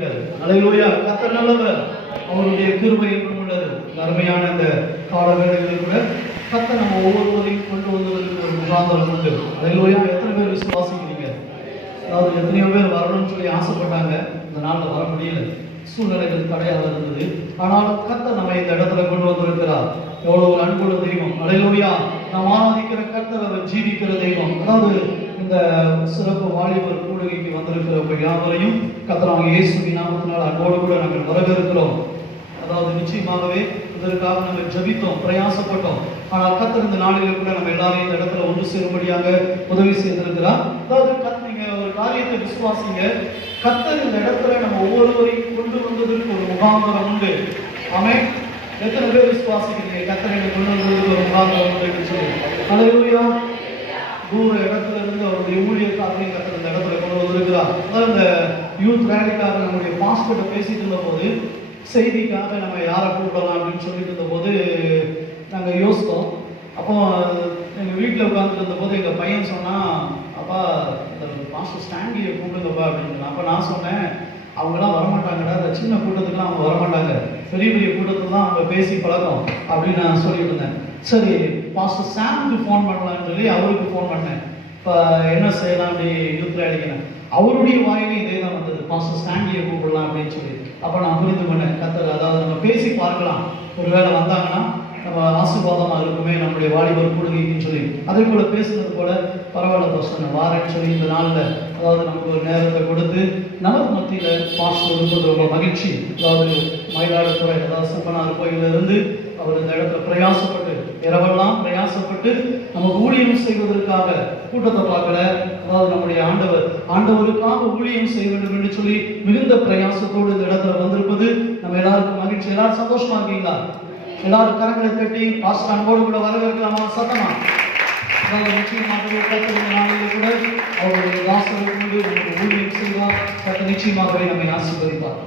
இருக்காரு. அல்லேலூயா. கர்த்தர் நல்லவர், அவருடைய கிருபை என்றும் உள்ளது. அருமையான இந்த காலவேளைகளில் கூட கர்த்தர் நம்ம ஒவ்வொருவரையும் கொண்டு வந்ததற்கு ஒரு முகாந்திரம் உண்டு. அல்லேலூயா. எத்தனை பேர் விசுவாசிக்கிறீங்க? அதாவது எத்தனையோ பேர் வரணும்னு சொல்லி ஆசைப்பட்டாங்க, இந்த நாளில் வர முடியல, சூழ்நிலைகள் தடையாக இருந்தது. ஆனால் கர்த்தர் நம்ம இந்த இடத்துல கொண்டு வந்திருக்கிறார். எவ்வளவு ஒரு அன்புள்ள தெய்வம். அல்லேலூயா. நாம் ஆராதிக்கிற கர்த்தர் அவர் ஜீவிக்கிற தெய்வம். அதாவது இந்த சிறப்பு வாலிபர் கூடுகைக்கு வந்திருக்கிற யாவரையும் கர்த்தராகிய இயேசுவின் நாமத்தினால் அன்போடு கூட நாங்கள் வரவேற்கிறோம். அதாவது நிச்சயமாகவே இதற்காக நம்ம ஜெபித்தோம், பிரயாசப்பட்டோம். ஆனால் கர்த்தர் இந்த நாளிலே கூட நம்ம எல்லாரையும் இந்த இடத்துல ஒன்று சேரும்படியாக உதவி செய்திருக்கிறார். அதாவது நீங்க ஒரு காரியத்தை விசுவாசிங்க, கர்த்தர் இந்த இடத்துல நம்ம ஒவ்வொருவரையும் கொண்டு வந்ததற்கு ஒரு முகாந்திரம் உண்டு. ஆமென். எத்தனை பேர் விசுவாசிக்கிறீங்க கர்த்தரை கொண்டு வந்ததற்கு ஒரு முகாந்திரம் உண்டு சொல்லி? அல்லேலூயா. தூர இடத்துல இருந்து அவருடைய ஊழியக்காரரையும் கர்த்தர் இந்த இடத்துல கொண்டு வந்திருக்கிறார். அதாவது இந்த யூத் ரேலிக்காக நம்முடைய பாஸ்போர்ட்டை பேசிட்டு இருந்த போது, செய்திக்காக நம்ம யாரை கூப்பிடலாம் அப்படின்னு சொல்லிட்டு இருந்த போது நாங்கள் யோசித்தோம். அப்போ எங்கள் வீட்டில் உட்காந்துட்டு இருந்த போது எங்கள் பையன் சொன்னால், அப்பா இந்த பாஸ்டர் ஸ்டாண்டியை கூப்பிடுங்கப்பா அப்படின்னு. அப்போ நான் சொன்னேன், அவங்களாம் வரமாட்டாங்கடா, இந்த சின்ன கூட்டத்துக்குலாம் அவங்க வரமாட்டாங்க, பெரிய பெரிய கூட்டத்துக்கு தான் அவங்க பேசி பழக்கம் அப்படின்னு நான் சொல்லிட்டு இருந்தேன். சரி, பாஸ்டர் சாமுக்கு ஃபோன் பண்ணலான்னு சொல்லி அவருக்கு ஃபோன் பண்ணேன். இப்போ என்ன செய்யலாம் அப்படி யூத் ரேலிக்கு, அவருடைய வாயிலே இதே தான் வந்தது, பாஸ்டர் ஸ்டாண்டியை கூப்பிடலாம் அப்படின்னு சொல்லி. அப்போ நான் புரிந்து பண்ணேன், கர்த்தர் அதாவது நம்ம பேசி பார்க்கலாம், ஒருவேளை வந்தாங்கன்னா நம்ம ஆசீர்வாதமாக இருக்குமே நம்முடைய வாலிபர் கூடுகைன்னு சொல்லி. அதே போல பேசுனது போல பரவாயில்ல பாஸ்டர் வாரேன்னு சொல்லி இந்த நாளில் அதாவது நமக்கு ஒரு நேரத்தை கொடுத்து நமக்கு மத்தியில் பாஸ்டர் இருந்தது ரொம்ப மகிழ்ச்சி. அதாவது மயிலாடுதுறை அதாவது செப்பனார் கோயிலிருந்து அவர் இந்த இடத்துல பிரயாசப்பட்டு இரவெல்லாம் பிரயாசப்பட்டு நமக்கு ஊழியம் செய்வதற்காக கூட்டத்தை பார்க்கல. அதாவது நம்முடைய ஆண்டவருக்காக ஊழியம் செய்ய வேண்டும் என்று சொல்லி மிகுந்த பிரயாசத்தோடு இந்த இடத்துல வந்திருப்பது நம்ம எல்லாருக்கும் மகிழ்ச்சி. எல்லாரும் சந்தோஷமா இருக்கீங்களா? எல்லாரும் கரங்களை தட்டி பாஸ்டர் அன்போடு கூட வரவேற்கலாமா? சத்தமா? அதாவது நிச்சயமாகவே கர்த்தர் நாளிலே கூட அவருடைய தாசரை கொண்டு நமக்கு ஊழியம் செய்வார். கர்த்தர் நிச்சயமாகவே நம்மை ஆசீர்வதிப்பார்.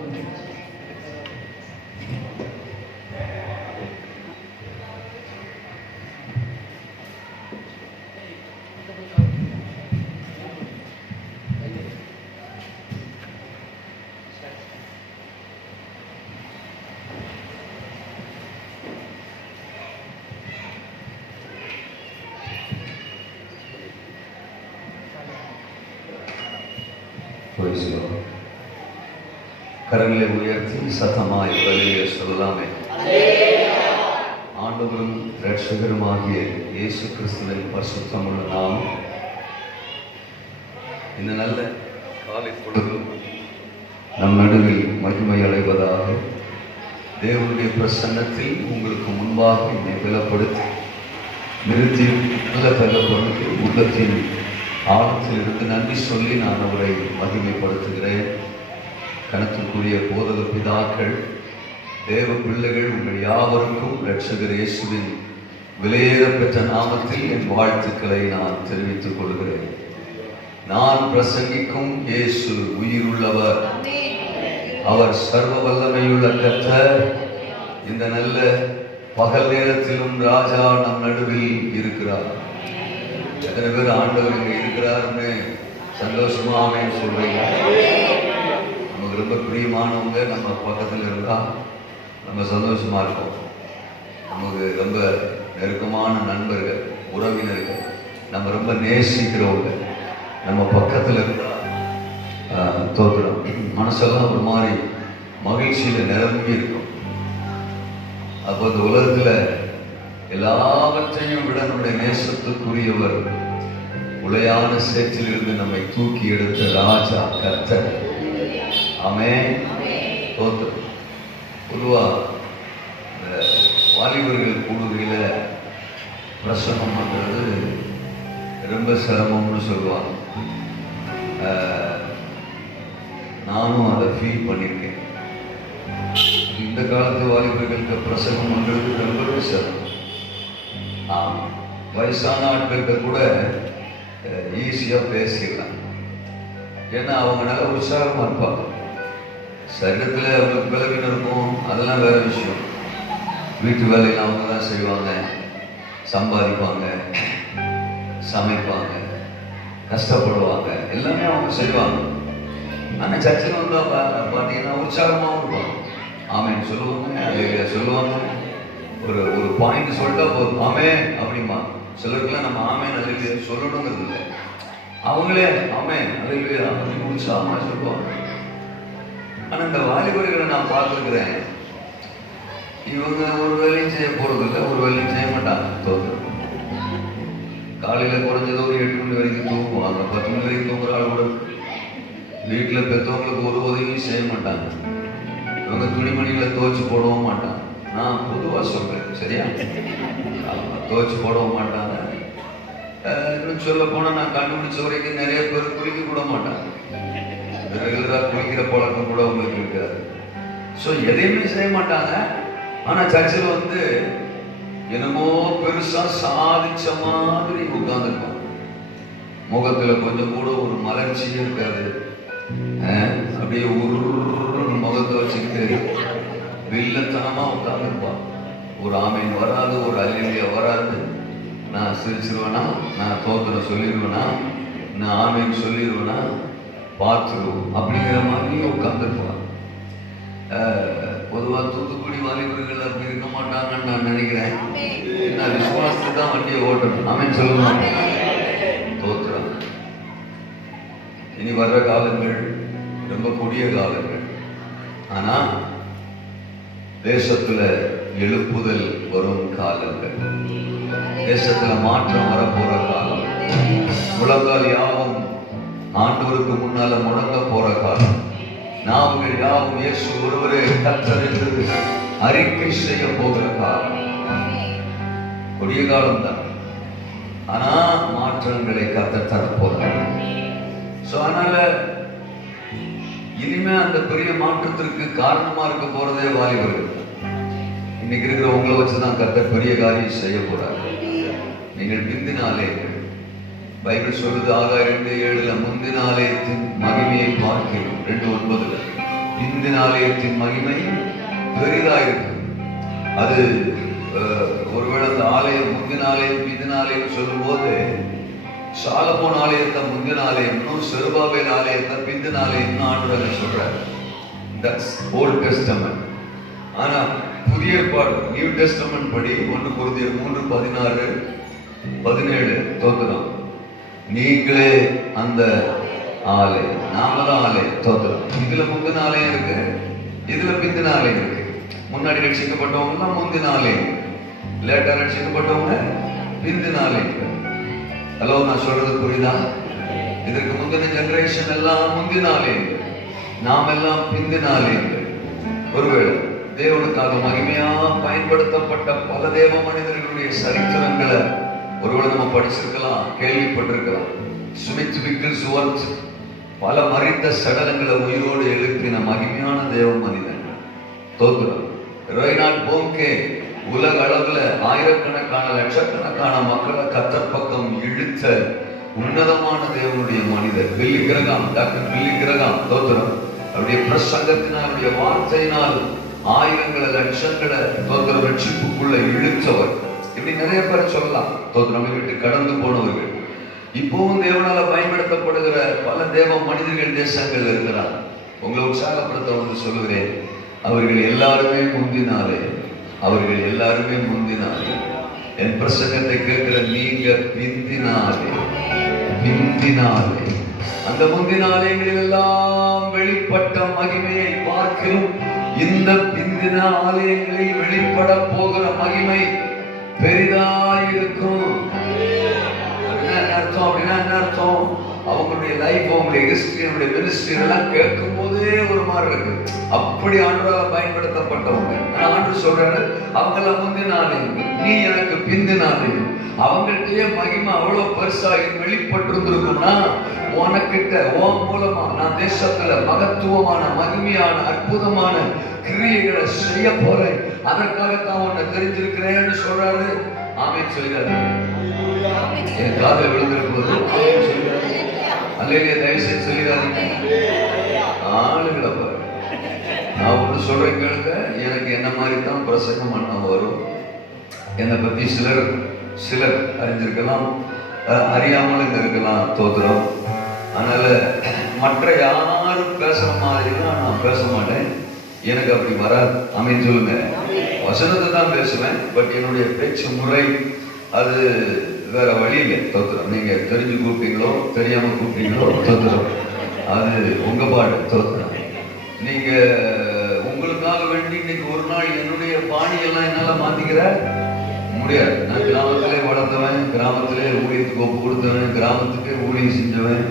கரங்களை உயர்த்தி சத்தமாய் பலியை சொல்லலாமே. ஆண்டவரும் இரட்சகருமாகிய இயேசு கிறிஸ்துவின் பரிசுத்தமுள்ள நாமம் இந்த நல்ல காலை பொழுதும் நம் நடுவில் மகிமை அடைவதாக. தேவனுடைய பிரசன்னத்தில் உங்களுக்கு முன்பாக என்னை பலப்படுத்தி நிறுத்தி நல்ல பலப்படுத்தி உள்ளத்தின் ஆழத்தில் இருந்து நன்றி சொல்லி நான் அவரை மகிமைப்படுத்துகிறேன். கணத்திற்குரிய போதக பிதாக்கள், தேவ பிள்ளைகள், உங்கள் யாவருக்கும் இரட்சகர் இயேசுவின் விலையேற பெற்ற நாமத்தில் என் வாழ்த்துக்களை நான் தெரிவித்துக் கொள்கிறேன். நான் பிரசங்கிக்கும் இயேசு உயிருள்ளவர், அவர் சர்வ வல்லமையுள்ள கர்த்தர். இந்த நல்ல பகல் நேரத்திலும் ராஜா நம் நடுவில் இருக்கிறார். எத்தனை பேர் ஆண்டவர் இங்கே இருக்கிறார்னு சந்தோஷமா ஆமென் சொல்றீங்க? நமக்கு ரொம்ப பிரியமானவங்க நம்ம பக்கத்தில் இருந்தால் நம்ம சந்தோஷமா இருக்கோம். நமக்கு ரொம்ப நெருக்கமான நண்பர்கள், உறவினர்கள், நம்ம ரொம்ப நேசிக்கிறவங்க நம்ம பக்கத்தில் இருந்தால் தோற்றுறோம். மனசெல்லாம் ஒரு மாதிரி மகிழ்ச்சியில் நிரம்பி இருக்கும். அப்போ இந்த உலகத்தில் எல்லாவற்றையும் விட நம்முடைய நேசத்துக்குரியவர், உளையான சேற்றிலிருந்து நம்மை தூக்கி எடுத்த ராஜா கர்த்தர். ஆமென். தோத்திரம். பொதுவா இந்த வாலிபர்கள் கூடுகையில் பிரசங்கம் பண்ணுறது ரொம்ப சிரமம்னு சொல்லுவாங்க. நானும் அதை ஃபீல் பண்ணியிருக்கேன். இந்த காலத்து வாலிபர்களுக்கு பிரசங்கம் பண்ணுறது ரொம்ப சிரமம். வயசான ஆட்கள்கிட்ட கூட ஈஸியாக பேசிடலாம். ஏன்னா அவங்க நல்லா உற்சாகமாக இருப்பாங்க. சரீரத்தில் அவங்களுக்கு பலவீனம் இருக்கும், அதெல்லாம் வேற விஷயம். வீட்டு வேலையெல்லாம் அவங்க தான் செய்வாங்க, சம்பாதிப்பாங்க, சமைப்பாங்க, கஷ்டப்படுவாங்க, எல்லாமே அவங்க செய்வாங்க. ஆனால் சர்ச்சில் வந்தால் பார்த்தீங்கன்னா உற்சாகமாகவும் இருப்பாங்க. ஆமேன்னு சொல்லுவாங்க, அல்லேலூயா சொல்லுவாங்க. ஒரு ஒரு பாயிண்ட் சொல்லிட்டா போதும், ஆமே அப்படிமா. சிலருக்குலாம் நம்ம ஆமேன் அல்லேலூயா சொல்லணுங்கிறது இல்லை, அவங்களே ஆமேன் அல்லேலூயா அப்படின்னு உற்சாகமாக சொல்லுவாங்க. ஆனால் இந்த வாலிபர்களை நான் பார்த்துருக்குறேன், இவங்க ஒரு வேலையும் செய்ய போறதில்லை, ஒரு வேலையும் செய்ய மாட்டாங்க. தோற்று காலையில் குறைஞ்சது ஒரு 8 மணி வரைக்கும் தூங்குவாங்க, 10 மணி வரைக்கும் தூங்குற ஆள் கூட. வீட்டில் பெற்றவங்களுக்கு ஒரு உதவியும் செய்ய மாட்டாங்க. இவங்க துணிமணிகளை துவைச்சு போடவும் மாட்டாங்க. நான் பொதுவாக சொல்றேன், சரியா? துவைச்சு போடவும் மாட்டாங்க. இன்னும் சொல்ல போனால் நான் கண்டுபிடிச்ச வரைக்கும் நிறைய பேர் குளிக்க கூட மாட்டாங்க. ரெகுலராக குளிக்கிற பழக்கம் கூட உங்களுக்கு இருக்காது. ஸோ எதையுமே செய்ய மாட்டாங்க. ஆனால் சர்ச்சில் வந்து என்னமோ பெருசா சாதிச்ச மாதிரி உட்கார்ந்துருப்பாங்க. முகத்துல கொஞ்சம் கூட ஒரு மலர்ச்சியே இருக்காது. அப்படியே ஒரு முகத்தை வச்சுக்கிட்டு வில்லத்தனமா உட்கார்ந்துருப்பான். ஒரு ஆமீன் வராது, ஒரு அல்லேலூயா வராது. நான் சிரிச்சிருவேனா, நான் தோத்திரம் சொல்லிடுவேனா, நான் ஆமீன் சொல்லிடுவேனா, பார்த்துருவோம் அப்படிங்கிற மாதிரி உட்கார்ந்துருப்பான். பொதுவாக தூத்துக்குடி வாலிபர்கள் அப்படி இருக்க மாட்டாங்கன்னு நான் நினைக்கிறேன். நான் விசுவாசத்தை தான் வண்டியை ஓட்டணும். ஆமீன் சொல்லுவாங்க. தோத்துறாங்க. இனி வர்ற காலங்கள் ரொம்ப கொடிய காலங்கள். ஆனா தேசத்துல எழுப்புதல் வரும் காலங்கள், தேசத்துல மாற்றம் வரப்போற காலம், முழங்கால் யாவும் ஆண்டவருக்கு முன்னால முழங்க போற காலம், நாவுகள் யாவும் இயேசு ஒருவரே கர்த்தர் என்று அறிக்கை செய்ய போகிற காலம். கொடிய காலம் தான், ஆனா மாற்றங்களை கர்த்தர் தரப்போறார். அதனால இனிமே அந்த பெரிய மாற்றத்திற்கு காரணமா இருக்க போறதே வாலிபர்கள். இன்னைக்கு இருக்கிற உங்களை வச்சுதான் கர்த்தர் பெரிய காரியம் செய்ய போறார். நீங்கள் பிந்தினாலே, பைபிள் சொல்லுது ஆகாயம் 2:7 முந்தின ஆலயத்தின் மகிமையை பார்க்கிறோம். 2:9 பிந்தின ஆலயத்தின் மகிமை பெரிதாயிருக்கு. அது ஒருவேளை அந்த ஆலயம் முந்தின ஆலயம் பிந்தின ஆலயம் சொல்லும் போது சாலமோன் ஆலயத்தை முந்தின ஆலயம்னும் செருபாபேல் ஆலயத்தை பிந்தின ஆலயம்னு ஆண்டவர் சொல்றாரு. That's old testament. ஆனா புதிய ஏற்பாடு நியூ டெஸ்டமென்ட் படி 1 கொரிந்தியர் 3:16-17 தோத்திரம். நீங்களே அந்த ஆலயம், நாம தான் ஆலயம். தோத்திரம். இதுல முந்தின ஆலயம் இருக்கு, இதுல பிந்தின ஆலயம் இருக்கு. முன்னாடி ரட்சிக்கப்பட்டவங்க முந்தின ஆலயம், லேட்டா ரட்சிக்கப்பட்டவங்க பிந்தின ஆலயம். ஹலோ, நான் சொல்றது புரியுதா? இதற்கு முந்தின ஜெனரேஷன் எல்லாம் முந்தின ஆலயங்கள், நாம் எல்லாம் பிந்தின ஆலயங்கள். ஒருவேளை தேவனுக்காக மகிமையா பயன்படுத்தப்பட்ட பல தேவ மனிதர்களுடைய சரித்திரங்களை ஒருவேளை நம்ம படிச்சிருக்கலாம், கேள்விப்பட்டிருக்கலாம். ஸ்மித் விக்கில்ஸ்வொர்த் பல மரித்த சடலங்களை உயிரோடு எழுப்பின மகிமையான தேவ மனிதன். தோத்திரம். ரெய்னால்ட் போன்கே உலக அளவுல ஆயிரக்கணக்கான லட்சக்கணக்கான மக்களை கர்த்தர் பக்கம் இழுத்த உன்னதமான தேவனுடைய மனிதர். பில்லி கிரகாம், டாக்டர் பில்லி கிரகாம். தோத்திரம். அவருடைய பிரசங்கத்தினால், அவருடைய வார்த்தையினால் ஆயிரங்களை லட்சங்களை தோத்திர ரட்சிப்புக்குள்ள இழுத்தவர். இப்படி நிறைய பேரை சொல்லலாம். தோத்திரம் விட்டு கடந்து போனவர்கள். இப்பவும் தேவனால பயன்படுத்தப்படுகிற பல தேவ மனிதர்கள் தேசங்கள் இருக்கிறார். உங்களை உற்சாகப்படுத்த வந்து சொல்லுகிறேன், அவர்கள் எல்லாருமே முந்தினாலே, அவர்கள் எல்லாருமே முந்தினாலே. என் பிரசங்கத்தை கேட்கிற நீங்க பிந்தினாலே, பிந்தினாலே. அந்த முந்தினாலேகளில் எல்லாம் வெளிப்பட்ட மகிமையை பார்க்கிறோம். இந்த பிந்தின ஆலயங்களில் வெளிப்பட போகிற மகிமை பெரிதாயிருக்கும். அர்த்தம் அப்படின்னா என்ன அர்த்தம்? அவங்களுடைய லைஃப், அவங்களுடைய ஹிஸ்டரி, அவங்களுடைய மினிஸ்ட்ரி எல்லாம் கேட்கும் போதே ஒரு மாதிரி இருக்கு. அப்படி ஆண்டவரால் பயன்படுத்தப்பட்டவங்க. ஆண்டு சொல்றாரு, அவங்கள முந்தினாலே, நீ எனக்கு பிந்தினாலே. அவங்கள்ட்டயே மகிமை அவ்வளவு பெருசா வெளிப்பட்டிருந்திருக்கும்னா, உனக்கிட்ட உன் மூலமா நான் தேசத்துல மகத்துவமான மகிமையான அற்புதமான கிரியைகளை செய்ய போறேன். அதற்காகத்தான் உன்னை தெரிஞ்சிருக்கிறேன்னு சொல்றாரு. ஆமென் சொல்லிடாரு. என் காதல விழுந்திருப்பது அல்லையா? தயவு செய்து சொல்லிடாதீங்க. ஆளுகளை பாரு. நான் ஒன்று சொல்றேன் கேளுங்க. எனக்கு என்ன மாதிரி தான் பிரசங்கம் பண்ண வரும். என்னை பத்தி சிலர் அறிஞ்சிருக்கலாம், அறியாமலும் இருக்கலாம். தோத்திரம். அதனால மற்ற யாரும் எல்லாரும் பேசுற மாதிரிலாம் நான் பேச மாட்டேன். எனக்கு அப்படி வராது. ஆமென் சொல்லுங்க. வசனத்தை தான் பேசுவேன். பட் என்னுடைய பேச்சு முறை அது வேற வழி இல்லை. தோத்துறோம். நீங்க தெரிஞ்சு கூப்பிட்டீங்களோ தெரியாம கூப்பிட்டீங்களோ தோத்துறோம். அது உங்க பாடு. தோத்துறோம். நீங்க உங்களுக்காக வேண்டி இன்னைக்கு ஒரு நாள் என்னுடைய பாணியெல்லாம் என்னால மாத்திக்கிற முடியாது. நான் கிராமத்திலே வளர்ந்தவன், கிராமத்திலே ஊழியத்துக்கு ஒப்பு கொடுத்தவன், கிராமத்துக்கே ஊழியம் செஞ்சவன்.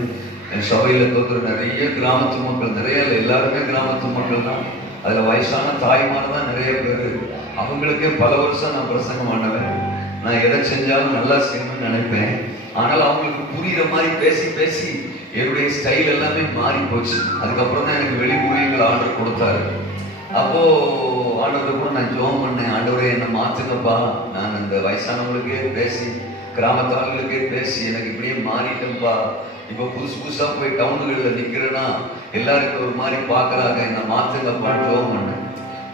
என் சபையில தோத்துற நிறைய கிராமத்து மக்கள், நிறைய எல்லாருமே கிராமத்து மக்கள் தான். அதுல வயசான தாய்மார் தான் நிறைய பேர். அவங்களுக்கே பல வருஷம் நான் பிரசங்கம் பண்ணவேன். நான் எதை செஞ்சாலும் நல்லா செய்யணும்னு நினைப்பேன். ஆனால் அவங்களுக்கு புரியுற மாதிரி பேசி பேசி என்னுடைய ஸ்டைல் எல்லாமே மாறி போச்சு. அதுக்கப்புறம் தான் எனக்கு வெளி ஊழியர்கள் ஆர்டர் கொடுத்தாரு. அப்போ ஆண்டவரை கூட நான் ஜோம் பண்ணேன். ஆண்டவரே என்னை மாத்துங்கப்பா, நான் இந்த வயசானவங்களுக்கே பேசி கிராமத்தார்களுக்கே பேசி எனக்கு இப்படியே மாறிட்டேன்ப்பா. இப்போ புதுசு புதுசா போய் டவுனுகளில் நிற்கிறேன்னா எல்லாருக்கும் ஒரு மாதிரி பார்க்கறாங்க, என்னை மாத்துங்கப்பான்னு ஜோம் பண்ணேன்.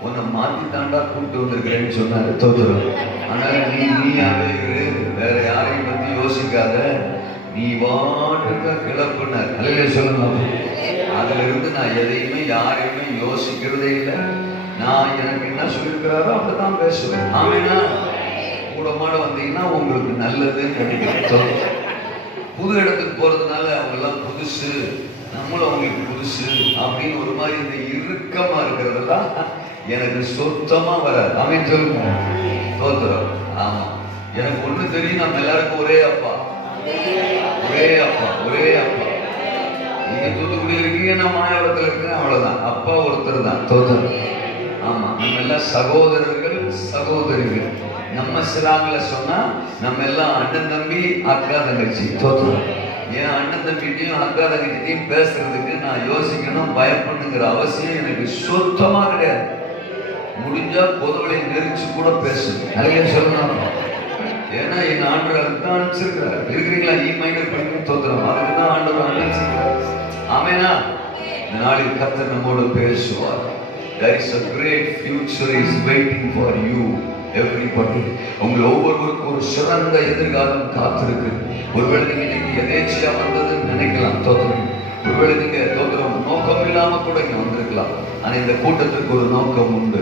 உன்னை மாத்தி தாண்டா கூப்பிட்டு வந்திருக்கிறேன்னு சொன்னாரு. தோத்துறோம். ஆனால் நீயாவே இரு, வேற யாரையும் பத்தி யோசிக்காத, நீ வாட்டுக்க கிளப்புனார். அல்ல சொல்லணும். அதுல இருந்து நான் எதையுமே யாரையுமே யோசிக்கிறதே இல்லை. நான் எனக்கு என்ன சொல்லியிருக்கிறாரோ அப்படிதான் பேசுவேன். ஆமேனா கூடமாட வந்தீங்கன்னா உங்களுக்கு நல்லதுன்னு நினைக்கிறேன். புது இடத்துக்கு போறதுனால அவங்க எல்லாம் புதுசு, நம்மளும் அவங்களுக்கு புதுசு அப்படின்னு ஒரு மாதிரி இந்த இறுக்கமா இருக்கிறதெல்லாம் எனக்கு சுத்தமா வராது. ஆமேன் சொல்லுங்க. தோத்துறோம். ஆமா, எனக்கு ஒண்ணு தெரியும், நம்ம எல்லாருக்கும் ஒரே அப்பா, ஒரே அப்பா, ஒரே அப்பா. நீங்க தூத்துக்குடி இருக்கீங்க, நான் மாயவரத்துல இருக்கேன், அவ்வளவுதான். அப்பா ஒருத்தர் தான். தோத்துறோம். ஆமா, நம்ம எல்லாம் சகோதரர்கள் சகோதரிகள். நம்ம சிலாங்களை சொன்னா நம்ம எல்லாம் அண்ணன் தம்பி அக்கா தங்கச்சி. தோத்துறோம். என் அண்ணன் தம்பிட்டையும் அக்கா தங்கச்சிட்டையும் பேசுறதுக்கு நான் யோசிக்கணும், பயப்படணுங்கிற அவசியம் எனக்கு சுத்தமா கிடையாது. முடிஞ்சா பொதுவலை நெரிச்சு கூட பேசு. நிறைய சொல்லணும். ஏன்னா என் ஆண்டவர் அதுதான் அனுப்பிச்சிருக்கிறார். இருக்கிறீங்களா? மைனர் பண்ணி தோத்துறோம். அதுக்குதான் ஆண்டவர் அனுப்பிச்சிருக்கிறார். ஆமேனா? இந்த நாளில் கர்த்தர் நம்மோடு பேசுவார். There is a great future is waiting for you everybody. உங்கள் ஒவ்வொருவருக்கும் ஒரு சிறந்த எதிர்காலம் காத்திருக்கு. ஒருவேளை நீங்க இன்னைக்கு எதேச்சியா வந்ததுன்னு நினைக்கலாம். தோத்துறோம். ஒருவேளை நீங்க தோத்துறோம் நோக்கம் இல்லாம கூட இங்க வந்திருக்கலாம். ஆனா இந்த கூட்டத்திற்கு ஒரு நோக்கம் உண்டு.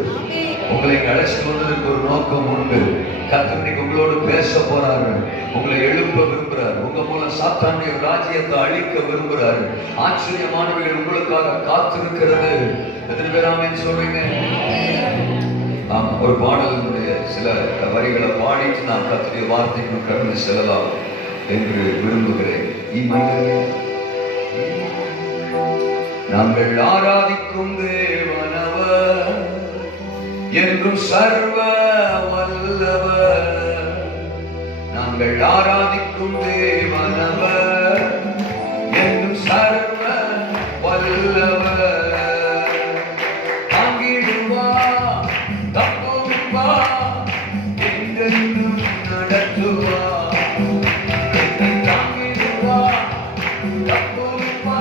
உங்களை அழைச்சிட்டு வந்ததுக்கு ஒரு நோக்கம் உண்டு. கர்த்தர் இன்னைக்கு உங்களோடு பேச போறாரு. உங்களை எழுப்ப விரும்புறாரு. உங்க மூலம் சாத்தானுடைய ராஜ்யத்தை அழிக்க விரும்புறாரு. ஆச்சரியமானவர்கள் உங்களுக்காக காத்திருக்கிறது. எத்தனை பேர் ஆமென் சொல்றீங்க? ஒரு பாடலினுடைய சில வரிகளை பாடிட்டு நான் கர்த்தருடைய வார்த்தைக்கு கடந்து செல்லலாம் என்று விரும்புகிறேன். நாங்கள் ஆராதிக்கும் தேவனவர் என்றும் சர்வ வல்லவர். நாங்கள் ஆராதிக்கும் தேவனவர் என்றும் சர்வ வல்லவர். தாங்கிடுவா தப்புவா என்றென்றும் நடத்துவா. தாங்கிடுவா தப்புவா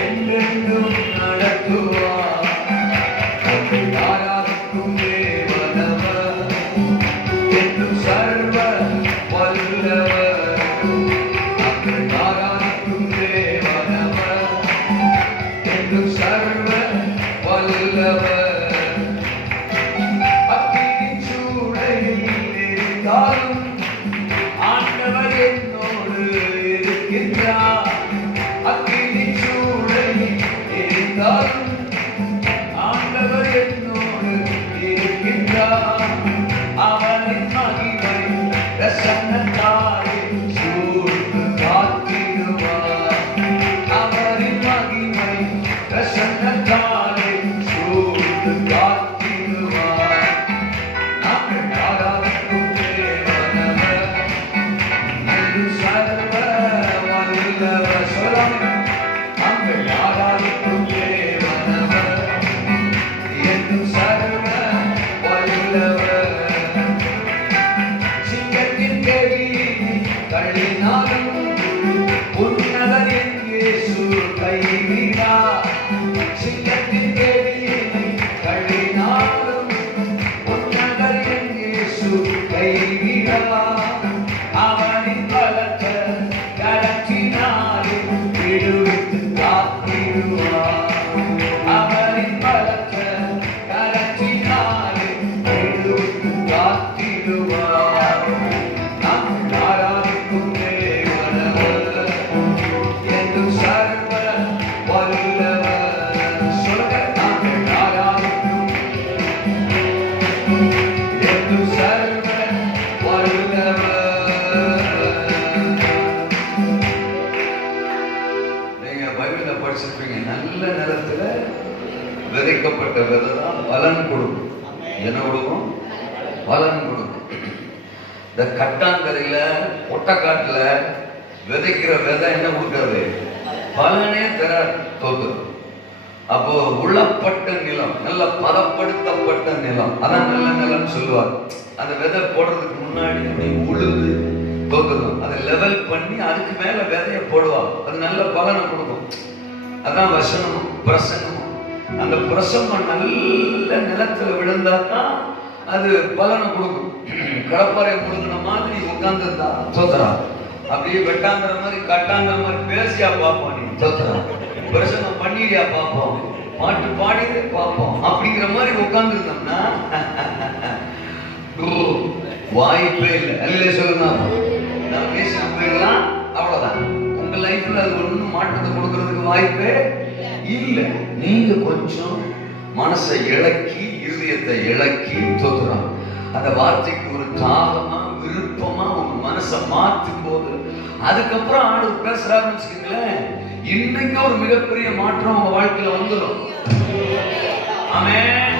என்றென்றும் நடத்துவா. ஆராதிக்கும் தேவனவர் என்றும் சர்வ வல்லவர். ஆராதிக்கும் தேவனவர் என்றும் சர்வ வல்லவர். அக்கினி சூளையில் இருந்தாலும் ஆண்டவர் என்னோடு இருக்கின்றார். அக்கினி சூளையில் இருந்தாலும் ஆண்டவர் என்னோடு இருக்கின்றார். அவனின் மகிமை பிரசன்னத்தாலே சூழ்ந்து காத்திடுவார். அவரின் மகிமை பிரசன்னத்தாலே சூழ்ந்து காத்திடுவார். நாங்கள் ஆராதிக்கும் தேவனவர் என்றும் சர்வ வல்லவர். சொல்லாமே. நாங்கள் ஆராதிக்கும் தேவனவர் என்றும் சர்வ வல்லவர். சிங்கத்தின் கெபியை தள்ளினாலும் உன்னதர் என் இயேசு கைவிடார். சிங்கத்தின் விதைக்கப்பட்ட விதை தான் பலன் கொடுக்கும். என்ன கொடுக்கும்? பலன் கொடுக்கும். இந்த கட்டாந்தரையில ஒட்டக்காட்டுல விதைக்கிற விதை என்ன கொடுக்காது? பலனே தராது. தோத்துரும். அப்போ உழப்பட்ட நிலம், நல்ல பதப்படுத்தப்பட்ட நிலம், அதான் நல்ல நிலம் சொல்லுவார். அந்த விதை போடுறதுக்கு முன்னாடி நீ உழுது தோத்துரும், அதை லெவல் பண்ணி அதுக்கு மேல விதைய போடுவாங்க. அது நல்ல பலனை கொடுக்கும். அதான் வசனமும் பிரசங்கமும். அந்த பிரசங்கம் நல்ல நிலத்துல விழுந்தாதான் அது பலனை கொடுக்கும். கடப்பாறை முழுங்கின மாதிரி உட்கார்ந்துருந்தா தோத்துறா. அப்படியே வெட்டாங்கிற மாதிரி கட்டாங்கிற மாதிரி பேசியா பார்ப்போம். நீ தோத்துறா. பிரசங்கம் பண்ணியா பார்ப்போம், பாட்டு பாடியே பார்ப்போம் அப்படிங்கிற மாதிரி உட்கார்ந்து இருந்தோம்னா வாய்ப்பே இல்லை. அல்ல சொல்லுங்க, நான் பேசின போயிடலாம், அவ்வளவுதான். உங்க லைஃப்ல அது ஒன்றும் மாற்றத்தை கொடுக்கறதுக்கு வாய்ப்பே இல்லை. நீங்க கொஞ்சம் மனசை இழக்கி, இருதயத்தை இழக்கி தோத்துறோம். அந்த வார்த்தைக்கு ஒரு தாகமா விருப்பமா உங்க மனசை மாற்றும் போது அதுக்கப்புறம் ஆண்டு பேசுறாருன்னு வச்சுக்கீங்களேன், இன்னைக்கு ஒரு மிகப்பெரிய மாற்றம் உங்க வாழ்க்கையில வந்துடும். ஆமென்.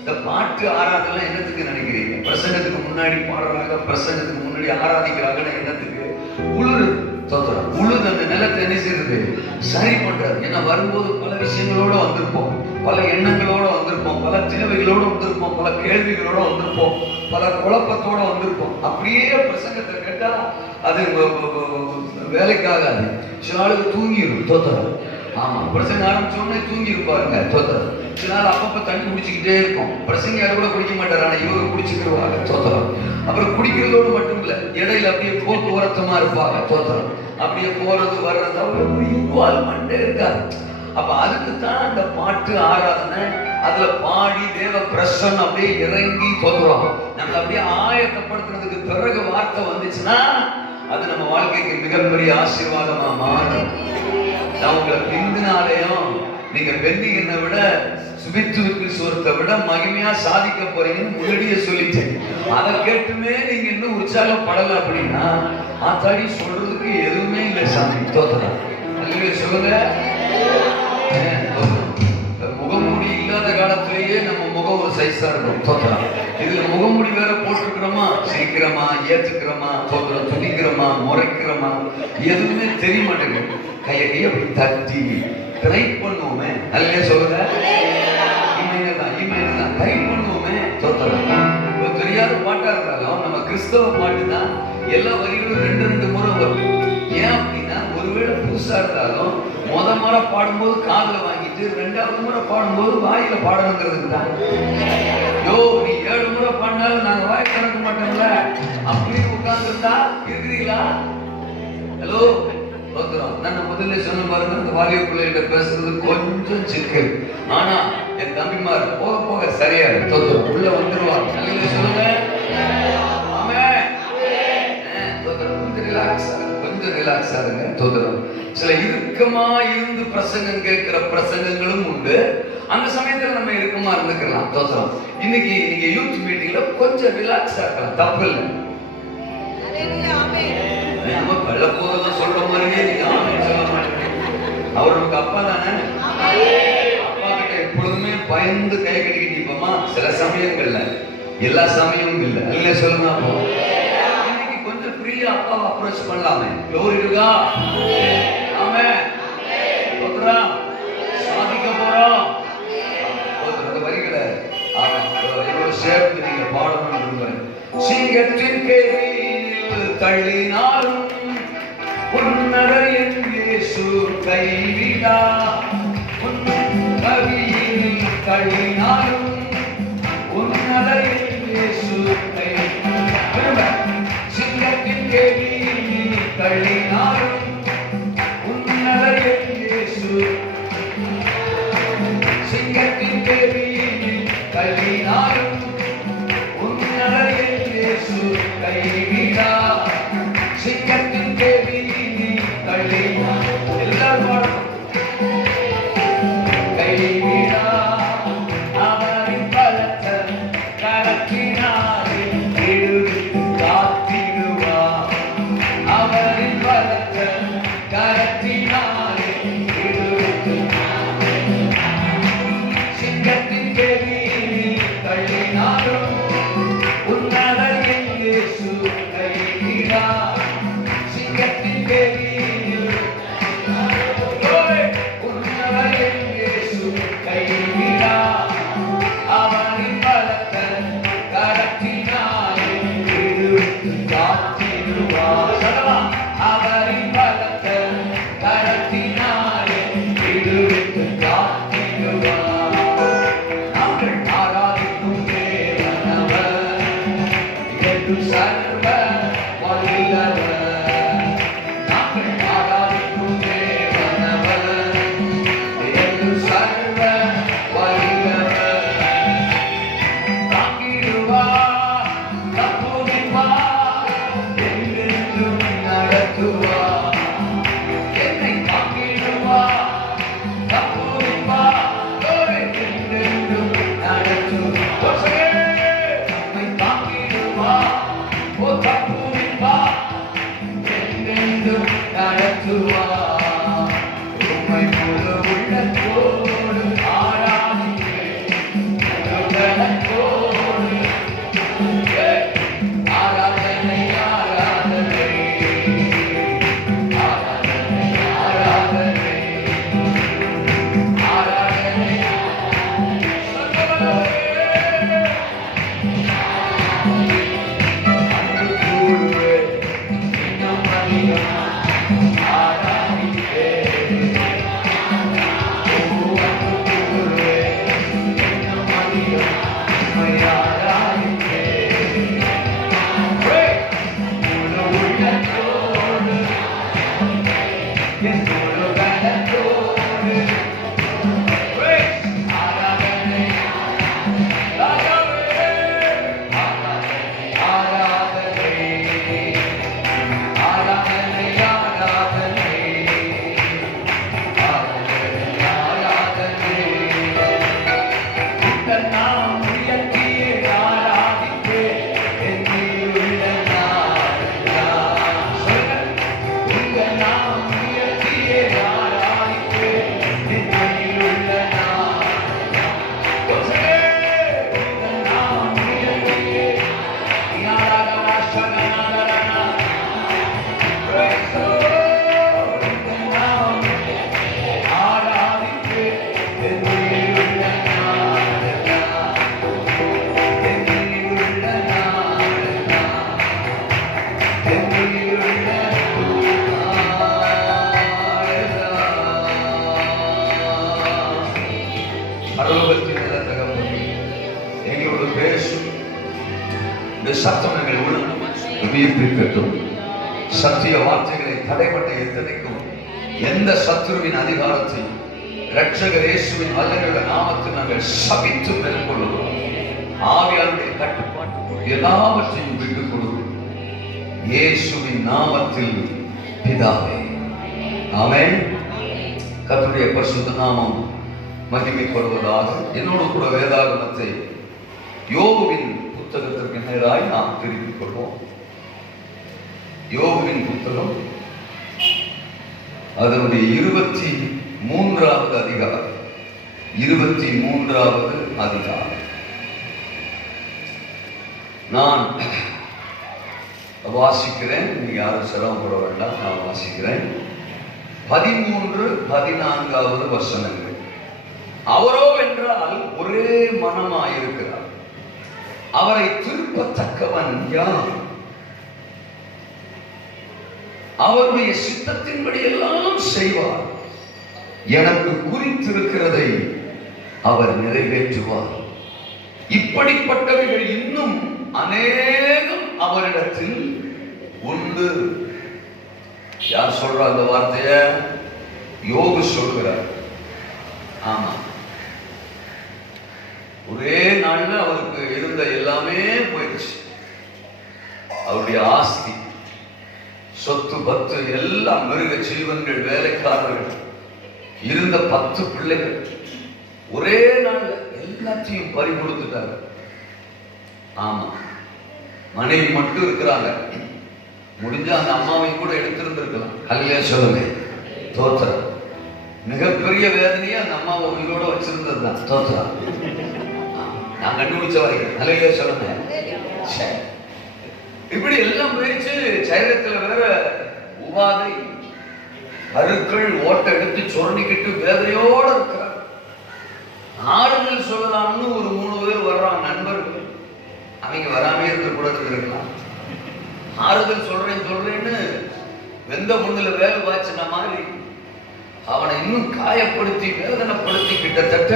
இந்த பாட்டு ஆராதனை என்னத்துக்கு நினைக்கிறீங்க? பிரசங்கத்துக்கு முன்னாடி பாடுறாங்க, பிரசங்கத்துக்கு முன்னாடி ஆராதிக்கிறாங்கன்னு என்னத்துக்கு? உழுது தோத்துறோம். உழுது அந்த நிலத்தை என்ன செய்யறது? சரி பண்றது. ஏன்னா வரும்போது பல விஷயங்களோட வந்திருப்போம், பல எண்ணங்களோட வந்திருப்போம், பல தேவைகளோட வந்திருப்போம், பல கேள்விகளோட வந்திருப்போம், பல குழப்பத்தோட வந்திருப்போம். அப்படியே பிரசங்கத்தை கேட்டா அது வேலைக்காகாது. சில ஆளுக்கு தூங்கிடும் தோத்துறோம். ஆமா, பிரசங்க ஆரம்பிச்சோடனே தூங்கி இருப்பாருங்க தோத்துறோம். சில நாள் அப்பப்ப தண்ணி குடிச்சுக்கிட்டே இருக்கும். பிரசங்க யாரும் கூட குடிக்க மாட்டாரு, ஆனா இவங்க குடிச்சுக்கிடுவாங்க தோத்துறோம். அப்புறம் குடிக்கிறதோடு மட்டும் இல்ல, இடையில அப்படியே போக்குவரத்துமா இருப்பாங்க தோத்துறோம். அப்படியே போறது வர்றது அவங்களுக்கு இன்வால்வ்மெண்டே இருக்காது. அப்ப அதுக்குத்தான் அந்த பாட்டு ஆராதனை. அதுல பாடி தேவ பிரசன்னம் அப்படியே இறங்கி தோத்துறோம். நம்ம அப்படியே ஆயத்தப்படுத்துறதுக்கு பிறகு வார்த்தை வந்துச்சுன்னா அது நம்ம வாழ்க்கைக்கு மிகப்பெரிய ஆசீர்வாதமா மாறும். நான் உங்களை பிந்தினாலேயும் நீங்க பெண்டிங்கனை விட சுபித்து சோரத்தை விட மகிமையா சாதிக்க போறீங்கன்னு முன்னாடியே சொல்லிட்டேன். அதை கேட்டுமே நீங்க இன்னும் உற்சாகப்படல அப்படின்னா ஆத்தாடி சொல்றதுக்கு எதுவுமே இல்லை சாமி தோத்துறோம். அல்ல சொல்லுங்க. முகமூடி இல்லாத காலத்திலேயே நம்ம முகம் ஒரு சைஸா இருக்கும் தோத்துறோம். இதுல முகமூடி வேற போட்டுக்கிறோமா, சிரிக்கிறோமா, ஏத்துக்கிறோமா, தோத்துறோம், துணிக்கிறோமா, முறைக்கிறோமா, எதுவுமே தெரிய மாட்டேங்குது. கையை அப்படி தட்டி ட்ரை பண்ணுவோமே. அல்ல சொல்லுங்க. இமைதான் ட்ரை பண்ணுவோமே தோத்துறோம். தெரியாத பாட்டா இருந்தாலும் நம்ம கிறிஸ்தவ பாட்டு தான் எல்லா வரிகளும் 2 முறை வரும். ஏன் அப்படின்னா ஒருவேளை புதுசா இருந்தாலும் முறை பாடும்போது காதுல வாங்கிட்டு 2வது முறை பாடும்போது வாயில பாடணுங்கிறதுக்கு தான். யோ நீ 7 முறை பாடினாலும் நாங்க வாய் திறக்க மாட்டோம்ல அப்படின்னு உட்கார்ந்துருந்தா இருக்கிறீங்களா? ஹலோ தோத்துறோம். நான் முதல்ல சொன்ன பாருங்க, இந்த வாலிய பிள்ளைகிட்ட பேசுறது கொஞ்சம் சிக்கல். ஆனா என் தம்பிமார் போக போக சரியா தோத்துறோம் உள்ள வந்துருவாங்க. நல்ல சொல்லுங்க. கொஞ்சம் ரிலாக்ஸ் ஆகுங்க தோத்துறோம். சில இறுக்கமா இருந்து பிரசங்கம் கேட்கிற பிரசங்கங்களும் உண்டு. அந்த சமயத்துல நம்ம இறுக்கமா இருந்துக்கலாம் தோத்துறோம். இன்னைக்கு நீங்க யூத் மீட்டிங்ல கொஞ்சம் ரிலாக்ஸ் ஆகலாம், தப்பு இல்லை. நம்ம பள்ளப்போதெல்லாம் சொல்ற மாதிரியே நீங்க ஆமென் சொல்ல மாட்டீங்க. அவர் நமக்கு அப்பா தானே. அப்பா கிட்ட எப்பொழுதுமே பயந்து கை கட்டிக்கிட்டு நிப்போமா? சில சமயங்கள்ல, எல்லா சமயமும் இல்லை. அல்ல சொல்லுங்க. அப்போ இன்னைக்கு கொஞ்சம் ஃப்ரீயா அப்பாவை அப்ரோச் பண்ணலாமே. Glory to God. ஆமென். தோத்துறோம், சாதிக்க போறோம். அந்த வரிகளை எவ்வளவு சேர்த்து நீங்க பாடணும்னு விரும்புறேன். சிங்கத்தின் கேள்வியில் தள்ளினாலும் உன்னரை என் இயேசு கைவிடா. கவியில் தள்ளினாலும் உன்னரை என் இயேசு கைவிடா. சிங்கத்தின் கேள்வியில் தள்ளினாலும் உன்னரை என் இயேசு. சிங்கத்தின் கேள்வியில் தள்ளினாலும் உன்னரை என் இயேசு கைவிடா. சிங்கத்தின் கேள்வியில் தள்ளினாலும் எல்லாரும் கைவிடா. அவரின் பலத்த கரத்தினாலே விடுவித்து காத்திடுவார். அவரின் பலத்த கரத்தினாலே விடுவித்து பரலோகத்தின் நல்ல தகப்பனே, எங்களோடு பேசும். இந்த சத்தம் எங்கள் உள்ளம் உயிர்ப்பிக்கட்டும். சத்திய வார்த்தைகளை தடைப்பட்ட எத்தனைக்கும் எந்த சத்துருவின் அதிகாரத்தையும் இரட்சகர் இயேசுவின் வல்லமையுள்ள நாமத்தில் நாங்கள் சபித்து மேற்கொள்ளுவோம். ஆவியாருடைய கட்டுப்பாட்டு எல்லாவற்றையும் விட்டுக் கொடுக்கும் இயேசுவின் நாமத்தில் பிதாவே, ஆமென். கர்த்தருடைய பரிசுத்த நாமம் மகிமைப்படுவதாக. என்னோடு கூட வேதாகமத்தை யோபுவின் புத்தகத்திற்கு நேராய் நாம் திருப்பிக் கொள்வோம். யோபுவின் புத்தகம் அதனுடைய 23வது அதிகாரம். 23வது அதிகாரம் நான் வாசிக்கிறேன். நீ யாரும் சிரமப்பட வேண்டாம், நான் வாசிக்கிறேன். 13, 14வது வசனங்கள். அவரோ என்றால் ஒரே மனமாயிருக்கிறார், அவரை திருப்பத்தக்கவன் யார்? அவருடைய சித்தத்தின்படி எல்லாம் செய்வார். எனக்கு குறித்திருக்கிறதை அவர் நிறைவேற்றுவார். இப்படிப்பட்டவைகள் இன்னும் அநேகம் அவரிடத்தில் உண்டு. யார் சொல்ற அந்த வார்த்தைய? யோபு சொல்கிறார். ஆமா, ஒரே நாள்ல அவருக்கு இருந்த எல்லாமே போயிடுச்சு. அவருடைய ஆஸ்தி, சொத்து, பத்து எல்லாம், மிருக ஜீவன்கள், வேலைக்காரர்கள், இருந்த 10 பிள்ளைகள் ஒரே நாள்ல எல்லாத்தையும் பறி கொடுத்துட்டாங்க. ஆமா, மனைவி மட்டும் இருக்கிறாங்க. முடிஞ்ச அந்த அம்மாவை கூட எடுத்திருந்திருக்கலாம். அல்லையா சொல்லுங்க, தோத்திரம். மிகப்பெரிய வேதனையை அந்த அம்மாவை உயிரோட வச்சிருந்தது தான் தோத்திரம். நான் கண்டுபிடிச்ச வரைக்கும் அல்லையா சொல்லுங்க. இப்படி எல்லாம் போயிடுச்சு. சரீரத்துல வேற உபாதை, கருக்கள், ஓட்டை எடுத்து சொரணிக்கிட்டு வேதனையோட இருக்கிறார். ஆறுதல் சொல்லலாம்னு ஒரு 3 பேர் வர்றாங்க, நண்பர்கள். அவங்க வராமே இருக்க கூட இருக்கலாம். ஆறுதல் சொல்றேன்னு வெந்த பொண்ணுல வேலை வாச்சின மாதிரி அவனை இன்னும் காயப்படுத்தி வேதனைப்படுத்தி, கிட்டத்தட்ட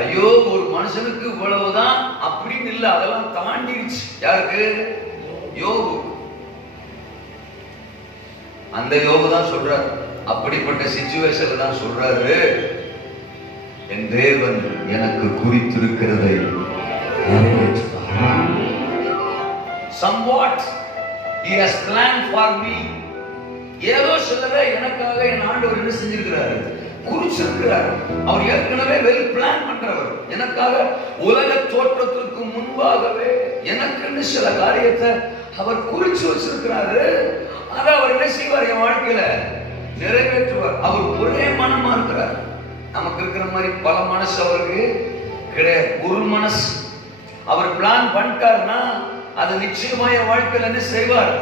ஐயோ ஒரு மனுஷனுக்கு இவ்வளவுதான் அப்படின்னு இல்லை, அதெல்லாம் தாண்டிடுச்சு. யாருக்கு? யோபு. அந்த யோபு தான் சொல்றாரு, அப்படிப்பட்ட சிச்சுவேஷன்ல தான் சொல்றாரு, என் தேவன் எனக்கு குறித்திருக்கிறதை நிறைவேற்றுவார். Somewhat he has planned for me. ஏதோ சிலரை எனக்காக என் ஆண்டவர் என்ன செஞ்சிருக்கிறார்? குறிச்சிருக்கிறார். அவர் ஏற்கனவே வெல் பிளான் பண்றவர். எனக்காக உலக தோற்றத்திற்கு முன்பாகவே எனக்குன்னு சில காரியத்தை அவர் குறிச்சு வச்சிருக்கிறாரு. அதை அவர் என்ன செய்வார்? என் வாழ்க்கையில நிறைவேற்றுவார். அவர் ஒரே மனமா இருக்கிறார். நமக்கு இருக்கிற மாதிரி பல மனசு அவருக்கு கிடையாது. ஒரு மனசு. அவர் பிளான் பண்ணிட்டார்னா அது நிச்சயமா என் வாழ்க்கையில என்ன செய்வார்?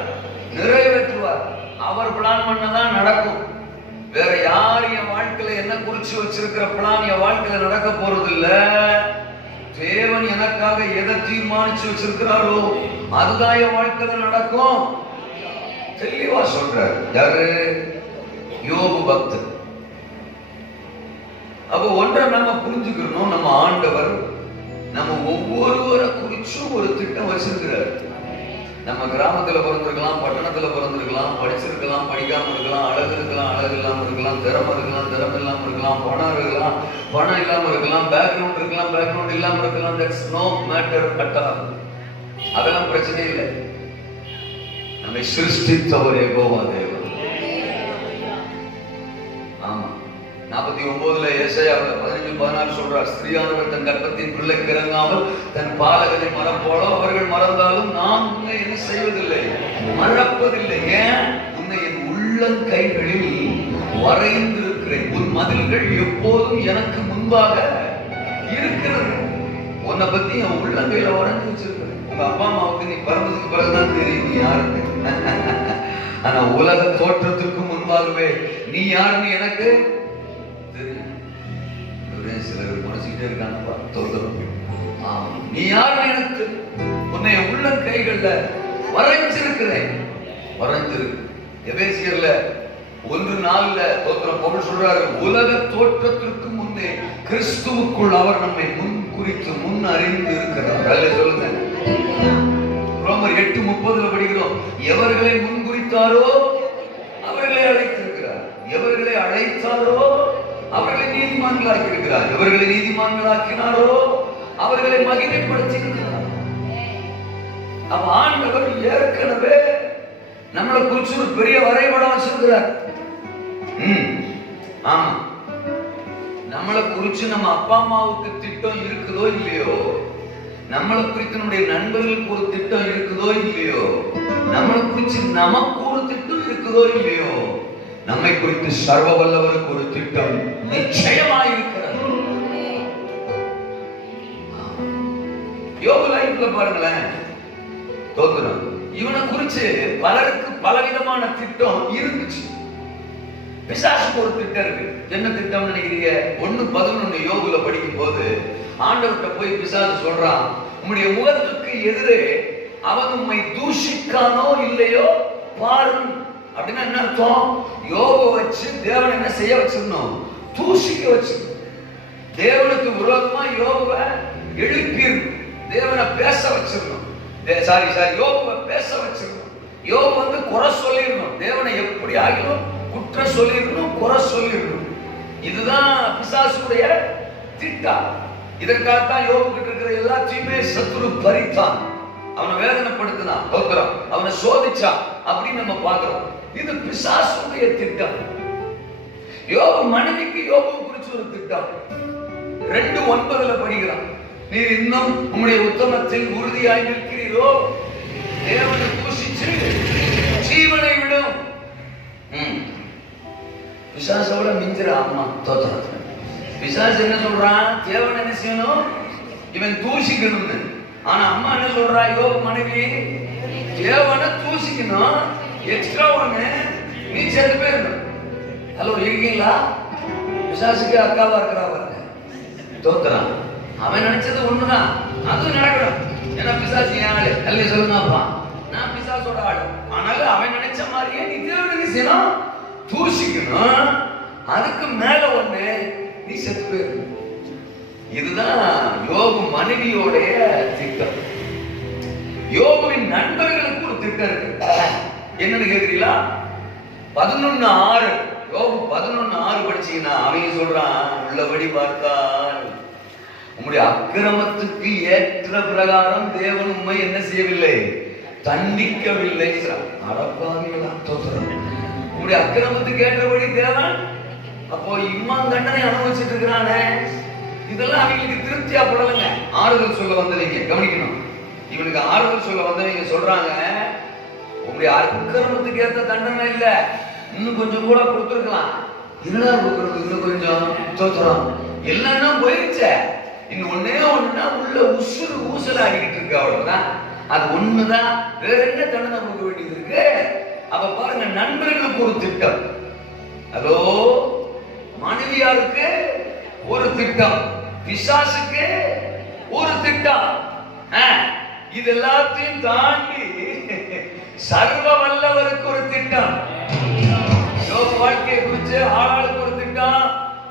நிறைவேற்றுவார். அவர் பிளான் பண்ணதான் நடக்கும். வேற யார் என் வாழ்க்கையில என்ன குறிச்சு வச்சிருக்கிற பிளான் என் வாழ்க்கையில நடக்க போறது இல்ல. தேவன் எனக்காக எதை தீர்மானிச்சு வச்சிருக்கிறாரோ அதுதான் என் வாழ்க்கையில நடக்கும். தெளிவா சொல்றாரு. யாரு? யோபு பக்தர். அப்ப ஒன்றை நம்ம புரிஞ்சுக்கணும், நம்ம ஆண்டவர் நம்ம ஒவ்வொருவரை குறிச்சும் ஒரு திட்டம் வச்சிருக்கிறார். நம்ம கிராமத்துல பிறந்திருக்கலாம், பட்டணத்துல பிறந்திருக்கலாம், படிச்சிருக்கலாம், படிக்காம இருக்கலாம், அழகு இருக்கலாம், அழகு இல்லாம இருக்கலாம், திறமை இருக்கலாம், திறமை இல்லாம இருக்கலாம், பணம் இருக்கலாம், பணம் இல்லாம இருக்கலாம், பேக்ரவுண்ட் இருக்கலாம், பேக்ரவுண்ட் இல்லாம இருக்கலாம். That's no matter at all. அதெல்லாம் பிரச்சனை இல்லை. நம்மை சிருஷ்டித்தவர் யெகோவா தேவன். ஆமா, 49 ஏசாயாவில் 15-14 சொல்றார், ஸ்திரீயானவர் தன் கர்ப்பத்தின் பிள்ளைக்கு இறங்காமல் தன் பாலகனை மறப்போலோ அவர்கள் மறந்தாலும் நான் உன்னை என்ன செய்வதில்லை, மறப்பதில்லை. ஏன்? உன்னை என் உள்ளங்கைகளில் வரைந்திருக்கிறேன். உன் மதில்கள் எப்போதும் எனக்கு முன்பாக இருக்கிறது. உன்னை பத்தி என் உள்ளங்கையில வரைஞ்சு வச்சிருக்கிறேன். உங்க அப்பா அம்மாவுக்கு நீ பிறந்ததுக்கு பிறகுதான் தெரியும் நீ யாருக்கு. ஆனா உலக தோற்றத்திற்கு முன்பாகவே நீ யாருன்னு எனக்கு தெரியும். சிலர் மனசுக்கிட்டே இருக்காங்க, நீ யாருன்னு எனக்கு, உன்னை உள்ள கைகள்ல வரைஞ்சிருக்கிறேன். வரைஞ்சிருக்கு. எபேசியர்ல 1:4 தோத்திரம் பவுல் சொல்றாரு, உலக தோற்றத்திற்கு முன் முன்பே கிறிஸ்துவுக்குள் அவர் நம்மை முன் குறித்து முன் அறிந்து இருக்கிறார். அல்ல சொல்லுங்க. ரோமர் 8:30 படிக்கிறோம். எவர்களை முன் குறித்தாரோ அவர்களை அழைத்திருக்கிறார், எவர்களை அழைத்தாரோ அவர்களை நீதிமான்களாக்கி இருக்கிறார், எவர்களை நீதிமான்களாக்கினாரோ அவர்களை மகிமைப்படுத்தி இருக்கிறார். அப்ப ஆண்டவர் ஏற்கனவே நம்மளை குறிச்சு ஒரு பெரிய வரைபடம் வச்சிருக்கிறார். ஆமா, நம்மளை குறிச்சு நம்ம அப்பா அம்மாவுக்கு திட்டம் இருக்குதோ இல்லையோ, நம்மளை குறித்து நம்முடைய நண்பர்களுக்கு ஒரு திட்டம் இருக்குதோ இல்லையோ, நம்மளை குறிச்சு நமக்கு ஒரு திட்டம் இருக்குதோ இல்லையோ, நம்மை குறித்து சர்வ வல்லவருக்கு ஒரு திட்டம் நிச்சயமாக இருக்கிறது. யோபு லைஃப்ல பாருங்களேன், தோத்துறோம். இவனை குறிச்சு பலருக்கு பலவிதமான திட்டம் இருந்துச்சு. பிசாசுக்கு ஒரு திட்டம் இருக்கு. என்ன திட்டம் நினைக்கிறீங்க? 1:11 யோபுல படிக்கும் போது ஆண்டவர்கிட்ட போய் பிசாசு சொல்றான், உம்முடைய முகத்துக்கு எதிரே அவன் உம்மை தூஷிக்கானோ இல்லையோ பாரு. அப்படின்னா என்ன அர்த்தம்? யோபு வச்சு தேவன் என்ன செய்ய வச்சிருந்தோம்? தூஷிக்க வச்சிருந்தோம். தேவனுக்கு விரோதமா யோபுவை எழுப்பி தேவனை பேச வச்சிருந்தோம். யோபுவை பேச வச்சிருந்தோம். யோபு வந்து குறை சொல்லிடணும், தேவனை எப்படி ஆகிலும் குற்றம் சொல்லிடணும், குறை சொல்லிடணும். இதுதான் பிசாசுடைய திட்டம். இதற்காகத்தான் யோபு கிட்ட இருக்கிற எல்லாத்தையுமே சத்துரு பறித்தான், அவனை வேதனைப்படுத்தினான், அவனை சோதிச்சான் அப்படின்னு நம்ம பார்க்கிறோம். இது பிசாசுடைய திட்டம். யோபு மனைவிக்கு யோபு குறிச்சு ஒரு திட்டம் 2:9 படிக்கிறான். நீர் இன்னும் உம்முடைய உத்தமத்தில் உறுதியாய் நிற்கிறீரோ, தேவனை தூஷிச்சு ஜீவனை விடும். பிசாசோட மிஞ்சிற அம்மா தோற்றம். பிசாசு என்ன சொல்றான்? தேவன் என்ன செய்யணும்? இவன் தூஷிக்கணும்னு. ஆனா அம்மா என்ன சொல்றா? யோபு மனைவி, தேவனை தூஷிக்கணும், எக்ஸ்ட்ரா ஒண்ணு நீ சேர்ந்து போயிடணும். ஹலோ, இருக்கீங்களா? பிசாசுக்கு அக்காவா இருக்கிறா பாருங்க, தோத்துறான். அவன் நினைச்சது ஒண்ணுதான், அதுவும் நடக்கணும். ஏன்னா பிசாசு என் ஆளு, அல்ல சொல்லுங்கப்பா, நான் பிசாசோட ஆளு. ஆனாலும் அவன் நினைச்ச மாதிரியே நீ தேவனை செய்யணும், தூஷிக்கணும். அதுக்கு மேல ஒண்ணு நீ செத்து போயிரு. இதுதான் யோபு மனைவியோடைய திட்டம். யோபுவின் நண்பர்களுக்கு ஒரு திட்டம் இருக்கு. என்னன்னு கேக்குறீங்களா? 11:6 யோபு 11:6 படிச்சீங்கன்னா அவங்க சொல்றான், உள்ளபடி பார்த்தால் உம்முடைய அக்கிரமத்துக்கு ஏற்ற பிரகாரம் தேவன் உம்மை என்ன செய்யவில்லை? தண்டிக்கவில்லை. உம்முடைய அக்கிரமத்துக்கு ஏற்றபடி தேவன் அப்போ இம்மான் தண்டனை அனுபவிச்சுட்டு இருக்கிறானே, இதெல்லாம் அவங்களுக்கு திருப்தியா படலைங்க. ஆறுதல் சொல்ல வந்தவங்க கவனிக்கணும். இவனுக்கு ஆறுதல் சொல்ல வந்தவங்க சொல்றாங்க, உங்களுடைய அக்கிரமத்துக்கு ஏற்ற தண்டனை இல்ல, இன்னும் கொஞ்சம் கூட கொடுத்துருக்கலாம். என்னடா கொடுக்கறது? இன்னும் கொஞ்சம் தோத்துறோம், எல்லாம் போயிடுச்ச. இன்னும் ஒன்னே ஒண்ணுன்னா உள்ள உசுறு ஊசல் ஆகிட்டு இருக்கு, அவ்வளவுதான். அது ஒண்ணுதான், வேற என்ன தண்டனை கொடுக்க வேண்டியது இருக்கு? அப்ப பாருங்க, நண்பர்களுக்கு ஒரு திட்டம். ஹலோ, மனைவியாருக்கு ஒரு திட்டம், பிசாசுக்கு ஒரு திட்டம். இது எல்லாத்தையும் தாண்டி சர்வ வல்லவருக்கு ஒரு திட்டம். யோபு வாழ்க்கையை குறிச்சு ஆளாளுக்கு ஒரு திட்டம்,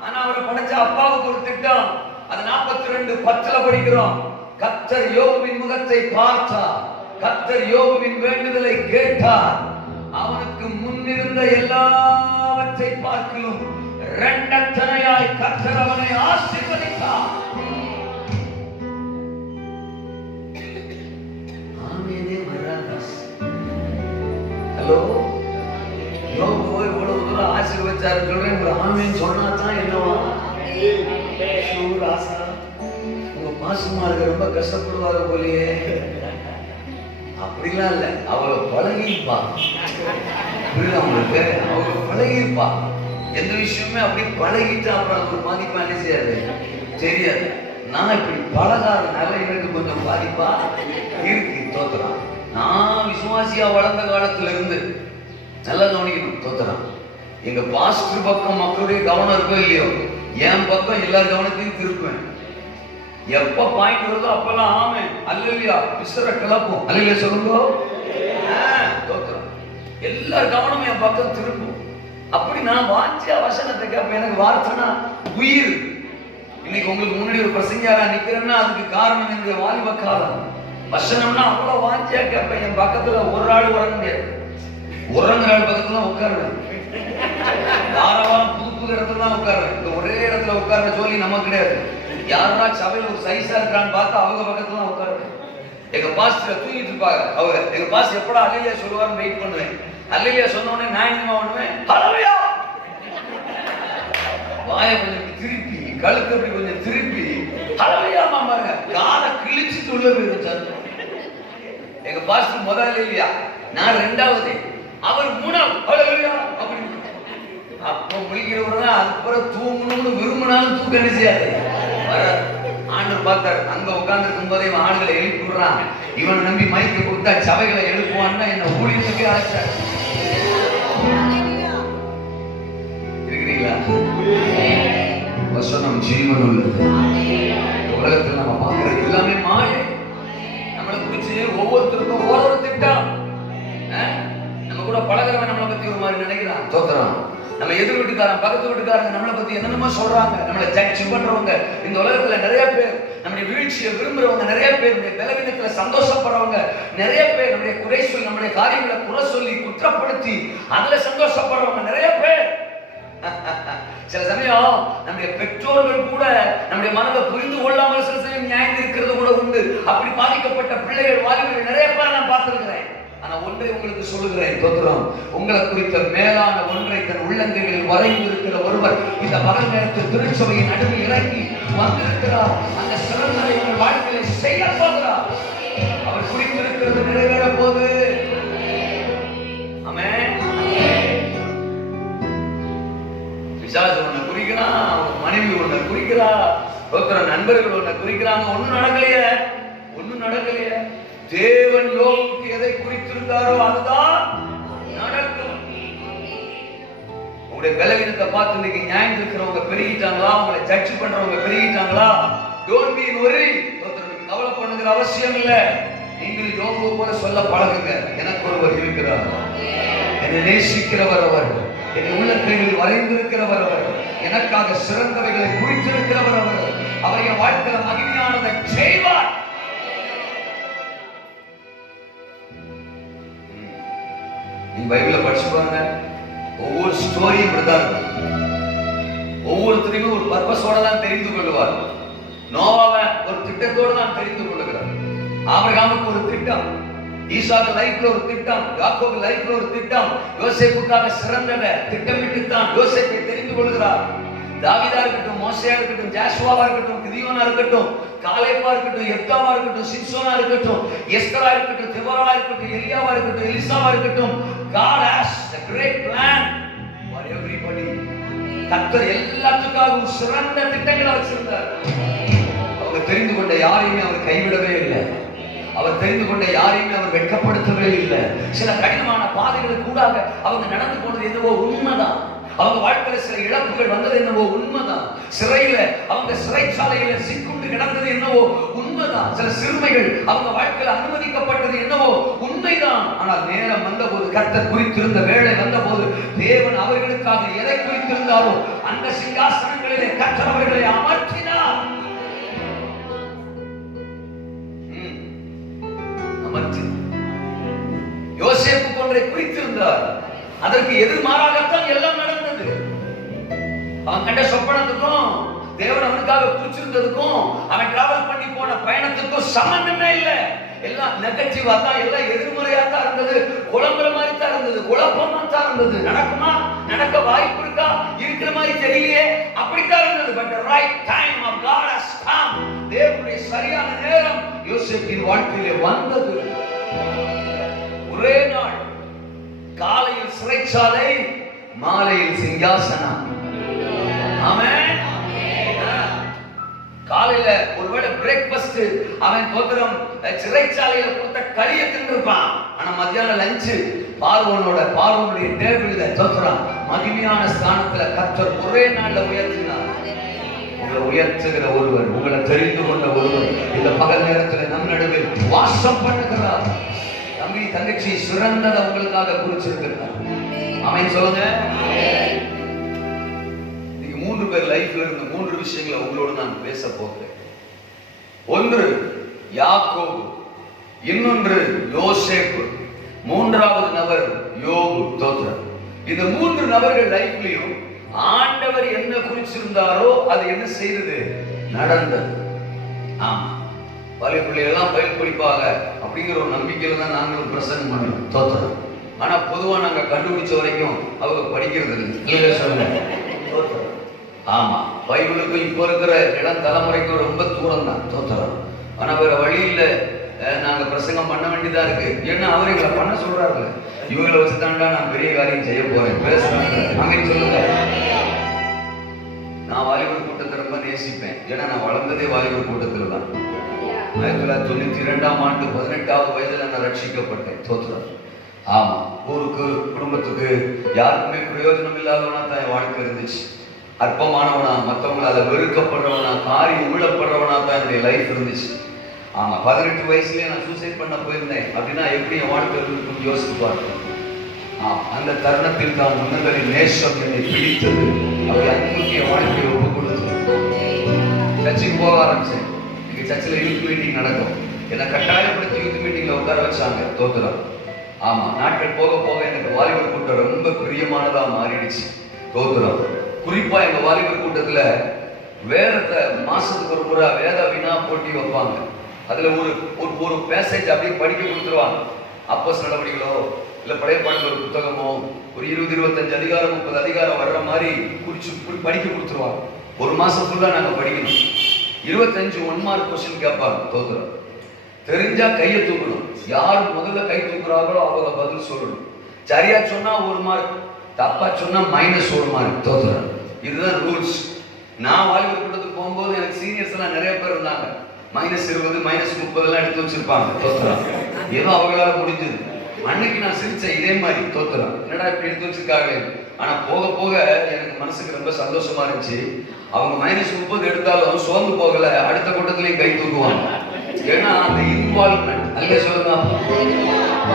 ஆனா அவரை படைச்ச அப்பாவுக்கு ஒரு திட்டம். அது 42:10 படிக்கிறோம். கர்த்தர் யோபுவின் முகத்தை பார்த்தார், கர்த்தர் யோபுவின் வேண்டுதலை கேட்டார், அவனுக்கு முன்னிருந்த எல்லாவற்றை பார்க்கிலும் இரண்டத்தனையாய் கர்த்தர் அவனை ஆசீர்வதித்தார். ஹலோ, யோபு இவ்வளவு தூரம் ஆசீர்வதிச்சாரு சொல்றேன், ஒரு ஆமீன் சொன்னாதான் என்னவா? உங்க பாசமாருக்கு ரொம்ப கஷ்டப்படுவாங்க போலியே. அப்படிலாம் இல்ல, அவளை பழகிப்பா. அவங்களுக்கு அவளை பழகிப்பா. எந்த விஷயமே அப்படி பழகிட்டு அப்புறம் ஒரு பாதிப்பா என்ன செய்யாது தெரியாது. நான் இப்படி பழகாதனால எனக்கு கொஞ்சம் பாதிப்பா இருக்கு. தோத்துறான். நான் விசுவாசியா வளர்ந்த காலத்துல இருந்து நல்லா கவனிக்கணும். தோத்துறான். எங்க பாஸ்டர் பக்கம் மக்களுடைய கவனம் இருக்கோ இல்லையோ, என் பக்கம் எல்லா கவனத்தையும் திருப்புவேன். எப்ப பாயிண்ட் வருதோ அப்பெல்லாம் ஆமே அல்லையா விசர கிளப்பும். அல்லையா சொல்லுங்க. தோத்துறான். எல்லா கவனமும் என் பக்கம் திருப்பும். அப்படி நான் வாஞ்சியா வசனத்தை கேட்பேன். எனக்கு வார்த்தைனா உயிர். இன்னைக்கு உங்களுக்கு முன்னாடி ஒரு பிரசங்கியாரா நிக்கிறேன்னா அதுக்கு காரணம் என்னுடைய வாலிப காலம். வசனம்னா அவ்வளவு வாஞ்சியா கேட்பேன். என் பக்கத்துல ஒரு ஆள் உறங்க முடியாது. உறங்குற ஆள் பக்கத்துல உட்காருவேன். வாரம் புது இடத்துல தான் உட்காருவேன். இந்த ஒரே இடத்துல உட்கார்ற சொல்லி நமக்கு கிடையாது. யாரா சபையில் ஒரு சைஸா இருக்கான்னு பார்த்து அவங்க பக்கத்துல தான் உட்காருவேன். எங்க பாஸ்டர் தூங்கிட்டு இருப்பாங்க. அவங்க எங்க பாஸ்டர் எப்படா அல்லேலூயா சொல்லுவாருன்னு வெயிட் பண்ணுவேன். அல்லேலூயா சொன்ன உடனே நான் என்னமா பண்ணுவேன், ஹல்லேலூயா. வாயை கொஞ்சம் திருப்பி, கழுத்து அப்படி கொஞ்சம் திருப்பி ஹல்லேலூயா மாமாங்க. காலை கிழிச்சிட்டு உள்ள போயிருச்சாரு. எங்க பாஸ்டர் முதல்ல இல்லையா, நான் ரெண்டாவது, அவர் மூணாவது ஹல்லேலூயா அப்படின்னு. அப்போ முழிக்கிறவங்க அதுக்கப்புறம் தூங்கணும்னு விரும்பினாலும் தூக்க செய்யாது. ஆண்டவர் பார்த்தாரு, அங்க உட்கார்ந்து இருக்கும் போதே ஆளுகளை எழுப்பி விடுறான். இவனை நம்பி மைக்க கொடுத்தா சபைகளை எழுப்புவான்னா என்ன ஊழியத்துக்கு ஆச்சார். இருக்கிறீங்களா? வசனம் ஜீவன் உள்ளது. உலகத்தில் நம்ம பார்க்கறது எல்லாமே மாயை. நம்மளை குறிச்சு ஒவ்வொருத்தருக்கும் ஒவ்வொரு திட்டம். நம்ம கூட பழகிறவன் நம்மளை பத்தி ஒரு மாதிரி நினைக்கிறான், தோத்துறான். நம்ம எதிர் வீட்டுக்காரன், பக்கத்து வீட்டுக்காரங்க நம்மளை பத்தி என்னென்னமோ சொல்றாங்க. நம்மளை ஜட்ஜ் பண்றவங்க இந்த உலகத்துல நிறைய பேர். நம்முடைய வீழ்ச்சியை விரும்புறவங்க நிறைய பேர். நம்முடைய பலவீனத்துல சந்தோஷப்படுறவங்க நிறைய பேர். நம்முடைய குறை சொல்லி, நம்முடைய காரியங்களை குறை சொல்லி குற்றப்படுத்தி அதுல சந்தோஷப்படுறவங்க நிறைய பேர். சில சமயம் நம்முடைய பெற்றோர்கள் கூட நம்முடைய மனதை புரிந்து கொள்ளாமல் சில சமயம் நியாயம் இருக்கிறது கூட உண்டு. அப்படி பாதிக்கப்பட்ட பிள்ளைகள், வாலிபர்கள் நிறைய பேர் நான் பார்த்திருக்கிறேன். ஆனா ஒன்றை உங்களுக்கு சொல்லுகிறேன், தோத்திரம், உங்களை குறித்த மேலான ஒன்றை தன் உள்ளங்கைகளில் வரைந்து இருக்கிற ஒருவர் இந்த பகல் நேரத்தில் திருச்சபையின் நடுவில் இறங்கி வந்திருக்கிறார். அந்த சிறந்ததை உங்கள் வாழ்க்கையை செய்ய போகிறார். அவர் குறித்திருக்கிறது நிறைவேற போது. ஆமென். பிசாசு ஒன்ன குறிக்கிறான், மனைவி ஒன்ன குறிக்கிறா, தோத்திரம், நண்பர்கள் ஒன்ன குறிக்கிறாங்க. ஒன்னும் நடக்கலையே, ஒன்னும் நடக்கலையே. தேவன் யோபுக்கு எதை குறித்திருந்தாரோ அதுதான் நடக்கும். உங்களுடைய பலவீனத்தை பார்த்து இன்னைக்கு நியாயம் இருக்கிறவங்க பெருகிட்டாங்களா, உங்களை ஜட்ஜ் பண்றவங்க பெருகிட்டாங்களா? டோன்ட் பீ வரி. கவலை பண்ணுங்கிற அவசியம் இல்லை. நீங்கள் யோபு போல சொல்ல பழகுங்க, எனக்கு ஒருவர் இருக்கிறார், என்னை நேசிக்கிறவர் அவர், என்னை உள்ளங்கைகளில் வரைந்திருக்கிறவர் அவர், எனக்காக சிறந்தவைகளை குறித்திருக்கிறவர் அவர், அவர் என் வாழ்க்கையில மகிமையானதை செய்வார். நீ பைபிளை படிச்சு பாருங்க, ஒவ்வொரு ஸ்டோரியும் இப்படிதான் இருக்கும். ஒவ்வொருத்தரையுமே ஒரு பர்பஸோட தான் தெரிந்து கொள்வார். நோவாவை ஒரு திட்டத்தோடு தான் தெரிந்து கொள்ளுகிறார். ஆபிரகாமுக்கு ஒரு திட்டம், ஈசாக்கு லைஃப்ல ஒரு திட்டம், யாக்கோபு லைஃப்ல ஒரு திட்டம், யோசேப்புக்காக சிறந்ததை திட்டமிட்டு தான் யோசேப்பை தெரிந்து கொள்கிறார். தாவீதா இருக்கட்டும், மோசேயா இருக்கட்டும், ஜாஷுவாவா இருக்கட்டும், கிதியோனா இருக்கட்டும், காலேபா இருக்கட்டும், எப்தாவா இருக்கட்டும், சிம்சோனா இருக்கட்டும், எஸ்தரா இருக்கட்டும், தெபோரா இருக்கட்டும், எலியாவா இருக்கட்டும், எலிசாவா இருக்கட்டும், God has a great plan for everybody. கர்த்தர் எல்லாத்துக்காகவும் சிறந்த திட்டங்களை வச்சிருந்தார். அவங்க தெரிந்து கொண்ட யாரையுமே அவர் கைவிடவே இல்லை. அவர் தெரிந்து கொண்ட யாரையுமே அவர் வெட்கப்படுத்தவே இல்லை. சில கடினமான பாதைகளுக்கு கூடாக அவங்க நடந்து போனது என்னவோ உண்மைதான். அவங்க வாழ்க்கையில சில இழப்புகள் வந்தது என்னவோ உண்மைதான். சிறையில அவங்க சிறைச்சாலையில சிக்குண்டு கிடந்தது என்னவோ உண்மைதான். சில சிறுமைகள் அவங்க வாழ்க்கையில அனுமதிக்கப்பட்டது என்னவோ உண்மைதான். ஆனால் நேரம் வந்த போது, கர்த்தர் குறித்திருந்த வேளை வந்த போது, தேவன் அவர்களுக்காக எதை குறித்திருந்தாரோ அந்த சிங்காசனங்களிலே கர்த்தர் அவர்களை அமர்த்தினார். யோசேப்பு ஒன்றை குறித்திருந்தார். அதற்கு எதிர்மாறாகத்தான் எல்லாம் நடந்தது. அவன் கண்ட சொப்பனத்துக்கும் தேவன் அவனுக்காக குறிச்சிருந்ததுக்கும் அவன் டிராவல் பண்ணி போன பயணத்துக்கும் சம்பந்தமே இல்லை. எல்லாம் நெகட்டிவா தான், எல்லாம் எதிர்மறையா தான் இருந்தது. குழம்புற மாதிரி தான் இருந்தது, குழப்பமா தான் இருந்தது. நடக்குமா, நடக்க வாய்ப்பு இருக்கா, இருக்கிற மாதிரி தெரியலையே, அப்படித்தான் இருந்தது. But the right time of God has come. தேவனுடைய சரியான நேரம் யோசேப்பின் வாழ்க்கையிலே வந்தது. ஒரே நாள் காலையில் சிறைச்சாலை, மாலையில் சிங்காசனம். ஆமென். காலையில ஒருவேளை பிரேக்ஃபாஸ்ட் அவன் தோத்திரம் சிறைச்சாலையில கொடுத்த களியை தின்றுப்பான். ஆனா மத்தியான லஞ்ச் பார்வோனுடைய டேபிள்ல தோத்திரம் மகிமையான ஸ்தானத்துல கர்த்தர் ஒரே நாள்ல உயர்த்தினார். உங்களை உயர்த்துகிற ஒருவர், உங்களை தெரிந்து கொண்ட ஒருவர் இந்த பகல் நேரத்துல நம் நடுவில் வாசம் பண்ணுகிறார். தம்பி தங்கச்சி, சிறந்ததை உங்களுக்காக குறிச்சிருக்கிறார். ஆமென் சொல்லுங்க. நீங்க 3 3 பேர் லைஃப்ல இருந்த 3 விஷயங்களை உங்களோடு நான் பேச போகிறேன். ஒன்று யாக்கோபு, இன்னொன்று யோசேப்பு, மூன்றாவது நபர் யோபு. தோத்திரம். இந்த 3 நபர்கள் லைஃப்லயும் ஆண்டவர் என்ன குறிச்சிருந்தாரோ அது என்ன செய்தது, நடந்தது. ஆமா, பழைய பிள்ளைகள்லாம் பயில் படிப்பாங்க அப்படிங்கிற ஒரு நம்பிக்கையில தான் நாங்களும் பிரசங்கம் பண்ணோம். தோத்திரம். ஆனா பொதுவா நாங்க கண்டுபிடிச்ச வரைக்கும் அவங்க படிக்கிறது இல்லை. சொல்லுங்க. ஆமா, பைபிளுக்கும் இப்போ இருக்கிற இளம் தலைமுறைக்கும் ரொம்ப தூரம் தான். தோத்திரம். ஆனா வேற வழியில் நாங்க பிரசங்கம் பண்ண வேண்டியதா இருக்கு. ஏன்னா அவர் எங்களை பண்ண சொல்றாரு. இவங்களை வச்சுதான்டா நான் பெரிய காரியம் செய்ய போறேன் பேசுறாங்க. அங்கே சொல்லுங்க. நான் வாலிபர் கூட்டத்தை ரொம்ப நேசிப்பேன். ஏன்னா நான் வளர்ந்ததே வாலிபர் கூட்டத்தில் தான். 1992ஆம் ஆண்டு 18வது வயதுல நான் ரட்சிக்கப்பட்டேன். தோத்திரம். ஆமா, ஊருக்கு குடும்பத்துக்கு யாருக்குமே பிரயோஜனம் இல்லாதவனா தான் என் வாழ்க்கை இருந்துச்சு. அற்பமானவனா, மற்றவங்களால வெறுக்கப்படுறவனா, காரியம் உள்ளப்படுறவனா தான் என்னுடைய லைஃப் இருந்துச்சு. ஆமா, 18 வயசுலயே நான் சூசைட் பண்ண போயிருந்தேன். அப்படின்னா எப்படி என் வாழ்க்கை இருக்குன்னு யோசித்து பார்த்தேன். அந்த தருணத்தில் தான் முன்னங்களின் நேசம் என்னை பிடித்தது. அப்படி அன்புக்கு என் வாழ்க்கையை ஒப்பு கொடுத்தது. சர்ச்சுக்கு போக ஆரம்பிச்சேன். எங்க சர்ச்சில் யூத் மீட்டிங் நடக்கும். என்னை கட்டாயப்படுத்தி யூத் மீட்டிங்ல உட்கார வச்சாங்க. தோத்திரம். ஆமா, நாட்கள் போக போக எனக்கு வாலிபர் கூட்டம் ரொம்ப பிரியமானதா மாறிடுச்சு. தோத்திரம். குறிப்பா எங்க வாலிபர் கூட்டத்துல வேதத்தை மாசத்துக்கு ஒரு முறை வேத வினா போட்டி வைப்பாங்க. அதுல ஒரு பேசேஜ் அப்படியே படிக்க கொடுத்துருவாங்க. அப்போஸ் நடவடிக்கைகளோ இல்ல பழைய பாடல் ஒரு புத்தகமோ ஒரு 20-25 அதிகாரம் 30 அதிகாரம் வர்ற மாதிரி குறிச்சு படிக்க கொடுத்துருவாங்க. ஒரு மாசம் ஃபுல்லா நாங்க படிக்கணும். 25 1 மார்க் கொஸ்டின் கேட்பாங்க. தோத்திரம். தெரிஞ்சா கையை தூக்கணும். யார் முதல்ல கை தூக்குறாங்களோ அவங்க பதில் சொல்லணும். சரியா சொன்னா 1 மார்க், தப்பா சொன்னா -1 மார்க். தோத்திரம். இதுதான் ரூல்ஸ். நான் வாலிபர் கூட்டத்துக்கு போகும்போது எனக்கு சீனியர்ஸ் எல்லாம் நிறைய பேர் இருந்தாங்க. -20 -30 எல்லாம் எடுத்து வச்சிருப்பாங்க. தோத்திரம். ஏதோ அவங்களால முடிஞ்சது. அன்னைக்கு நான் சிரிச்சேன் இதே மாதிரி. தோத்திரம். என்னடா இப்படி எடுத்து வச்சிருக்காங்க. ஆனா போக போக எனக்கு மனசுக்கு ரொம்ப சந்தோஷமா இருந்துச்சு. அவங்க -30 எடுத்தாலும் சோர்ந்து போகல. அடுத்த கூட்டத்திலையும் கை தூக்குவாங்க. ஏன்னா அந்த இன்வால்வ்மெண்ட். அல்ல சொல்லுங்க.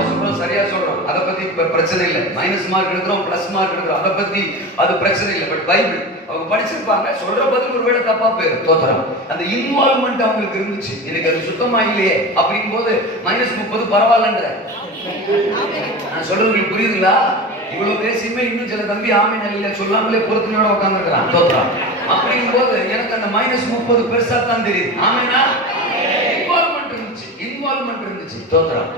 சொல்றோம், சரியா சொல்றோம். அதை பத்தி பிரச்சனை இல்லை. மைனஸ் மார்க் எடுக்கிறோம், பிளஸ் மார்க் எடுக்கிறோம், அதை பத்தி அது பிரச்சனை இல்லை. பட் பைபிள் அவங்க படிச்சிருப்பாங்க. சொல்ற பதில் ஒருவேளை தப்பா போயிடும். தோத்திரம். அந்த இன்வால்வ்மெண்ட் அவங்களுக்கு இருந்துச்சு. எனக்கு அது சுத்தமா இல்லையே அப்படிங்கும் போது -30 பரவாயில்லன்ற. நான் சொல்றது உங்களுக்கு புரியுதுங்களா? இவ்வளவு பேசியுமே இன்னும் சில தம்பி ஆமை நிலையில சொல்லாமலே பொறுத்தனையோட உட்காந்துருக்கிறான். தோத்திரம். அப்படிங்கும் போது எனக்கு அந்த -30 பெருசா தான் தெரியுது. ஆமைனா இன்வால்வ்மெண்ட் இருந்துச்சு. தோத்திரம்.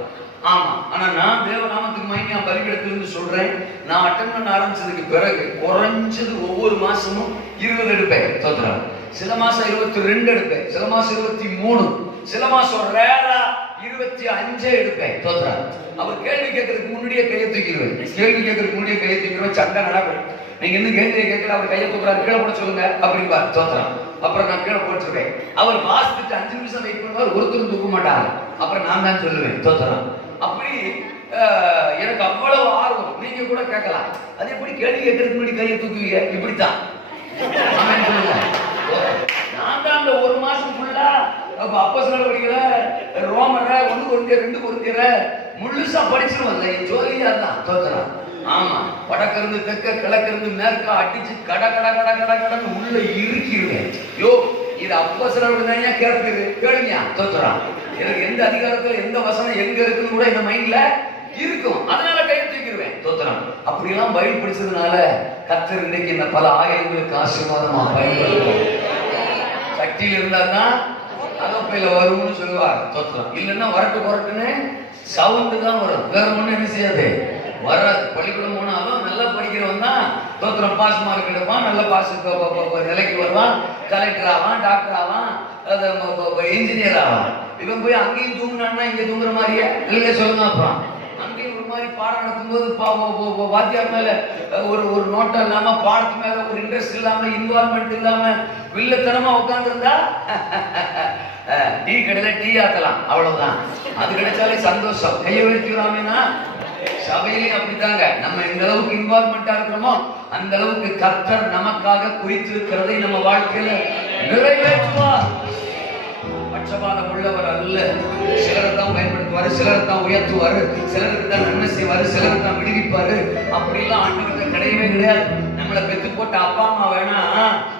ஆமா, ஆனா நான் தேவநாமத்துக்கு மகிமையா பலிபீடத்திலிருந்து சொல்றேன். நான் அட்டெண்ட் பண்ண ஆரம்பிச்சதுக்கு பிறகு குறைஞ்சது ஒவ்வொரு மாசமும் 20 எடுப்பேன். தோத்திரம். சில மாசம் 22 எடுப்பேன், சில மாசம் 23, சில மாசம் ரேரா 25 எடுப்பேன். தோத்திரம். அவர் கேள்வி கேட்கறதுக்கு முன்னாடியே கையை தூக்கிடுவேன். கேள்வி கேட்கறதுக்கு முன்னாடியே கையை தூக்கிடுவேன். சண்டை நடக்கும். நீங்க இன்னும் கேள்வியை கேட்கல, அவர் கையை தூக்குறாரு, கீழே போட சொல்லுங்க அப்படின்பா. தோத்திரம். அப்புறம் நான் கீழே போட்டுருக்கேன். அவர் வாசிட்டு 5 நிமிஷம் வெயிட் பண்ணுவார். ஒருத்தரும் தூக்க மாட்டாங்க. அப்புறம் நான் தான் சொல்லுவேன். தோத்திரம். அப்படி எனக்கு அவ்வளவு ஆர்வம். நீங்க கூட கேட்கலாம், அது எப்படி கேள்வி கேட்கறதுக்கு முன்னாடி கையை தூக்குவீங்க? இப்படித்தான். நான் தான் அந்த ஒரு மாசம் ஃபுல்லா அப்போஸ்தலர் நடவடிக்கையில ரோமரை 1 கொரிந்தியர் 2 கொரிந்தியர் முழுசா படிச்சிருவாங்க. ஜோலியா தான். தோத்திரம். ஆமா, வடக்கிருந்து தெற்க கிழக்கிருந்து மேற்க அடிச்சு கட கட கட கட கடன்னு உள்ள இருக்கிருவேன். யோ, இது அப்போஸ்தலர் தான் கேட்குது. கேளுங்க. தோத்திரம். எனக்கு எந்த அதிகாரத்துல எந்த வசனம் எங்க இருக்குன்னு கூட இந்த மைண்ட்ல இருக்கும். அதனால கை தூக்கிடுவேன். தோத்திரம். அப்படியெல்லாம் பைபிள் படிச்சதுனால கர்த்தர் இன்னைக்கு என்ன பல ஆயிரங்களுக்கு ஆசீர்வாதமா பயன்படுத்தும். சக்தியில் இருந்தா தான் அகப்பையில வரும்னு சொல்லுவார். தோத்திரம். இல்லைன்னா வரட்டு வரட்டுன்னு சவுண்டு தான் வரும். வேற ஒண்ணு என்ன செய்யாது, வராது. பள்ளிக்கூடம் போனாலும் நல்லா படிக்கிறவன் தான் தோத்திரம் பாஸ் மார்க் எடுப்பான். நல்ல பாஸ் நிலைக்கு வருவான். கலெக்டர் ஆவான், டாக்டர் ஆவான், இன்ஜினியர் ஆவான். இவன் போய் அங்கேயும் தூங்குனான்னா இங்க தூங்குற மாதிரியே இல்லையே சொல்லுங்க. அப்புறம் அங்கேயும் ஒரு மாதிரி பாடம் நடக்கும்போது வாத்தியார் மேல ஒரு நோட்டம் இல்லாம, பாடத்து மேல ஒரு இன்ட்ரெஸ்ட் இல்லாம, இன்வால்வ்மெண்ட் இல்லாம வில்லத்தனமா உட்கார்ந்துருந்தா டீ கடையில டீ ஆக்கலாம். அவ்வளவுதான். அது கிடைச்சாலே சந்தோஷம். கையை உயர்த்திக்கலாமேனா சபையிலே அப்படித்தாங்க. நம்ம எந்த அளவுக்கு இன்வால்வ்மெண்டா இருக்கிறோமோ அந்த அளவுக்கு கர்த்தர் நமக்காக குறித்திருக்கிறதை நம்ம வாழ்க்கையில நிறைவேற்றுவார். பட்சபாதம் உள்ளவர் அல்ல. சிலரை தான் பயன்படுத்துவாரு, சிலரை தான் உயர்த்துவாரு, சிலருக்கு தான் நன்மை செய்வாரு, சிலரை தான் விடுவிப்பாரு. அப்படிலாம் ஆண்டவருக்கு கிடையவே கிடையாது. நம்மளை பெத்து போட்ட அப்பா அம்மா வேணா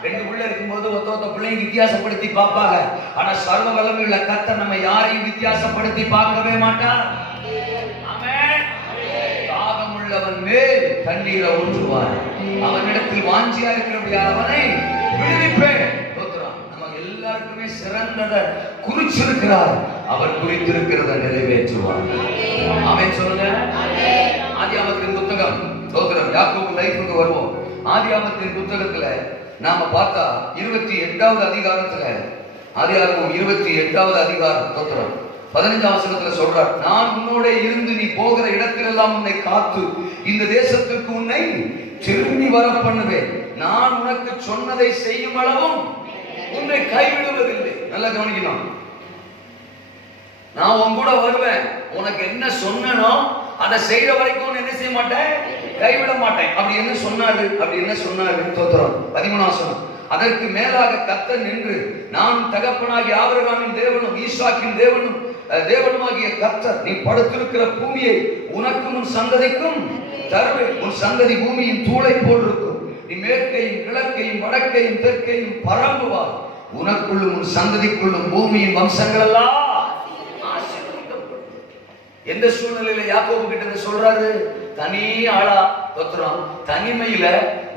2 பிள்ளை இருக்கும்போது ஒத்த பிள்ளைங்க வித்தியாசப்படுத்தி பார்ப்பாங்க. ஆனா சர்வ வல்லமையுள்ள கர்த்தர் நம்ம யாரையும் வித்தியாசப்படுத்தி பார்க்கவே மாட்டார். ஆமென். தாகம் உள்ளவன் மேல் தண்ணீரை ஊற்றுவார், அவனிடத்தில் வாஞ்சியா இருக்கிறபடியா அவனை விடுவிப்பேன். நம்ம எல்லாருக்குமே சிறந்ததை குறிச்சிருக்கிறார், அவர் குறித்திருக்கிறதை நிறைவேற்றுவார். ஆமென் சொல்லுங்க. ஆதியாகமத்தின் புத்தகம் சோதரம் யாக்கோபு லைஃப்க்கு வருவோம். ஆதியாகமத்தின் புத்தகத்துல நாம பார்த்தா 28வது அதிகாரத்துல, ஆதியாகமம் 28வது அதிகாரம் சோதரம் 15ஆம் வசனத்துல சொல்றார், நான் உன்னோட இருந்து நீ போகிற இடத்திலெல்லாம் உன்னை காத்து இந்த தேசத்திற்கு உன்னை திரும்பி வர பண்ணுவேன், நான் உனக்கு சொன்னதை செய்யும் அளவும் உன்னை கைவிடுவதில்லை. நல்லா கவனிக்கணும். நான் உன் கூட வருவேன், உனக்கு என்ன சொன்னனோ அதை செய்யற வரைக்கும் என்ன செய்ய மாட்டேன், கைவிட மாட்டேன். அப்படி என்ன சொன்னாரு, அப்படி என்ன சொன்னாரு தோத்திரம் 13ஆம் வசனம். அதற்கு மேலாக கர்த்தர் நின்று, நான் தகப்பனாகிய ஆபிரகாமின் தேவனும் ஈசாக்கின் தேவனுமாகிய கர்த்தர், நீ படுத்திருக்கிற பூமியை உனக்கும் உன் சந்ததிக்கும் தருவேன், உன் சந்ததி பூமியின் தூளை போல் இருக்கும், நீ மேற்கையும் கிழக்கையும் வடக்கையும் தெற்கையும் பரம்புவார், உனக்குள்ளும் உன் சந்ததிக்குள்ளும் பூமியின் வம்சங்கள் எல்லாம் ஆசீர்வதிக்கப்படும். எந்த சூழ்நிலையில யாக்கோபு கிட்ட சொல்றாரு, தனி ஆளா தோத்திரம், தனிமையில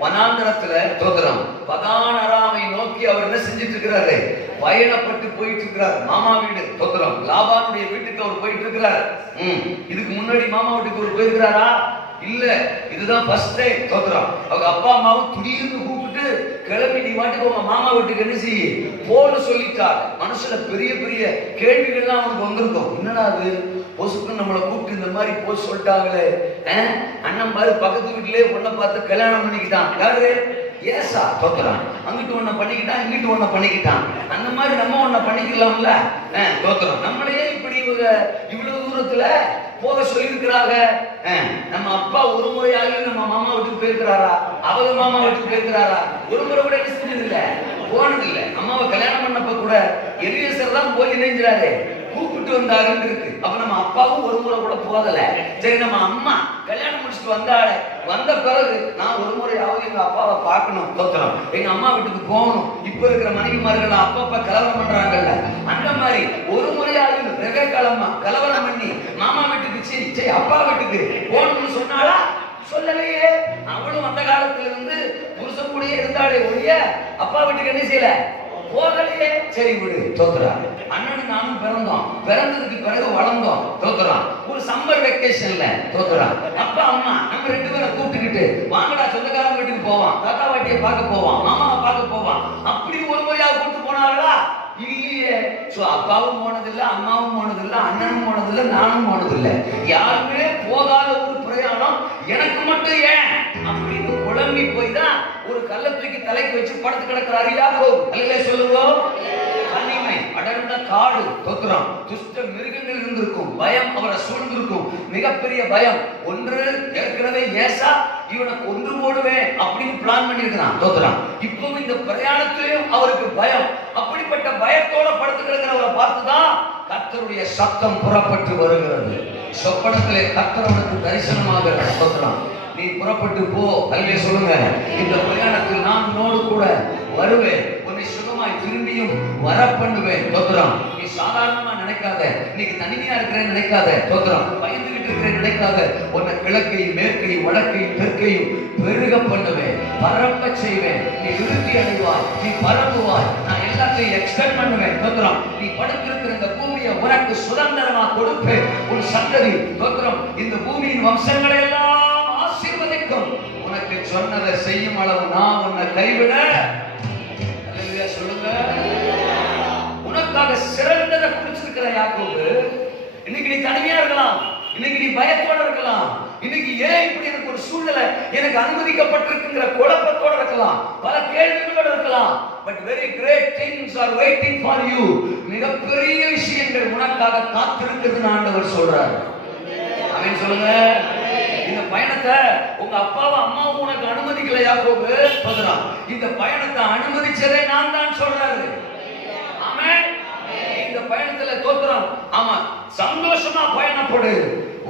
வனாந்தரத்துல தோத்திரம் பதான் அராமை நோக்கி அவர் என்ன செஞ்சிட்டு இருக்கிறாரு, பயணப்பட்டு போயிட்டு இருக்கிறார். மாமா வீடு தோத்திரம் லாபானுடைய வீட்டுக்கு அவர் போயிட்டு இருக்கிறார். இதுக்கு முன்னாடி மாமா வீட்டுக்கு அவர் போயிருக்கிறாரா? இல்ல, இதுதான் ஃபர்ஸ்ட் டைம் தோத்திரம். அவங்க அப்பா அம்மாவும் திடீர்னு கூப்பிட்டு கிளம்பி நீ வாட்டுக்கு உங்க மாமா வீட்டுக்கு என்ன செய்ய போன்னு சொல்லிட்டாரு. மனசுல பெரிய பெரிய கேள்விகள்லாம் அவனுக்கு வந்திருக்கும். என்னடா அது, பொசுக்கு நம்மளை கூப்பிட்டு இந்த மாதிரி போய் சொல்லிட்டாங்களே, அண்ணன் பாரு பக்கத்து வீட்டிலே பொண்ணை பார்த்து கல்யாணம் பண்ணிக்கிட்டான். யாரு? ஏசா தோத்துறான். அங்கிட்டு ஒன்ன பண்ணிக்கிட்டான், இங்கிட்டு ஒன்ன பண்ணிக்கிட்டான். அந்த மாதிரி நம்ம ஒன்ன பண்ணிக்கலாம்ல தோத்துறோம். நம்மளையே இப்படி இவ்வளவு தூரத்துல போக சொல்லியிருக்கிறாங்க. நம்ம அப்பா ஒரு முறையாக நம்ம மாமா வீட்டுக்கு போயிருக்கிறாரா, அவங்க மாமா வீட்டுக்கு போயிருக்கிறாரா? ஒரு முறை கூட என்ன செஞ்சது இல்ல, போனது இல்ல. அம்மாவை கல்யாணம் பண்ணப்ப கூட எலியேசர் தான் போய் இணைஞ்சாரு, கூப்பிட்டு வந்தாருன்னு இருக்கு. அப்ப நம்ம அப்பாவும் ஒரு முறை கூட போகல. சரி, நம்ம அம்மா கல்யாணம் முடிச்சுட்டு வந்தாரு, வந்த பிறகு நான் ஒரு முறையாவது எங்க அப்பாவை பார்க்கணும் தோத்திரம், எங்க அம்மா வீட்டுக்கு போகணும். இப்ப இருக்கிற மனைவிமார்கள் அப்பப்ப கலவரம் பண்றாங்கல்ல, அந்த மாதிரி ஒரு முறையாவது ரெபேக்காளம்மா கலவரம் பண்ணி மாமா வீட்டுக்கு சரி அப்பா வீட்டுக்கு போகணும்னு சொன்னாலா? சொல்லலையே. அவளும் அந்த காலத்துல இருந்து புருஷன் கூடயே இருந்தாலே ஒழிய அப்பா வீட்டுக்கு என்ன செய்யல, போகலையே. சரி விடு தோத்துறா. அண்ணனும் நானும் பிறந்தோம், பிறந்ததுக்கு பிறகு வளர்ந்தோம் தோத்துறான். ஒரு சம்மர் வெக்கேஷன்ல தோத்துறான். அப்பா அம்மா நம்ம 2 பேரை கூப்பிட்டுக்கிட்டு வாங்கடா சொந்தக்காரங்க வீட்டுக்கு போவான், தாத்தா பாட்டியை பார்க்க போவான், மாமாவை பார்க்க போவான். அப்படி ஒரு முறையாக கூப்பிட்டு போனாங்களா? இல்லையே. சோ அப்பாவும் போனதில்லை, அம்மாவும் போனதில்லை, அண்ணனும் போனதில்லை, நானும் போனதில்லை. யாருமே போகாத ஒரு பிரயாணம் எனக்கு மட்டும் ஏன் அப்படின்னு குழம்பி போய் தான் ஒரு கல்லை தூக்கி தலைக்கு வச்சு படுத்து கிடக்கிறாரு யாக்கோபு. அல்லேலூயா சொல்லுவோம். தனிமை, அடர்ந்த காடு தோத்துறான். துஷ்ட மிருகங்கள் இருந்திருக்கும், பயம் அவரை சூழ்ந்திருக்கும், மிகப்பெரிய பயம். ஒன்று ஏற்கனவே ஏசா இவனை கொன்று போடுவேன் அப்படின்னு பிளான் பண்ணிருக்கிறான் தோத்துறான். இப்பவும் இந்த பிரயாணத்திலையும் அவருக்கு பயம். அப்படிப்பட்ட பயத்தோட படுத்து கிடக்கிறவரை பார்த்துதான் கர்த்தருடைய சத்தம் புறப்பட்டு வருகிறது. சொப்பனத்திலே கர்த்தர் அவனுக்கு தரிசனமாக தோத்துறான். நீ புறப்பட்டு போ. அல்லேலூயா சொல்லுங்க. இந்த பிரயாணத்தில் நான் உன்னோடு கூட வருவேன், உன்னை சுகமாய் திரும்பியும் வர பண்ணுவேன் தோத்துறான். நீ சாதாரணமா நினைக்காத, இன்னைக்கு தனிமையா இருக்கிறேன்னு நினைக்காத தோத்துறான். பயந்துகிட்டு இருக்கிறேன்னு நினைக்காத. உன்னை கிழக்கையும் மேற்கையும் வடக்கையும் தெற்கையும் பெருக பண்ணுவேன், பரப்ப செய்வேன். நீ விருத்தி அடைவாய், நீ பரப்புவாய், நான் எல்லாத்தையும் எக்ஸ்டெண்ட் பண்ணுவேன் தோத்துறான். நீ படுத்திருக்கிற இந்த பூமியை உனக்கு சுதந்திரமா கொடுப்பேன். உன் சந்ததி தோத்துறான் இந்த பூமியின் வம்சங்களை எல்லாம் ஆசீர்வதிக்கும். உனக்கு சொன்னதை செய்யும் அளவு நான் உன்னை கைவிட சொல்லுங்க. உனக்காக சிறந்ததை குறிச்சிருக்கிற யாக்கோபு. இன்னைக்கு நீ தனிமையா இருக்கலாம், இன்னைக்கு நீ பயத்தோட இருக்கலாம், இன்னைக்கு ஏன் இப்படி எனக்கு ஒரு சூழ்நிலை எனக்கு அனுமதிக்கப்பட்டிருக்குங்கிற குழப்பத்தோட இருக்கலாம், பல கேள்விகளோட இருக்கலாம். But very great things are waiting for you. மிகப்பெரிய விஷயங்கள் உனக்காக காத்திருக்குதுன்னு ஆண்டவர் சொல்றாரு. ஆமென் சொல்லுங்க. இந்த பயணத்தை உங்க அப்பாவும் அம்மாவும் உனக்கு அனுமதிக்கல யாக்கோபு சொல்றான். இந்த பயணத்தை அனுமதிச்சதே நான் தான் சொல்றாரு. ஆமென். இந்த பயணத்துல தோத்துறோம். ஆமா, சந்தோஷமா பயணப்படு,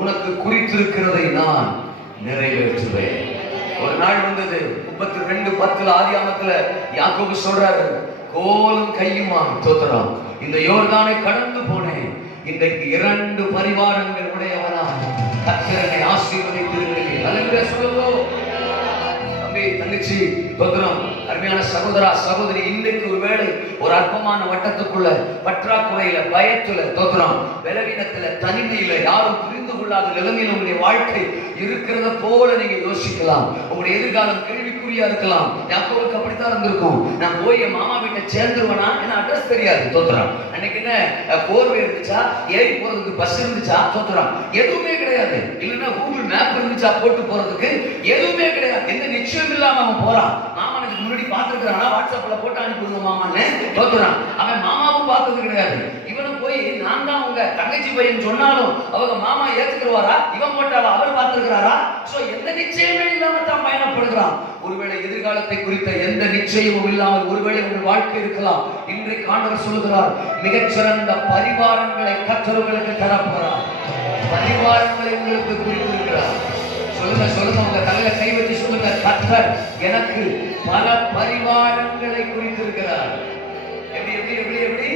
உனக்கு குறித்திருக்கிறதை நான் நிறைவேற்றுவேன். ஒரு நாள் வந்தது, 32:10 ஆதியாகமத்துல யாக்கோபு சொல்றாரு, கோலும் கையுமா தோத்திரம் இந்த யோர்தானை கடந்து போனேன், இன்றைக்கு 2 பரிவாரங்கள் உடையவனா கர்த்தரை ஆசீர்வதித்திருக்கிறேன். அல்லேலூயா சொல்லுவோம். தம்பி தங்கச்சி தோத்திரம், அருமையான சகோதரா சகோதரி, இன்றைக்கு ஒருவேளை ஒரு அற்பமான வட்டத்துக்குள்ள, பற்றாக்குறையில, பயத்துல, தோத்திரம், பலவீனத்துல, தனிமையில, யாரும் புரிந்து கொள்ளாத நிலைமையில உங்களுடைய வாழ்க்கை இருக்கிறத போல நீங்க யோசிக்கலாம். உங்களுடைய எதிர்காலம் கேள்விக்குறியா இருக்கலாம். யாக்கோபுக்கு அப்படித்தான் இருந்திருக்கும். நான் போய் என் மாமா வீட்டை சேர்ந்துருவேனா, என்ன அட்ரஸ் தெரியாது. தோத்திரம், அன்னைக்கு என்ன போர்வை இருந்துச்சா, ஏறி போறதுக்கு பஸ் இருந்துச்சா, தோத்திரம் எதுவுமே கிடையாது. இல்லைன்னா கூகுள் மேப் இருந்துச்சா போட்டு போறதுக்கு, எதுவுமே கிடையாது. எந்த நிச்சயம் இல்லாம அவன் போறான். மாமனுக்கு முன்னாடி பார்த்துருக்கானா, வாட்ஸ்அப்ல போட்டு அனுப்பிடுங்க மாமான்னு, தோத்துறான். அவன் மாமாவும் பார்த்தது கிடையாது. இவனை போய் நான் தான் உங்க தங்கச்சி பையன் சொன்னாலும் அவங்க மாமா ஏத்துக்குவாரா, இவன் போட்டாவா, அவர் பார்த்திருக்கிறாரா? சோ எந்த நிச்சயமே இல்லாம தான் பயணப்படுகிறான். ஒருவேளை எதிர்காலத்தை குறித்த எந்த நிச்சயமும் இல்லாமல் ஒருவேளை உங்கள் வாழ்க்கை இருக்கலாம். இன்றைக்கு ஆண்டவர் சொல்லுகிறார், மிகச்சிறந்த பரிவாரங்களை கர்த்தருக்கு தரப்போறார். பரிவாரங்களை உங்களுக்கு குறித்திருக்கிறார். சொல்லுங்க சொல்லுங்க, உங்க தலையில கை வச்சு சொல்லுங்க, கர்த்தர் எனக்கு பல பரிவாரங்களை குறித்திருக்கிறார். எப்படி எப்படி எப்படி எப்படி